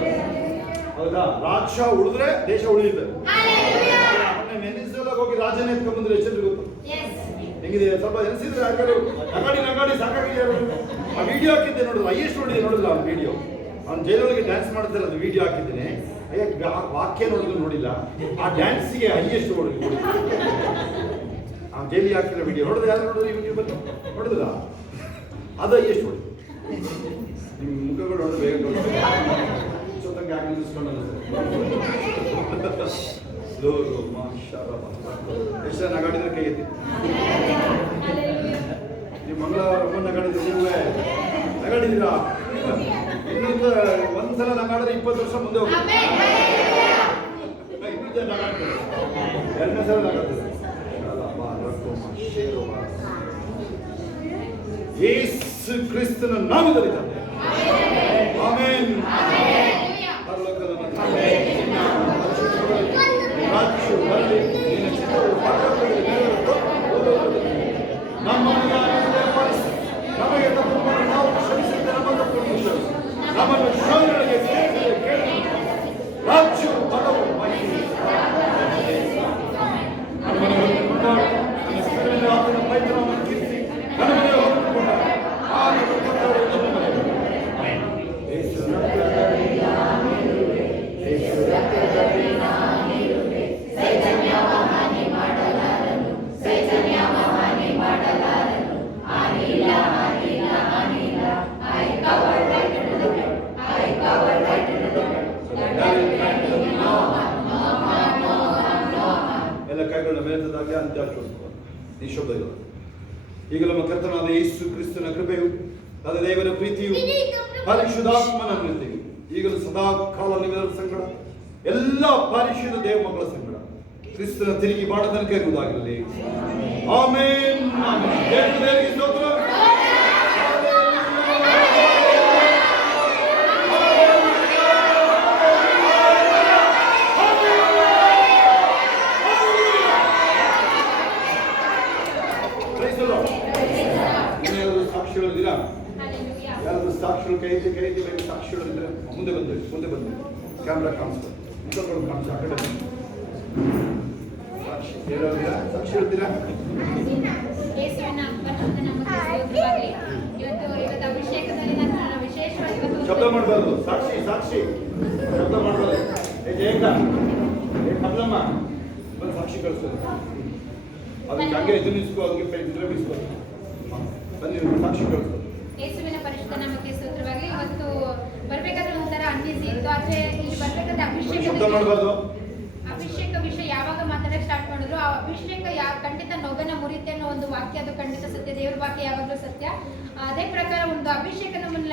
ಹೌದಾ, ರಾಜ್ಯ ಉಳಿದ್ರೆ ದೇಶ ಉಳಿಯುತ್ತೆ. ವೆನಿಜುವೆಲಾಗೆ ಹೋಗಿ ರಾಜ್ಯನ ಎತ್ಕೊಂಡ್ ಬಂದ್ರೆ ಎಷ್ಟು ಗೊತ್ತು ಹೆಂಗಿದೆ? ಸ್ವಲ್ಪ ಎನಿಸಿದ್ರೆ ನಗಾಡಿ ಸಾಕಾಗಿದೆ. ಆ ವಿಡಿಯೋ ಹಾಕಿದ್ದೆ ನೋಡಿದ್ರೆ ಹೈಯೆಸ್ಟ್ ನೋಡಿದೆ, ನೋಡಿಲ್ಲ ಅವ್ನ ವಿಡಿಯೋ. ಅವ್ನು ಜೈಲೊಳಗೆ ಡ್ಯಾನ್ಸ್ ಮಾಡ್ತಾರೆ, ಅದು ವಿಡಿಯೋ ಹಾಕಿದ್ದೀನಿ. ವಾಕ್ಯ ನೋಡಿದ್ರು ನೋಡಿಲ್ಲ, ಆ ಡ್ಯಾನ್ಸಿಗೆ ಹೈಯೆಸ್ಟ್ ನೋಡಿದ್ವಿ. ಆ ಜೈಲಿಗೆ ಹಾಕಿರೋ ವಿಡಿಯೋ ನೋಡಿದ್ರೆ ಯಾರು ನೋಡಿದ್ರೆ ಯೂಟ್ಯೂಬಲ್ಲಿ ನೋಡಿದ್ರ, ಅದು ಹೈಯೆಸ್ಟ್ ನೋಡಿ. ನಿಮ್ಮ ಮುಖಗಳು ನೋಡಿದ್ರೆ ಬೇಗ ಜೊತೆಗೆ ಆಗಿ ನಿಲ್ಲಿಸ್ಕೊಂಡಲ್ಲ ಎಷ್ಟು ಜನ ನಗಾಡಿದ್ರೆ ಕೈ ಎತ್ತಿ. ನೀವು ಮಂಗಳವಾರ ನಗಾಡಿದ್ರೆ ನೀವೇ ನಗಾಡಿದ್ದೀರಾ? ಇನ್ನೊಂದು ಒಂದ್ಸಲ ನಗಾಡಿದ್ರೆ 20 ವರ್ಷ ಮುಂದೆ ಹೋಗ್ತೀವಿ. ಇನ್ನೂ ಜನ ನಗಾಡ್ತಾರೆ, 2ನೇ ಸಲ ನಗಾಡ್ತಾರೆ. ಯೇಸು ಕ್ರಿಸ್ತನ ನಾಮದಲ್ಲಿ ತಂದೆ, ಆಮೆನ್. ಪರಲೋಕದ ತಂದೆ, ರಾಜ್ಯವು ಬರಲಿ, ನಿನ್ನ ಚಿತ್ತವು ಪರಲೋಕದಲ್ಲಿ ನೆರವೇರುವುದು. ನಮ್ಮನ್ನು ನಮಗೆ ತಪ್ಪು ಮಾಡಿ ನಾವು ಕ್ಷಮಿಸಿದ್ದ ನಮ್ಮ ತಪ್ಪನ್ನು ಕ್ಷಮಿಸು. ನಮ್ಮನ್ನು ಶೋಧನೆಗೆ ಸೇರಿಸದೆ ಕೇಳಿ, ರಾಜ್ಯವು ಬಲವು ಮಹಿಮೆ ನಮ್ಮನ್ನು ಹೊಂದಿಕೊಂಡಾಗ ನನ್ನ ಸ್ಥಳದಲ್ಲಿ ಆತನ ಪವಿತ್ರನಾಮವನ್ನು ಕೀರ್ತಿ ನನ್ನ ಮನೆ ಹೊಂದಿಕೊಂಡಾಗ ಆತನು ಕೊಂಡಾಡುವುದು ನಮ್ಮ ಮನೆ. ಎಲ್ಲ ಕೈಗಳನ್ನ ಮೇಲೆತ್ತದಾಗೆ ಅಂತ್ಯಾಶ್ವಾಸ ನಿಶಬ್ದ. ಈಗ ನಮ್ಮ ಕರ್ತನಾದ ಯೇಸು ಕ್ರಿಸ್ತನ ಕೃಪೆಯು, ಅದ ದೇವರ ಪ್ರೀತಿಯು, ಪರಿಶುದ್ಧಾತ್ಮನ ಅನ್ಯತೆಯು ಈಗಲೂ ಸದಾ ಕಾಲ ನಿಮ್ಮೆಲ್ಲರ ಸಂಗಡ, ಎಲ್ಲ ಪರಿಶುದ್ಧ ದೇವ ಮಕ್ಕಳ ಸಂಗಡ ಕ್ರಿಸ್ತನ ತಿರುಗಿ ಬಾಳ ತನಕ ಇರುವುದಾಗಿರಲಿ. ಆಮೆನ್. ದೇವರಿಗೆ ಸ್ತೋತ್ರ. ಸಾಕ್ಷಿಗಳಿದ್ದೀರಾ? ಯಾರಾದ್ರೂ ಸಾಕ್ಷಿಗಳು ಕೈ ಎತ್ತಿ ಬೇಕು. ಸಾಕ್ಷಿಗಳಿದ್ರೆ ಮುಂದೆ ಬಂದು ಕ್ಯಾಮ್ರಾ ಕಾಣಿಸ್ತಾರೆ, ಮುಖಗಳು ಕಾಣಿಸ್. ಆ ಕಡೆ ಸಾಕ್ಷಿ ಹೇಳೋದಿಲ್ಲ, ಸಾಕ್ಷಿ ಹೇಳ್ತೀರಾ? ಶಬ್ದ ಮಾಡಬಾರ್ದು. ಸಾಕ್ಷಿ ಶಬ್ದ ಮಾಡಬಾರ್ದು. ಜಯಕ ಕಮಲಮ್ಮ ಬಂದು ಸಾಕ್ಷಿ ಕಳಿಸ್ತಾರೆ. ಅದಕ್ಕೆ ಹಂಗೆ ಇದು ನಿಲ್ಸ್ಕೋ, ಹಂಗೆ ಇದ್ರೆ ಬೀಸ್ಕೋ. ಬನ್ನಿ ಸಾಕ್ಷಿ ಕಳಿಸ್ತಾರೆ. ಯೇಸುವಿನ ಪರಿಶುದ್ಧ ನಾಮಕ್ಕೆ ಸ್ತೋತ್ರವಾಗಲಿ. ಇವತ್ತು ಬರ್ಬೇಕಾದ್ರೆ ಒಂಥರ ಅನ್ನಿಸಿ ಇತ್ತು, ಆದ್ರೆ ಇಲ್ಲಿ ಬರ್ಬೇಕಾದ್ರೆ ಅಭಿಷೇಕ ವಿಷಯ ಯಾವಾಗ ಮಾತಾಡಕ್ಕೆ ಸ್ಟಾರ್ಟ್ ಮಾಡಿದ್ರು, ಆ ಅಭಿಷೇಕ ಖಂಡಿತ ನೊಗನ ಮುರಿತೆ ಅನ್ನೋ ಒಂದು ವಾಕ್ಯ, ಅದು ಖಂಡಿತ ಸತ್ಯ. ದೇವ್ರ ವಾಕ್ಯ ಯಾವಾಗಲೂ ಸತ್ಯ. ಅದೇ ಪ್ರಕಾರ ಒಂದು ಅಭಿಷೇಕ ನಮ್ಮಲ್ಲಿ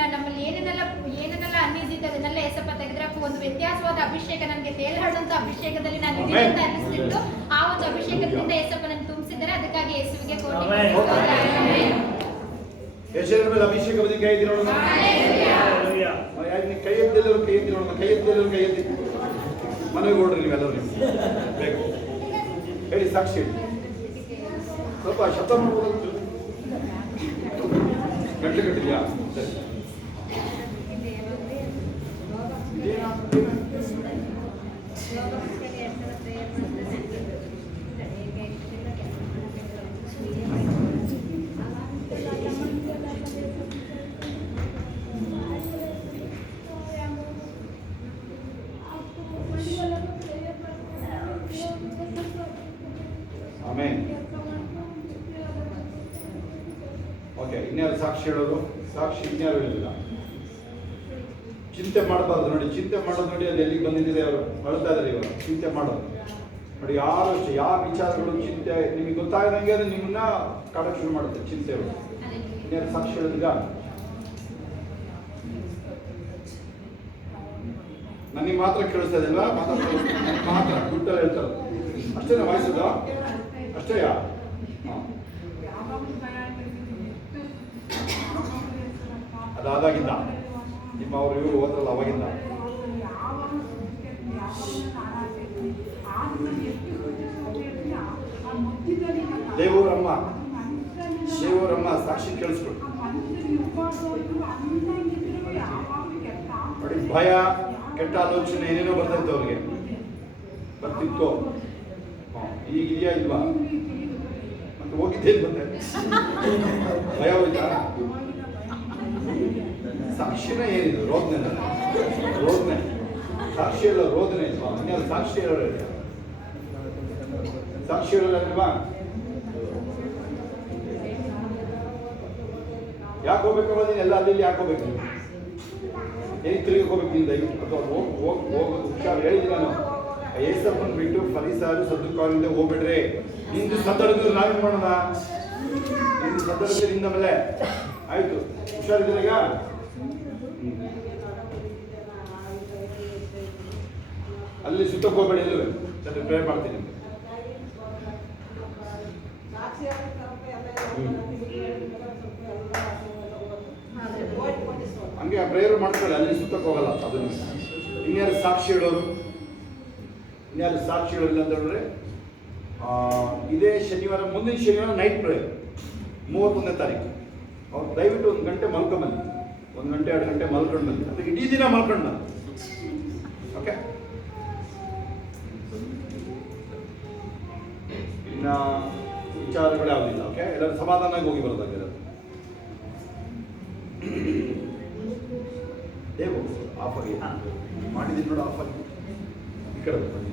ಏನೇನೆಲ್ಲ ಅನ್ನಿಸಿತ್ತು ಅದನ್ನೆಲ್ಲ ಏಸಪ್ಪ ತೆಗೆದ್ರೆ ಒಂದು ವ್ಯತ್ಯಾಸವಾದ ಅಭಿಷೇಕ, ನನಗೆ ತೇಲಾಡುವಂತ ಅಭಿಷೇಕದಲ್ಲಿ ನಾನು ಇದ್ದೀನಿ ಅಂತ ಅನ್ನಿಸ್ತಿತ್ತು. ಆ ಒಂದು ಅಭಿಷೇಕದಿಂದ ಏಸಪ್ಪ ನನ್ನ ತುಂಬಿಸಿದ್ದಾರೆ. ಅದಕ್ಕಾಗಿ ಯೇಸುವಿಗೆ ಕೋಟಿ ಯಶರ ಮೇಲೆ ಅಭಿಷೇಕ ಬಂದು ಕೈ ಎತ್ತಿ ನೋಡೋಣ. ಕೈ ಎತ್ತಿಲ್ಲರು ಕೈ ಎತ್ತಿ ನೋಡೋಣ. ಕೈ ಎತ್ತಿ ಮನೆಗೆ ಓಡ್ರಿ ನೀವೆಲ್ಲರೂ ಬೇಕು ಹೇಳಿ. ಸಾಕ್ಷಿ ಹೇಳಿ. ಸ್ವಲ್ಪ ಶಬ್ದ ಮಾಡ್ಬೋದು. ಗಂಟೆ ಕಟ್ಟಿದ್ಯಾ? ಸರಿ. ಓಕೆ, ಇನ್ಯಾರು ಸಾಕ್ಷಿ ಹೇಳೋದು? ಸಾಕ್ಷಿ ಇನ್ಯಾರು ಹೇಳಿಲ್ಲ. ಚಿಂತೆ ಮಾಡಬಾರ್ದು. ನೋಡಿ, ಚಿಂತೆ ಮಾಡೋದು ನೋಡಿ, ಅದು ಎಲ್ಲಿಗೆ ಬಂದಿದೆ. ಅವರು ಅಳ್ತಾ ಇದ್ದಾರೆ ಇವಾಗ. ಚಿಂತೆ ಮಾಡೋದು ನೋಡಿ, ಯಾವ ವಿಚಾರಗಳು ಚಿಂತೆ ನಿಮಗೆ ಗೊತ್ತಾಗದಂಗೆ ಅದು ನಿಮ್ಮನ್ನ ಕಾಡಕ್ಕೆ ಶುರು ಮಾಡುತ್ತೆ ಚಿಂತೆಗಳು. ಇನ್ಯಾರು ಸಾಕ್ಷಿ ಹೇಳಿದ್ರ? ನನಗೆ ಮಾತ್ರ ಕೇಳಿಸ್ತಾ ಇದೆಯಲ್ಲ, ಮಾತ್ರ ಗುಟ್ಟಲ್ಲಿ ಹೇಳ್ತಾರೆ. ಅಷ್ಟೇನಾ ವಾಯಿಸೋದು? ಅಷ್ಟೇಯಾ? ಅದಾದಾಗಿಂದ ನಿಮ್ಮ ಅವರು ಇವರು ಹೋದ್ರಲ್ಲ ಅವಾಗಿಂದ. ದೇವರಮ್ಮ ಸಾಕ್ಷಿ ಕೇಳಿಸ್ಕೊಡು ನೋಡಿ. ಭಯ, ಕೆಟ್ಟ ಆಲೋಚನೆ ಏನೇನೋ ಬರ್ತಿತ್ತು ಅವ್ರಿಗೆ, ಬರ್ತಿತ್ತು. ಈಗ ಇದೆಯಾ ಇಲ್ವಾ? ಮತ್ತೆ ಹೋಗಿದ್ದೇನು ಬಂದೆ? ಭಯ ಹೋಯ್ತಾ? ಸಾಕ್ಷಿನ ಏನಿದು? ರೋದನೆ. ಸಾಕ್ಷಿ ಎಲ್ಲ ರೋದನೆ ಇಲ್ವಾ? ಇನ್ಯಾರು ಸಾಕ್ಷಿ ಹೇಳೋಣ. ಸಾಕ್ಷಿ ಹೇಳೋಲ್ವಾ? ಯಾಕೆ ಹೋಗ್ಬೇಕು? ನೀನು ಎಲ್ಲ ಅಲ್ಲಿ ಯಾಕೆ ಹೋಗ್ಬೇಕು? ಏನಿಗೆ ತಿರುಗಿ ಹೋಗ್ಬೇಕು? ನೀನು ದಯವಿಟ್ಟು ಅಥವಾ ಹೋಗೋದು ಹುಷಾರು ಹೇಳಿದ್ದೀನಿ ನಾನು. ಏಸಪ್ಪನ್ ಬಿಟ್ಟು ಫರಿಸಾರು ಸದ್ದುಕಾರರಿಂದ ಹೋಗ್ಬಿಡ್ರಿ. ನಿಂದು ಸತ್ತರಿದ್ರೆ ನಾವೇನ್ ಮಾಡೋಣ? ನಿಂದು ಸತ್ತರಿದ್ರೆ ನಿಂದ ಮೇಲೆ ಆಯ್ತು. ಹುಷಾರಿದ್ರೆ ಈಗ ಅಲ್ಲಿ ಸುತ್ತಕ್ಕೆ ಹೋಗ್ಬೇಡಿ. ಎಲ್ಲವೇ ಸ್ವಲ್ಪ ಪ್ರೇರ್ ಮಾಡ್ತೀನಿ. ಹಂಗೆ ಪ್ರೇಯರ್ ಮಾಡ್ಕೊಳ್ಳಿ, ಅಲ್ಲಿ ಸುತ್ತಕ್ಕೆ ಹೋಗಲ್ಲ. ಅದನ್ನು ಇನ್ಯಾರು ಸಾಕ್ಷಿ ಹೇಳೋರು? ಇನ್ಯಾರು ಸಾಕ್ಷಿ ಹೇಳೋಲ್ಲ ಅಂತ ಹೇಳಿದ್ರೆ ಇದೇ ಶನಿವಾರ, ಮುಂದಿನ ಶನಿವಾರ ನೈಟ್ ಪ್ರೇಯರ್ 31ನೇ ತಾರೀಕು. ಅವ್ರು ದಯವಿಟ್ಟು 1 ಗಂಟೆ ಮಲ್ಕೊಂಬನ್ನಿ. 1 ಗಂಟೆ 2 ಗಂಟೆ ಮಲ್ಕೊಂಡು ಬನ್ನಿ, ಅಥವಾ ಇಡೀ ದಿನ ಮಲ್ಕೊಂಡು ಬನ್ನಿ. ಓಕೆ. ಇನ್ನು ವಿಚಾರಗಳು ಯಾವುದಿಲ್ಲ. ಓಕೆ, ಎಲ್ಲರೂ ಸಮಾಧಾನವಾಗಿ ಹೋಗಿ ಬರೋದಾಗೆ ಹೇಗೆ ಆಫ್ ಆಗಿ ಮಾಡಿದ್ದೀನಿ ನೋಡು. ಆಫ್ ಆಗಿ ಈ ಕಡೆ ಬನ್ನಿ.